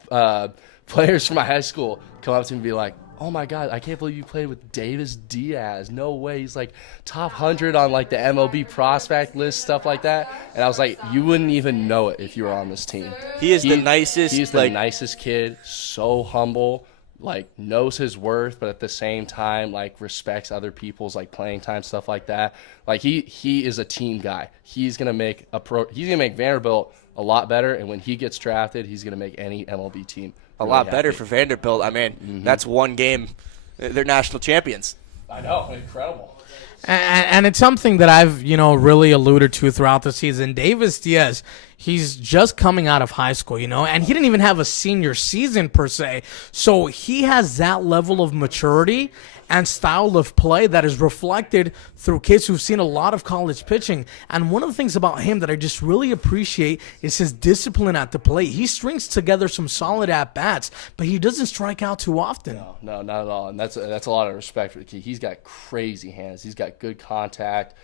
players from my high school come up to me and be like, oh my God, I can't believe you played with Davis Diaz. No way. He's like top 100 on like the MLB prospect list, stuff like that. And I was like, you wouldn't even know it if you were on this team. He is the nicest. He's the nicest kid, so humble, like knows his worth, but at the same time, like respects other people's like playing time, stuff like that. Like he is a team guy. He's gonna make Vanderbilt a lot better, and when he gets drafted, he's gonna make any MLB team a really lot better happy. for Vanderbilt. I mean, that's one game. They're national champions. I know, incredible. And it's something that I've, really alluded to throughout the season. Davis Diaz, he's just coming out of high school, and he didn't even have a senior season per se. So he has that level of maturity and style of play that is reflected through kids who've seen a lot of college pitching. And one of the things about him that I just really appreciate is his discipline at the plate. He strings together some solid at-bats, but he doesn't strike out too often. No, not at all. And that's a lot of respect for the kid. He's got crazy hands. He's got good contact,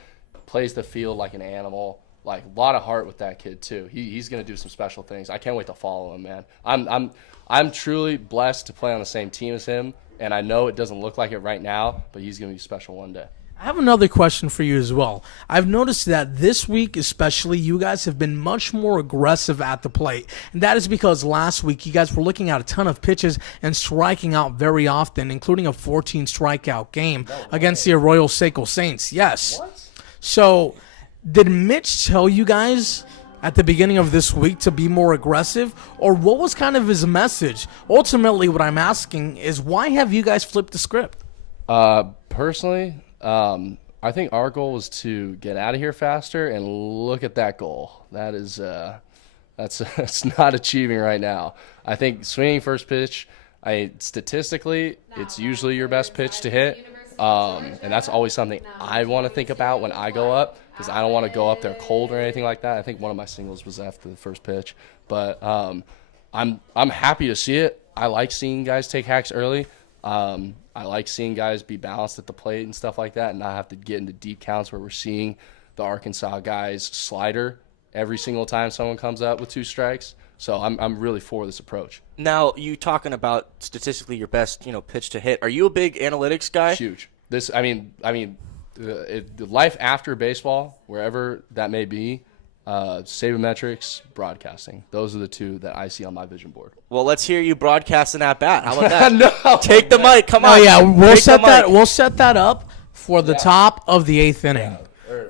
plays the field like an animal. Like a lot of heart with that kid too. He's gonna do some special things. I can't wait to follow him, man. I'm truly blessed to play on the same team as him, and I know it doesn't look like it right now, but he's gonna be special one day. I have another question for you as well. I've noticed that this week especially, you guys have been much more aggressive at the plate. And that is because last week you guys were looking at a ton of pitches and striking out very often, including a 14 strikeout game against the Arroyo Seco Saints. Yes. What? So did Mitch tell you guys at the beginning of this week to be more aggressive? Or what was kind of his message? Ultimately, what I'm asking is why have you guys flipped the script? Personally, I think our goal was to get out of here faster, and look at that goal. That is, that's not achieving right now. I think swinging first pitch, statistically, it's usually your best pitch to hit, and that's always something I want to think about when I go up, because I don't want to go up there cold or anything like that. I think one of my singles was after the first pitch, but I'm happy to see it. I like seeing guys take hacks early. I like seeing guys be balanced at the plate and stuff like that and not have to get into deep counts where we're seeing the Arkansas guys slider every single time someone comes up with 2 strikes. So I'm really for this approach. Now, you talking about statistically your best, pitch to hit. Are you a big analytics guy? Huge. The life after baseball, wherever that may be, sabermetrics, broadcasting. Those are the 2 that I see on my vision board. Well, let's hear you broadcasting at bat. How about that? No. Take the mic. Come on. Oh yeah, we'll Take set the that. mic. We'll set that up for the top of the 8th inning.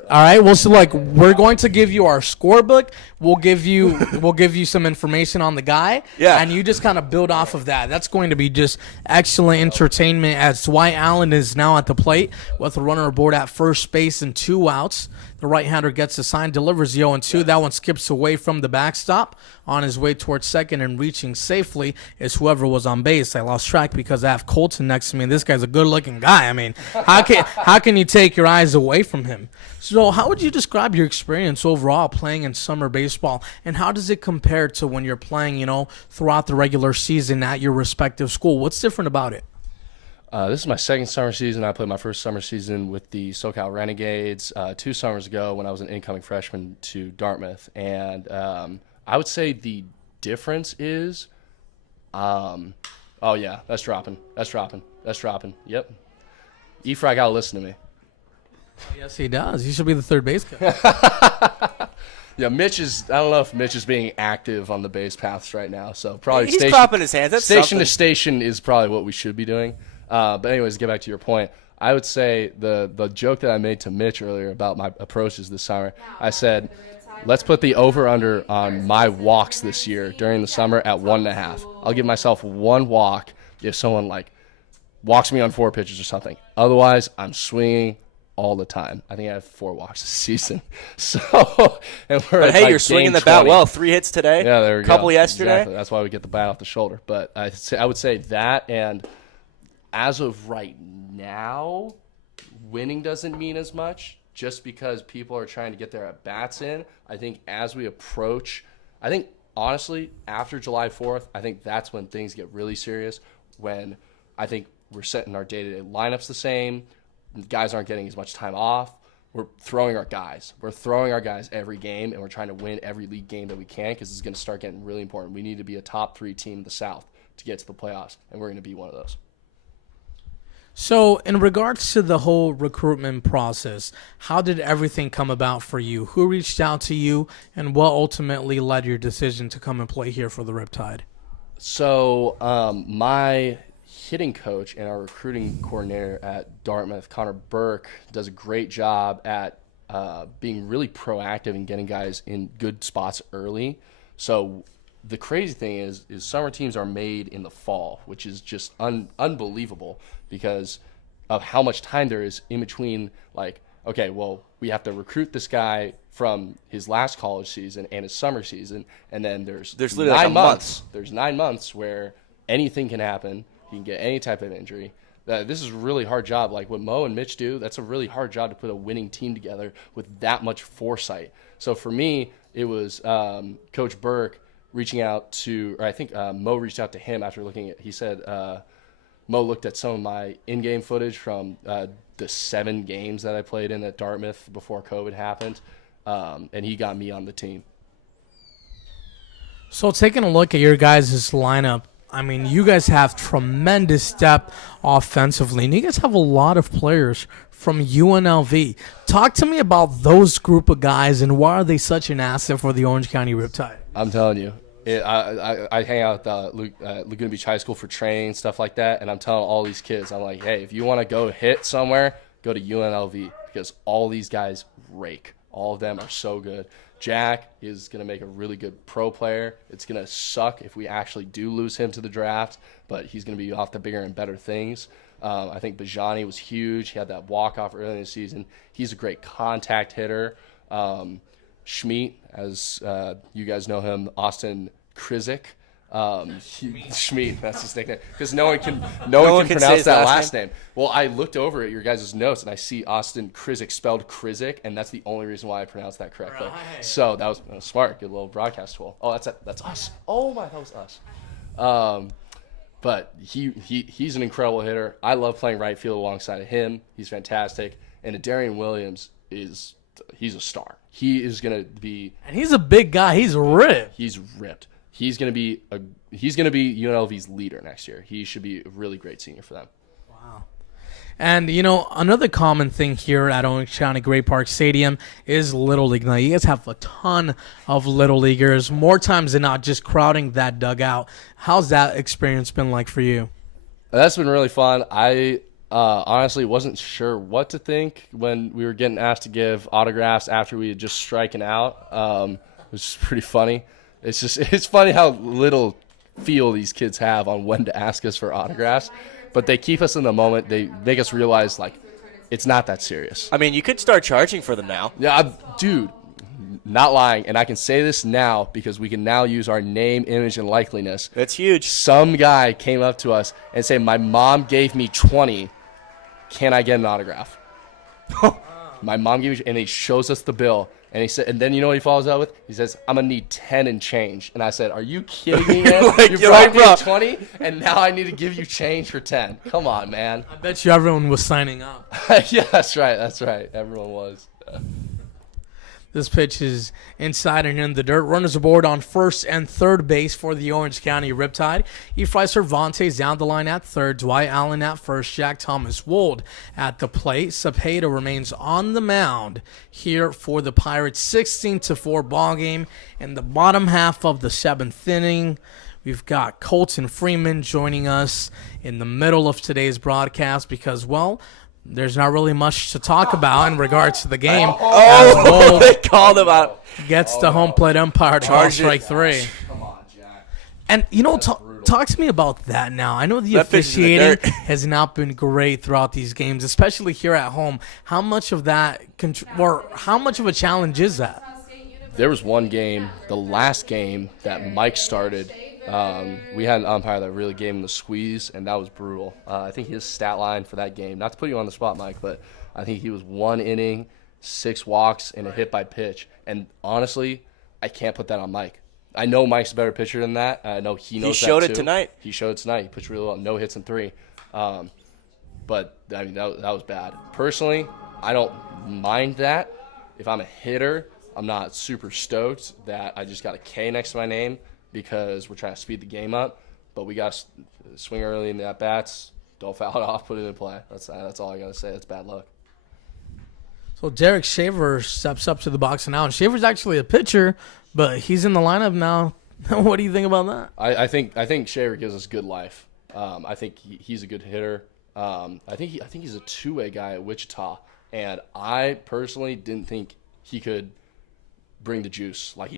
All right. Well, so we're going to give you our scorebook. We'll give you some information on the guy. Yeah. And you just kind of build off of that. That's going to be just excellent entertainment as Dwight Allen is now at the plate with a runner aboard at first base and 2 outs. The right-hander gets the sign, delivers the 0-2. That one skips away from the backstop. On his way towards second and reaching safely is whoever was on base. I lost track because I have Colton next to me, and this guy's a good-looking guy. I mean, how can you take your eyes away from him? So how would you describe your experience overall playing in summer baseball, and how does it compare to when you're playing, throughout the regular season at your respective school? What's different about it? This is my second summer season. I played my first summer season with the SoCal Renegades 2 summers ago when I was an incoming freshman to Dartmouth. And I would say the difference is, oh yeah, that's dropping. Yep. Efry got to listen to me. Yes, he does. He should be the third base coach. Yeah, I don't know if Mitch is being active on the base paths right now. So probably He's clapping his hands. That's station something. to station is probably what we should be doing. But anyways, to get back to your point, I would say the joke that I made to Mitch earlier about my approaches this summer, I said, let's put the over-under on my walks this year during the summer at 1.5. I'll give myself 1 walk if someone walks me on 4 pitches or something. Otherwise, I'm swinging all the time. I think I have 4 walks this season. So, but hey, you're swinging the bat well. 3 hits today. Yeah, there we go. Couple yesterday. Exactly. That's why we get the bat off the shoulder. But I would say that, and as of right now, winning doesn't mean as much just because people are trying to get their at-bats in. I think as we approach, honestly, after July 4th, I think that's when things get really serious, when I think we're setting our day-to-day lineups the same. Guys aren't getting as much time off. We're throwing our guys. We're throwing our guys every game, and we're trying to win every league game that we can because it's going to start getting really important. We need to be a top 3 team in the South to get to the playoffs, and we're going to be one of those. So, in regards to the whole recruitment process, how did everything come about for you? Who reached out to you, and what ultimately led your decision to come and play here for the Riptide? So my hitting coach and our recruiting coordinator at Dartmouth, Connor Burke, does a great job at being really proactive and getting guys in good spots early. So the crazy thing is summer teams are made in the fall, which is just unbelievable because of how much time there is in between. Like, okay, well, we have to recruit this guy from his last college season and his summer season, and then there's literally like 9 a months. There's 9 months where anything can happen. He can get any type of injury. This is a really hard job. Like what Mo and Mitch do, that's a really hard job to put a winning team together with that much foresight. So for me, it was Coach Burke reaching out to, or I think Mo reached out to him after looking at, he said, Mo looked at some of my in-game footage from the 7 games that I played in at Dartmouth before COVID happened, and he got me on the team. So, taking a look at your guys' lineup, I mean, you guys have tremendous depth offensively, and you guys have a lot of players from UNLV. Talk to me about those group of guys and why are they such an asset for the Orange County Riptide? I'm telling you, I hang out at Laguna Beach High School for training, stuff like that, and I'm telling all these kids, I'm like, hey, if you want to go hit somewhere, go to UNLV because all these guys rake. All of them are so good. Jack is going to make a really good pro player. It's going to suck if we actually do lose him to the draft, but he's going to be off to bigger and better things. I think Bajani was huge. He had that walk-off early in the season. He's a great contact hitter. Schmeat, as you guys know him, Austin Krizik. Schmeat, that's his nickname. Because no one can pronounce that last name. Well, I looked over at your guys' notes, and I see Austin Krizik spelled Krizik, and that's the only reason why I pronounced that correctly. Right. So that was smart. Good little broadcast tool. Oh, that's us. Oh, my, that was us. But he's an incredible hitter. I love playing right field alongside of him. He's fantastic. And Darian Williams he's a star. He is going to be, and he's a big guy. He's ripped. He's ripped. He's going to be UNLV's leader next year. He should be a really great senior for them. Wow. And, you know, another common thing here at Orange County Great Park Stadium is Little League night. You guys have a ton of Little Leaguers, more times than not, just crowding that dugout. How's that experience been like for you? That's been really fun. I honestly wasn't sure what to think when we were getting asked to give autographs after we had just striken out, which is pretty funny. It's funny how little feel these kids have on when to ask us for autographs, but they keep us in the moment. They make us realize, like, it's not that serious. I mean, you could start charging for them now. Yeah, dude, not lying, and I can say this now because we can now use our name, image, and likeliness. That's huge. Some guy came up to us and said, my mom gave me 20. Can I get an autograph? My mom gave me, and he shows us the bill. And he said, and then you know what he follows out with? He says, "I'm gonna need 10 and change." And I said, "Are you kidding me, man? Like, you you're brought like, me bro. 20, and now I need to give you change for 10. Come on, man." I bet you everyone was signing up. Yeah, that's right. That's right. Everyone was. This pitch is inside and in the dirt. Runners aboard on first and third base for the Orange County Riptide. Ephraim Cervantes down the line at third. Dwight Allen at first. Jack Thomas Wold at the plate. Cepeda remains on the mound here for the Pirates. 16-4 ball game in the bottom half of the 7th inning. We've got Colton Freeman joining us in the middle of today's broadcast because, well, there's not really much to talk about in regards to the game. Oh, they called him out. Gets the home plate umpire to call strike 3. Come on, Jack. And, you know, talk to me about that now. I know the That pitch is in the officiating dirt. has not been great throughout these games, especially here at home. How much of that, or how much of a challenge is that? There was one game, the last game that Mike started. We had an umpire that really gave him the squeeze, and that was brutal. I think his stat line for that game, not to put you on the spot, Mike, but I think he was 1 inning, 6 walks, and a hit by pitch. And honestly, I can't put that on Mike. I know Mike's a better pitcher than that. I know he knows that too. He showed it tonight. He showed it tonight. He pitched really well. No hits in 3. But, I mean, that was bad. Personally, I don't mind that. If I'm a hitter, I'm not super stoked that I just got a K next to my name because we're trying to speed the game up. But we got to swing early in the at-bats. Don't foul it off. Put it in play. That's all I gotta say. That's bad luck. So Derek Shaver steps up to the box now, and Shaver's actually a pitcher, but he's in the lineup now. What do you think about that? I think Shaver gives us good life. I think he's a good hitter. I think he's a two-way guy at Wichita, and I personally didn't think he could bring the juice like he